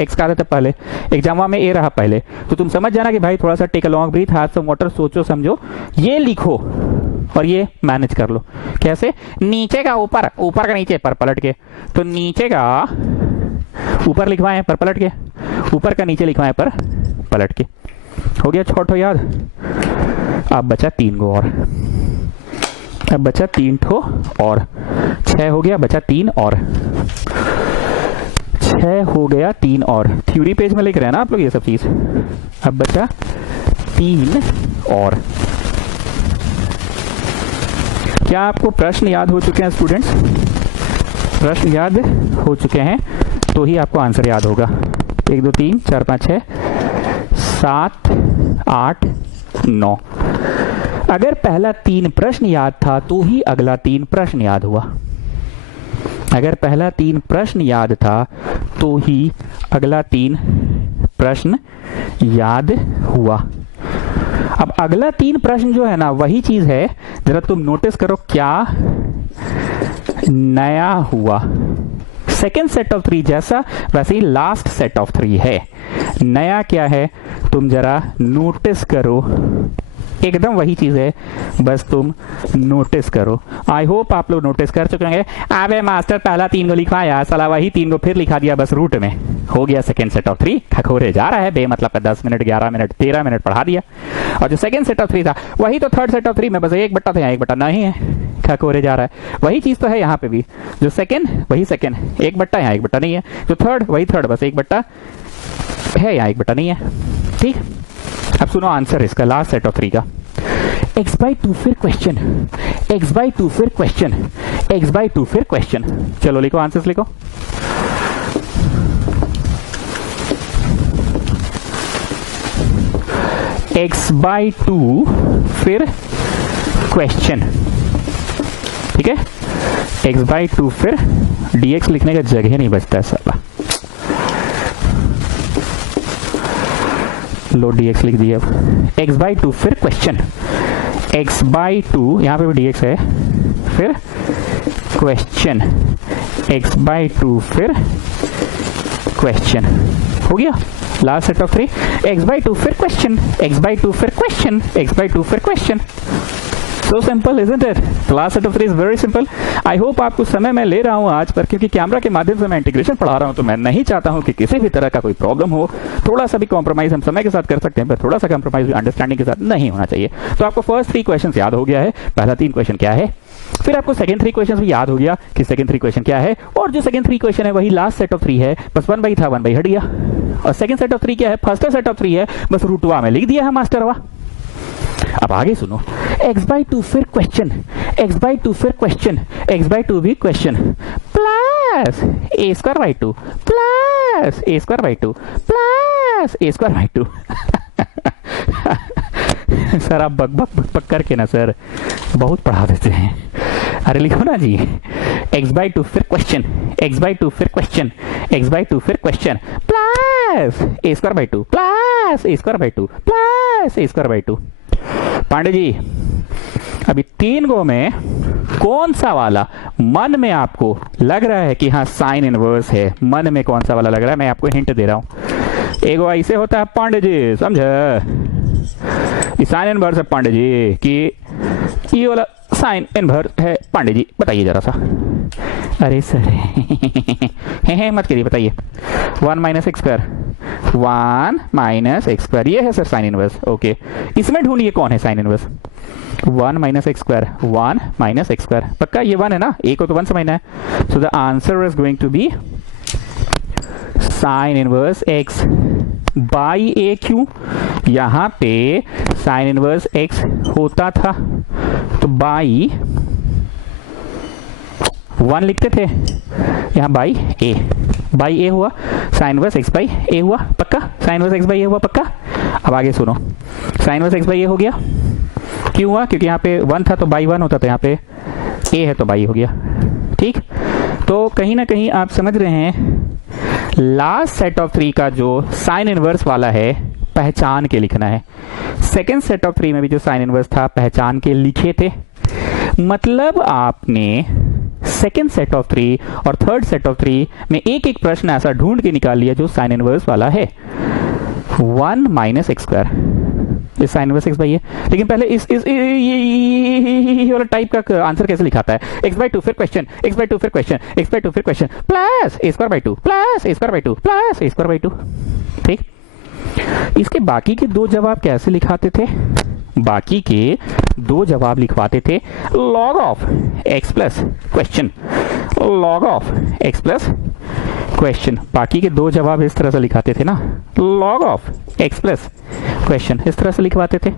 एक्स का आदत है पहले, एग्जाम में ए रहा पहले, तो तुम समझ जाना कि भाई थोड़ा सा टेक अ लॉन्ग ब्रीथ, हाथ से मोटर, सोचो समझो, ये लिखो और ये मैनेज कर लो। कैसे? नीचे का ऊपर, ऊपर का नीचे पर पलट के, तो नीचे का ऊपर लिखवाएं पर पलट के, ऊपर का नीचे लिखवाएं पर पलट के। हो गया छोटो याद। अब बचा 3 गो और, अब बचा 3 ठो और, 6 हो गया, बचा 3 और, 6 हो गया 3 और। थ्योरी पेज में लिख रहे हैं ना आप लोग ये सब चीज। अब बचा 3 और। क्या आपको प्रश्न याद हो चुके हैं स्टूडेंट्स? प्रश्न याद हो चुके हैं तो ही आपको आंसर याद होगा। 1 2 3 4 5 6 7 8 9। अगर पहला 3 प्रश्न याद था तो ही अगला 3 प्रश्न याद हुआ। अगर पहला 3 प्रश्न याद था तो ही अगला 3 प्रश्न याद हुआ। अब अगला 3 प्रश्न जो है ना वही चीज है, जरा तुम नोटिस करो क्या नया हुआ। सेकेंड सेट ऑफ 3 जैसा वैसे ही लास्ट सेट ऑफ 3 है। नया क्या है तुम जरा नोटिस करो, एकदम वही चीज है, बस तुम नोटिस करो। आई होप आप लोग नोटिस कर चुके होंगे। अबे मास्टर पहला 3 को लिखवाया, साला वही 3 को फिर लिखा दिया बस रूट में। हो गया सेकेंड सेट ऑफ 3, खखोरे जा रहा है बे मतलब का 10 मिनट 11 मिनट 13 मिनट पढ़ा दिया। और जो सेकेंड सेट ऑफ 3 था वही तो थर्ड सेट ऑफ 3 में बस 1 बट्टा था, यहाँ 1 बट्टा नहीं है, खखोरे जा रहा है। वही चीज तो है यहाँ पे भी, जो सेकेंड वही सेकेंड, 1 बट्टा यहाँ 1 बट्टा नहीं है, जो थर्ड वही थर्ड बस 1 बट्टा है, यहाँ 1 बट्टा नहीं है। ठीक, अब सुनो आंसर इसका लास्ट सेट ऑफ 3 का। x/2 फिर क्वेश्चन, x/2 फिर क्वेश्चन, x/2 फिर क्वेश्चन। चलो लिखो आंसर्स लिखो। x/2 फिर क्वेश्चन, ठीक है। x/2 फिर dx लिखने का जगह नहीं बचता है साला। लो dx लिख दिया। x/2 फिर क्वेश्चन, x/2 यहाँ पे भी dx है, फिर क्वेश्चन, x/2 फिर क्वेश्चन। हो गया लास्ट सेट ऑफ 3, x/2 फिर क्वेश्चन, x/2 फिर क्वेश्चन, x/2 फिर question. So simple, isn't it? The last set of 3 is very simple. I hope आपको समय मैं ले रहा हूँ आज पर, क्योंकि कैमरा के माध्यम से मैं इंटीग्रेशन पढ़ा रहा हूँ, तो मैं नहीं चाहता हूँ कि किसी भी तरह का कोई प्रॉब्लम हो। थोड़ा सा भी कॉम्प्रोमाइज हम समय के साथ कर सकते हैं, पर थोड़ा सा कॉम्प्रोमाइज भी अंडरस्टैंडिंग के साथ नहीं होना चाहिए। तो आपको फर्स्ट 3 क्वेश्चन याद हो गया है, पहला 3 क्वेश्चन क्या है, फिर आपको सेकंड 3 क्वेश्चन भी याद हो गया कि सेकंड 3 क्वेश्चन क्या है, और जो सेकंड 3 क्वेश्चन है वही लास्ट सेट ऑफ 3 है, बस 1 बाई था 1 बाई हट गया। और सेकंड सेट ऑफ 3 क्या है, फर्स्ट सेट ऑफ 3 है, बस रूटवा में लिख दिया है मास्टरवा। अब आगे सुनो, x/2 फिर क्वेश्चन, x/2 फिर क्वेश्चन, x/2 भी question, plus a²/2 plus a²/2 plus a²/2। Sir आप बक बक बक बक करके ना सर बहुत पढ़ा देते हैं। अरे लिखो ना जी, x/2 फिर क्वेश्चन, x/2 फिर क्वेश्चन, x/2 फिर question, plus a²/2 plus a²/2 plus a²/2। Pandey ji अभी 3 गो में कौन सा वाला मन में आपको लग रहा है कि हाँ साइन इनवर्स है, मन में कौन सा वाला लग रहा है? मैं आपको हिंट दे रहा हूं। एगो ऐसे होता है पांडे जी, समझे, साइन इनवर्स है पांडे जी, कि ये वाला साइन इनवर्स है पांडे जी, बताइए जरा सा। अरे सर है मत करिए, बताइए। 1 minus x square, 1 minus x square, ये है सर साइन इनवर्स। ओके, इसमें ढूंढिए कौन है sine inverse. 1 minus x square, 1 minus x square, पक्का ये 1 है ना, ए को तो 1 समझना है। So the answer is going to be sine inverse x by a. क्यों? यहां पे साइन इनवर्स एक्स होता था तो बाई 1 लिखते थे, यहां बाई ए हुआ, साइन इनवर्स एक्स बाई ए हुआ, पक्का। साइन इनवर्स एक्स बाई ए हुआ, पक्का। अब आगे सुनो, साइन इनवर्स एक्स बाई ए हो गया, क्यों हुआ? क्योंकि यहाँ पे 1 था तो बाई 1 होता था, यहाँ पे ए है तो बाई हो गया। ठीक, तो कहीं ना कहीं आप समझ रहे हैं लास्ट सेट ऑफ 3 का जो साइन इनवर्स वाला है पहचान के लिखना है। सेकेंड सेट ऑफ 3 में भी जो साइन इनवर्स था पहचान के लिखे थे। मतलब आपने सेकेंड सेट ऑफ 3 और थर्ड सेट ऑफ 3 में एक एक प्रश्न ऐसा ढूंढ के निकाल लिया जो साइन इनवर्स वाला है। 1 माइनस एक्स स्क्वायर इस साइन इनवर्स एक्स बाई है। लेकिन पहले इस ये वाला टाइप का आंसर कैसे लिखाता है? एक्स बाई टू फिर क्वेश्चन, एक्स बाई टू फिर क्वेश्चन, एक्स बाई टू फिर question, plus a square by two, plus a square by two, plus a square by to. ठीक, इसके बाकी के दो जवाब कैसे लिखाते थे? बाकी के दो जवाब लिखवाते थे log of x plus question, log of x plus question. बाकी के दो जवाब इस तरह से लिखाते थे ना, log of x plus question, इस तरह से लिखवाते थे।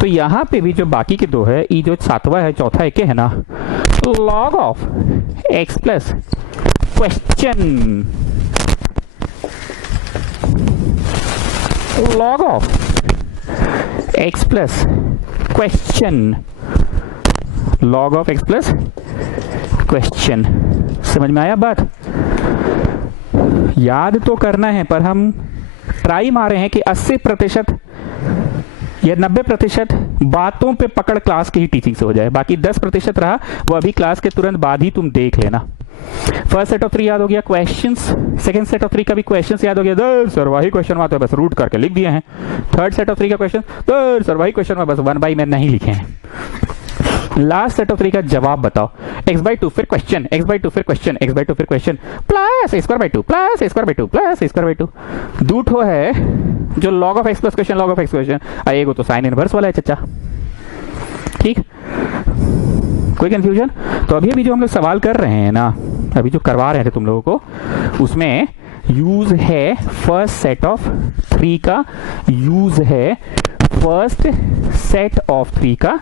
तो यहां पे भी जो बाकी के दो है, ये जो सातवां है चौथा एक है ना, log of x plus question, log of x plus question, log of x plus question. समझ में आया बात? याद तो करना है, पर हम ट्राई मारे हैं कि 80% या 90% बातों पे पकड़ क्लास की ही टीचिंग से हो जाए। बाकी 10% रहा वो अभी क्लास के तुरंत बाद ही तुम देख लेना। फर्स्ट सेट ऑफ 3 याद हो गया, क्वेश्चंस। सेकंड सेट ऑफ 3 का भी क्वेश्चंस याद हो गया, सर वही क्वेश्चन वहां तो बस रूट करके लिख दिए हैं। थर्ड सेट ऑफ 3 का क्वेश्चन, सर वही क्वेश्चन में बस 1 बाई में नहीं लिखे हैं। लास्ट सेट ऑफ 3 का जवाब बताओ, एक्स बाई टू फिर क्वेश्चन, एक्स बाई टू फिर क्वेश्चन, एक्स बाई टू फिर question, plus a square by two, plus a square by two, plus a square by two. दूठो है जो log of x plus question, log of x question, एक तो sine inverse वाला है चचा। ठीक, कोई कंफ्यूजन? तो अभी जो हम लोग सवाल कर रहे हैं ना, अभी जो करवा रहे थे तुम लोगों को, उसमें यूज है फर्स्ट सेट ऑफ 3 का, यूज है फर्स्ट सेट ऑफ 3 का,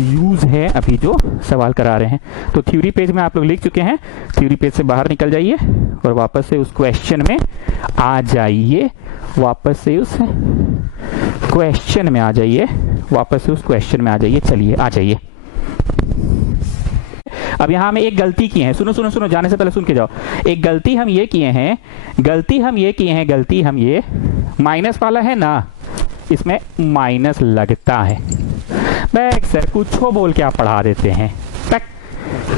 यूज है अभी जो सवाल करा रहे हैं। तो थ्योरी पेज में आप लोग लिख चुके हैं, थ्योरी पेज से बाहर निकल जाइए और वापस से उस क्वेश्चन में आ जाइए, वापस से उस क्वेश्चन में आ जाइए, वापस से उस क्वेश्चन में आ जाइए। चलिए आ जाइए। अब यहां हमें एक गलती की है, सुनो सुनो सुनो, जाने से पहले सुन के जाओ। एक गलती हम ये किए हैं, गलती हम ये माइनस वाला है ना, इसमें माइनस लगता है। बैक सर कुछो बोल के आप पढ़ा देते हैं,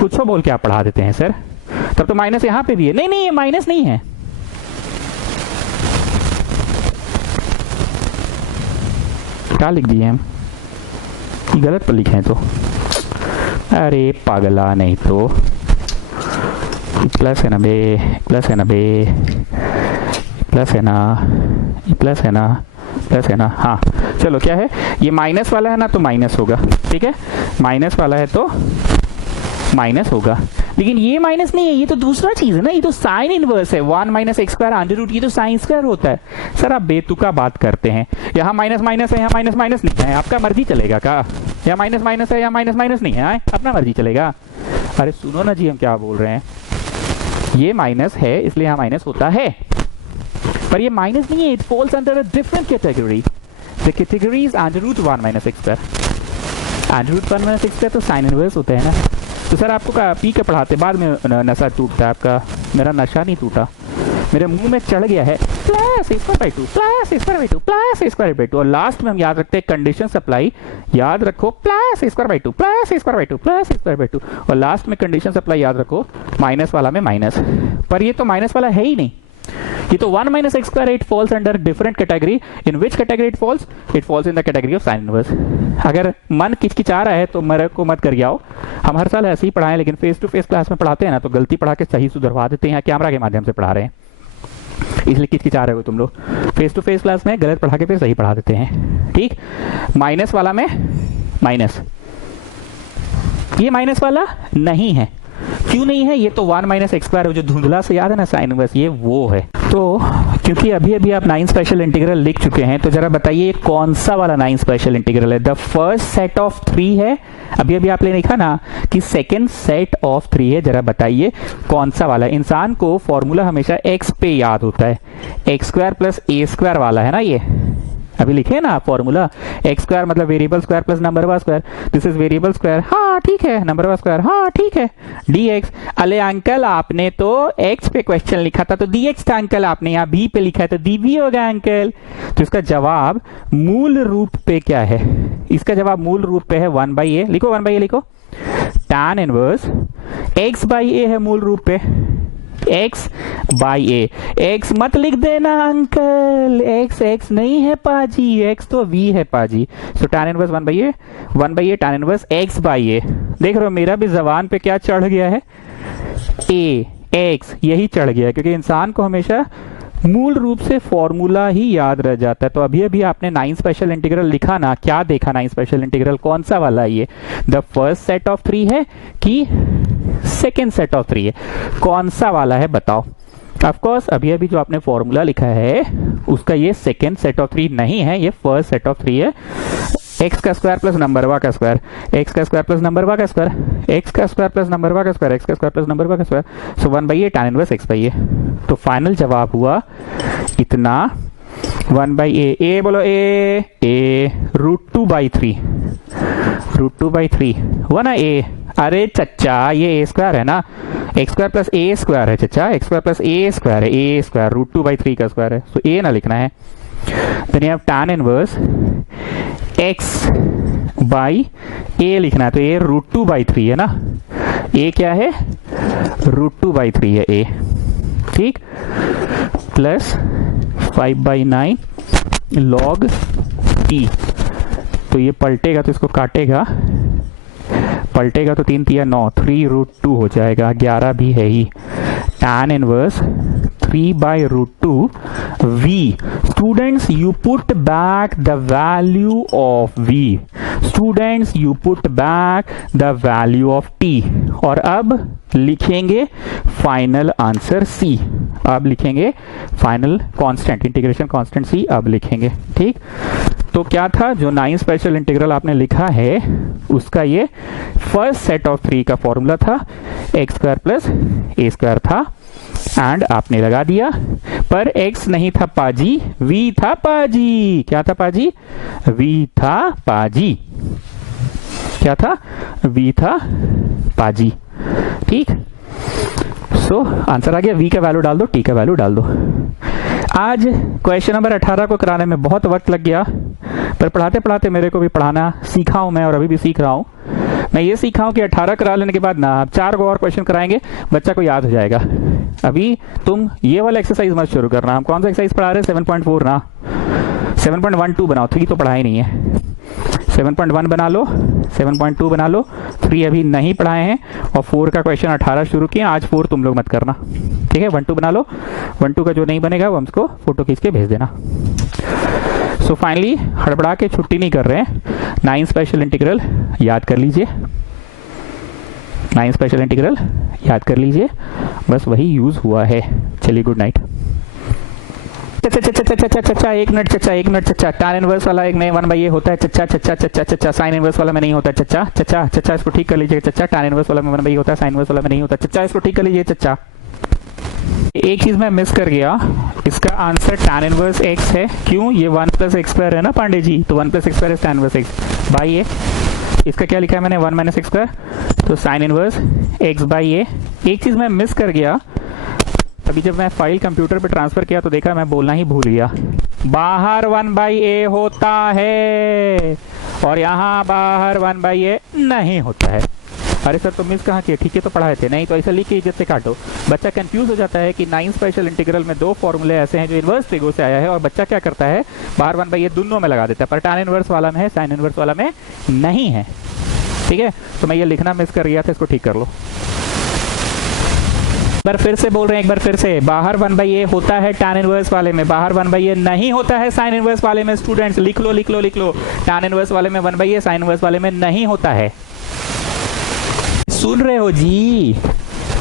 कुछो बोल के आप पढ़ा देते हैं सर, तब तो माइनस यहां पे भी है। नहीं नहीं, ये माइनस नहीं है, क्या लिख दिए हम? गलत पर लिखे हैं तो, अरे पागला, नहीं तो प्लस है ना बे, प्लस है ना बे, प्लस है ना, प्लस है ना, प्लस है ना। हाँ चलो, क्या है ये? माइनस वाला है ना तो माइनस होगा, ठीक है, माइनस वाला है तो माइनस होगा। लेकिन ये माइनस नहीं है, ये तो दूसरा चीज है ना, ये तो साइन इनवर्स है। 1 minus x square under root, ये तो साइन स्क्वायर होता है। सर आप बेतुका बात करते हैं, यहाँ माइनस माइनस है, यहाँ माइनस माइनस नहीं है, आपका मर्जी चलेगा का? यहाँ माइनस माइनस है, यहाँ माइनस माइनस नहीं है, अपना मर्जी चलेगा। अरे सुनो ना जी, हम क्या बोल रहे हैं, ये माइनस है इसलिए यहाँ माइनस होता है, पर ये माइनस नहीं है, it falls under a different category. The category is under root 1 minus x square. Under root 1 minus x square तो साइन इनवर्स होता है ना। तो सर आपको पी के पढ़ाते बाद में नशा टूटता है आपका, मेरा नशा नहीं टूटा, मेरे मुंह में चढ़ गया है। Plus a square by two, plus a square by two, plus a square by to, और लास्ट में हम याद रखते हैं कंडीशन सप्लाई, याद रखो plus a square by two, plus a square by two, plus a square by to, और last में कंडीशन सप्लाई याद रखो माइनस वाला में माइनस। पर ये तो माइनस वाला है ही नहीं, ये तो 1 minus x square, it falls under different category. In which category it falls? It falls in the category of sine inverse. अगर मन किचकिचा रहा है तो मेरे को मत कर आओ, हम हर साल ऐसे ही पढ़ाएं, लेकिन फेस टू फेस क्लास में पढ़ाते हैं ना तो गलती पढ़ा के सही सुधरवा देते हैं, कैमरा के माध्यम से पढ़ा रहे हैं इसलिए किचकिचा रहे हो तुम लोग। फेस टू फेस क्लास में गलत पढ़ा के फिर सही पढ़ा देते हैं। ठीक, माइनस वाला में माइनस, ये माइनस वाला नहीं है। क्यों नहीं है? ये तो 1 माइनस एक्स स्क्वायर, जो धुंधला से याद है ना साइन इनवर्स, ये वो है। तो क्योंकि अभी अभी आप 9 स्पेशल इंटीग्रल लिख चुके हैं, तो जरा बताइए कौन सा वाला 9 स्पेशल इंटीग्रल है? द फर्स्ट सेट ऑफ 3 है, अभी अभी आपने लिखा ना कि सेकेंड सेट ऑफ 3 है, जरा बताइए कौन सा वाला? इंसान को फॉर्मूला हमेशा एक्स पे याद होता है, x square plus a square वाला है ना, ये अभी लिखे ना फॉर्मूला, एक्स स्क्वायर मतलब वेरिएबल स्क्वायर प्लस नंबर वा square, this is variable square, हाँ ठीक है, नंबर वा स्क्वायर, हाँ ठीक है, dx। अले अंकल आपने तो x पे क्वेश्चन लिखा था तो dx था अंकल, आपने यहाँ b पे लिखा है तो dv होगा अंकल। तो इसका जवाब मूल रूप पे क्या है? इसका जवाब मूल रूप पे है 1/a। लिखो 1/a लिखो, tan इनवर्स x बाई ए है मूल रूप पे, x बाई ए। x मत लिख देना अंकल, x नहीं है पाजी, x तो v है पाजी। So tan inverse 1 by a tan inverse x by a. देख रहे हो मेरा भी जबान पे क्या चढ़ गया है, a x यही चढ़ गया है, क्योंकि इंसान को हमेशा मूल रूप से फॉर्मूला ही याद रह जाता है। तो अभी अभी आपने 9 स्पेशल इंटीग्रल लिखा ना, क्या देखा 9 स्पेशल इंटीग्रल कौन सा वाला है, ये द फर्स्ट सेट ऑफ 3 है कि सेकेंड सेट ऑफ 3 है, कौन सा वाला है बताओ। ऑफ कोर्स अभी अभी जो आपने फॉर्मूला लिखा है उसका ये सेकेंड सेट ऑफ 3 नहीं है, ये फर्स्ट सेट ऑफ 3 है। एक्स का स्क्वायर प्लस नंबर वा का स्क्वायर, एक्स का स्क्वायर प्लस नंबर वा का स्क्वायर, एक्स का स्क्वायर प्लस नंबर वा का स्क्वायर, एक्स का स्क्वायर प्लस नंबर वा का square. So 1 by a tan inverse x by a. तो फाइनल जवाब हुआ इतना 1 बाई ए बोलो ए √2 बाई 3, √2 बाई 3 हुआ ना ए। अरे चच्चा ये ए स्क्वायर है ना, x square plus a square है चच्चा, x square plus a square है, ए स्क्वायर √2 बाई 3 का स्क्वायर है, सो ए ना लिखना है। Then you have tan inverse x by a लिखना है, तो ए √2 बाई 3 है ना, ए क्या है √2 बाई 3 है ए, ठीक, प्लस 5 बाई 9 log t। तो ये पलटेगा तो इसको काटेगा, पलटेगा तो 3 तिया 9, 3√2 हो जाएगा, 11 भी है ही। tan inverse 3 by √2 v। Students you put back the value of v, students you put back the value of t। और अब लिखेंगे फाइनल आंसर c, अब लिखेंगे final constant, integration constant c अब लिखेंगे, ठीक। तो क्या था जो 9 स्पेशल इंटीग्रल आपने लिखा है उसका ये फर्स्ट सेट ऑफ 3 का फॉर्मूला था, x square plus a square था, एंड आपने लगा दिया, पर x नहीं था पाजी, v था पाजी। क्या था पाजी, v था पाजी, क्या था, v था पाजी, ठीक। सो आंसर आ गया, v का वैल्यू डाल दो, t का वैल्यू डाल दो। आज क्वेश्चन नंबर 18 को कराने में बहुत वक्त लग गया, पर पढ़ाते पढ़ाते मेरे को भी पढ़ाना सीखा हूं मैं, और अभी भी सीख रहा हूं। मैं ये सीखा हूं कि 18 करा लेने के बाद ना आप 4 को और क्वेश्चन कराएंगे, बच्चा को याद हो जाएगा। अभी तुम ये वाला एक्सरसाइज मत शुरू करना। हम कौन सा एक्सरसाइज पढ़ा रहे हैं, 7.4 ना, 7.12 बनाओ, 3 तो पढ़ा ही नहीं है। 7.1 बना लो, 7.2 बना लो, 3 अभी नहीं पढ़ाए हैं, और 4 का क्वेश्चन 18 शुरू किए, आज 4 तुम लोग मत करना, ठीक है। 1-2 बना लो, 1-2 का जो नहीं बनेगा वो हमको फोटो खींच के भेज देना। सो फाइनली हड़बड़ा के छुट्टी नहीं कर रहे हैं, 9 स्पेशल इंटीग्रल याद कर लीजिए, 9 स्पेशल इंटीग्रल याद कर लीजिए, बस वही यूज हुआ है। चलिए गुड नाइट। चचा एक मिनट चचा, tan इनवर्स वाला एक में 1 बाई ए होता है चचा, साइन इनवर्स वाला में नहीं होता चचा, इसको ठीक कर लीजिए चचा, tan इनवर्स वाला में 1 बाई ए होता है, साइन इनवर्स वाला में नहीं होता चचा, इसको ठीक कर लीजिए चचा। एक चीज मैं मिस कर गया, इसका आंसर tan इनवर्स x है, क्यों, ये 1 प्लस एक्स स्क्वायर है ना पांडे जी, तो 1 plus x square tan inverse x by a. इसका क्या लिखा है मैंने, 1 माइनस एक्स स्क्वायर, तो sine inverse x by a. एक चीज मैं मिस कर गया, अभी जब मैं फाइल कंप्यूटर पे ट्रांसफर किया तो देखा मैं बोलना ही भूल गया, बाहर 1 बाई ए होता है और यहाँ बाहर 1 बाई ए नहीं होता है। अरे सर तो मिस कहाँ किए, ठीक है तो पढ़ाए थे, नहीं तो ऐसा लिख के इज्जत से काटो। बच्चा कंफ्यूज हो जाता है कि 9 स्पेशल इंटीग्रल में 2 फॉर्मूले ऐसे हैं जो इनवर्स फिगर से आया है, और बच्चा क्या करता है बाहर 1 बाई ए दोनों में लगा देता है, पर tan इनवर्स वाला में है, साइन इनवर्स वाला में नहीं है, ठीक है। तो मैं ये लिखना मिस कर गया था, इसको ठीक कर लो। एक बार फिर से बोल रहे हैं, एक बार फिर से, बाहर 1 बाई ए होता है tan इनवर्स वाले में, बाहर 1 बाई ए नहीं होता है साइन इनवर्स वाले में। स्टूडेंट्स लिख लो लिख लो लिख लो, tan इनवर्स वाले में 1 बाई ए, साइन इनवर्स वाले में नहीं होता है। सुन रहे हो जी,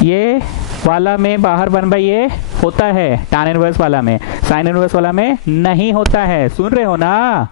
ये वाला में बाहर 1 बाई ए होता है, tan इनवर्स वाला में, साइन इनवर्स वाला में नहीं होता है, सुन रहे हो ना।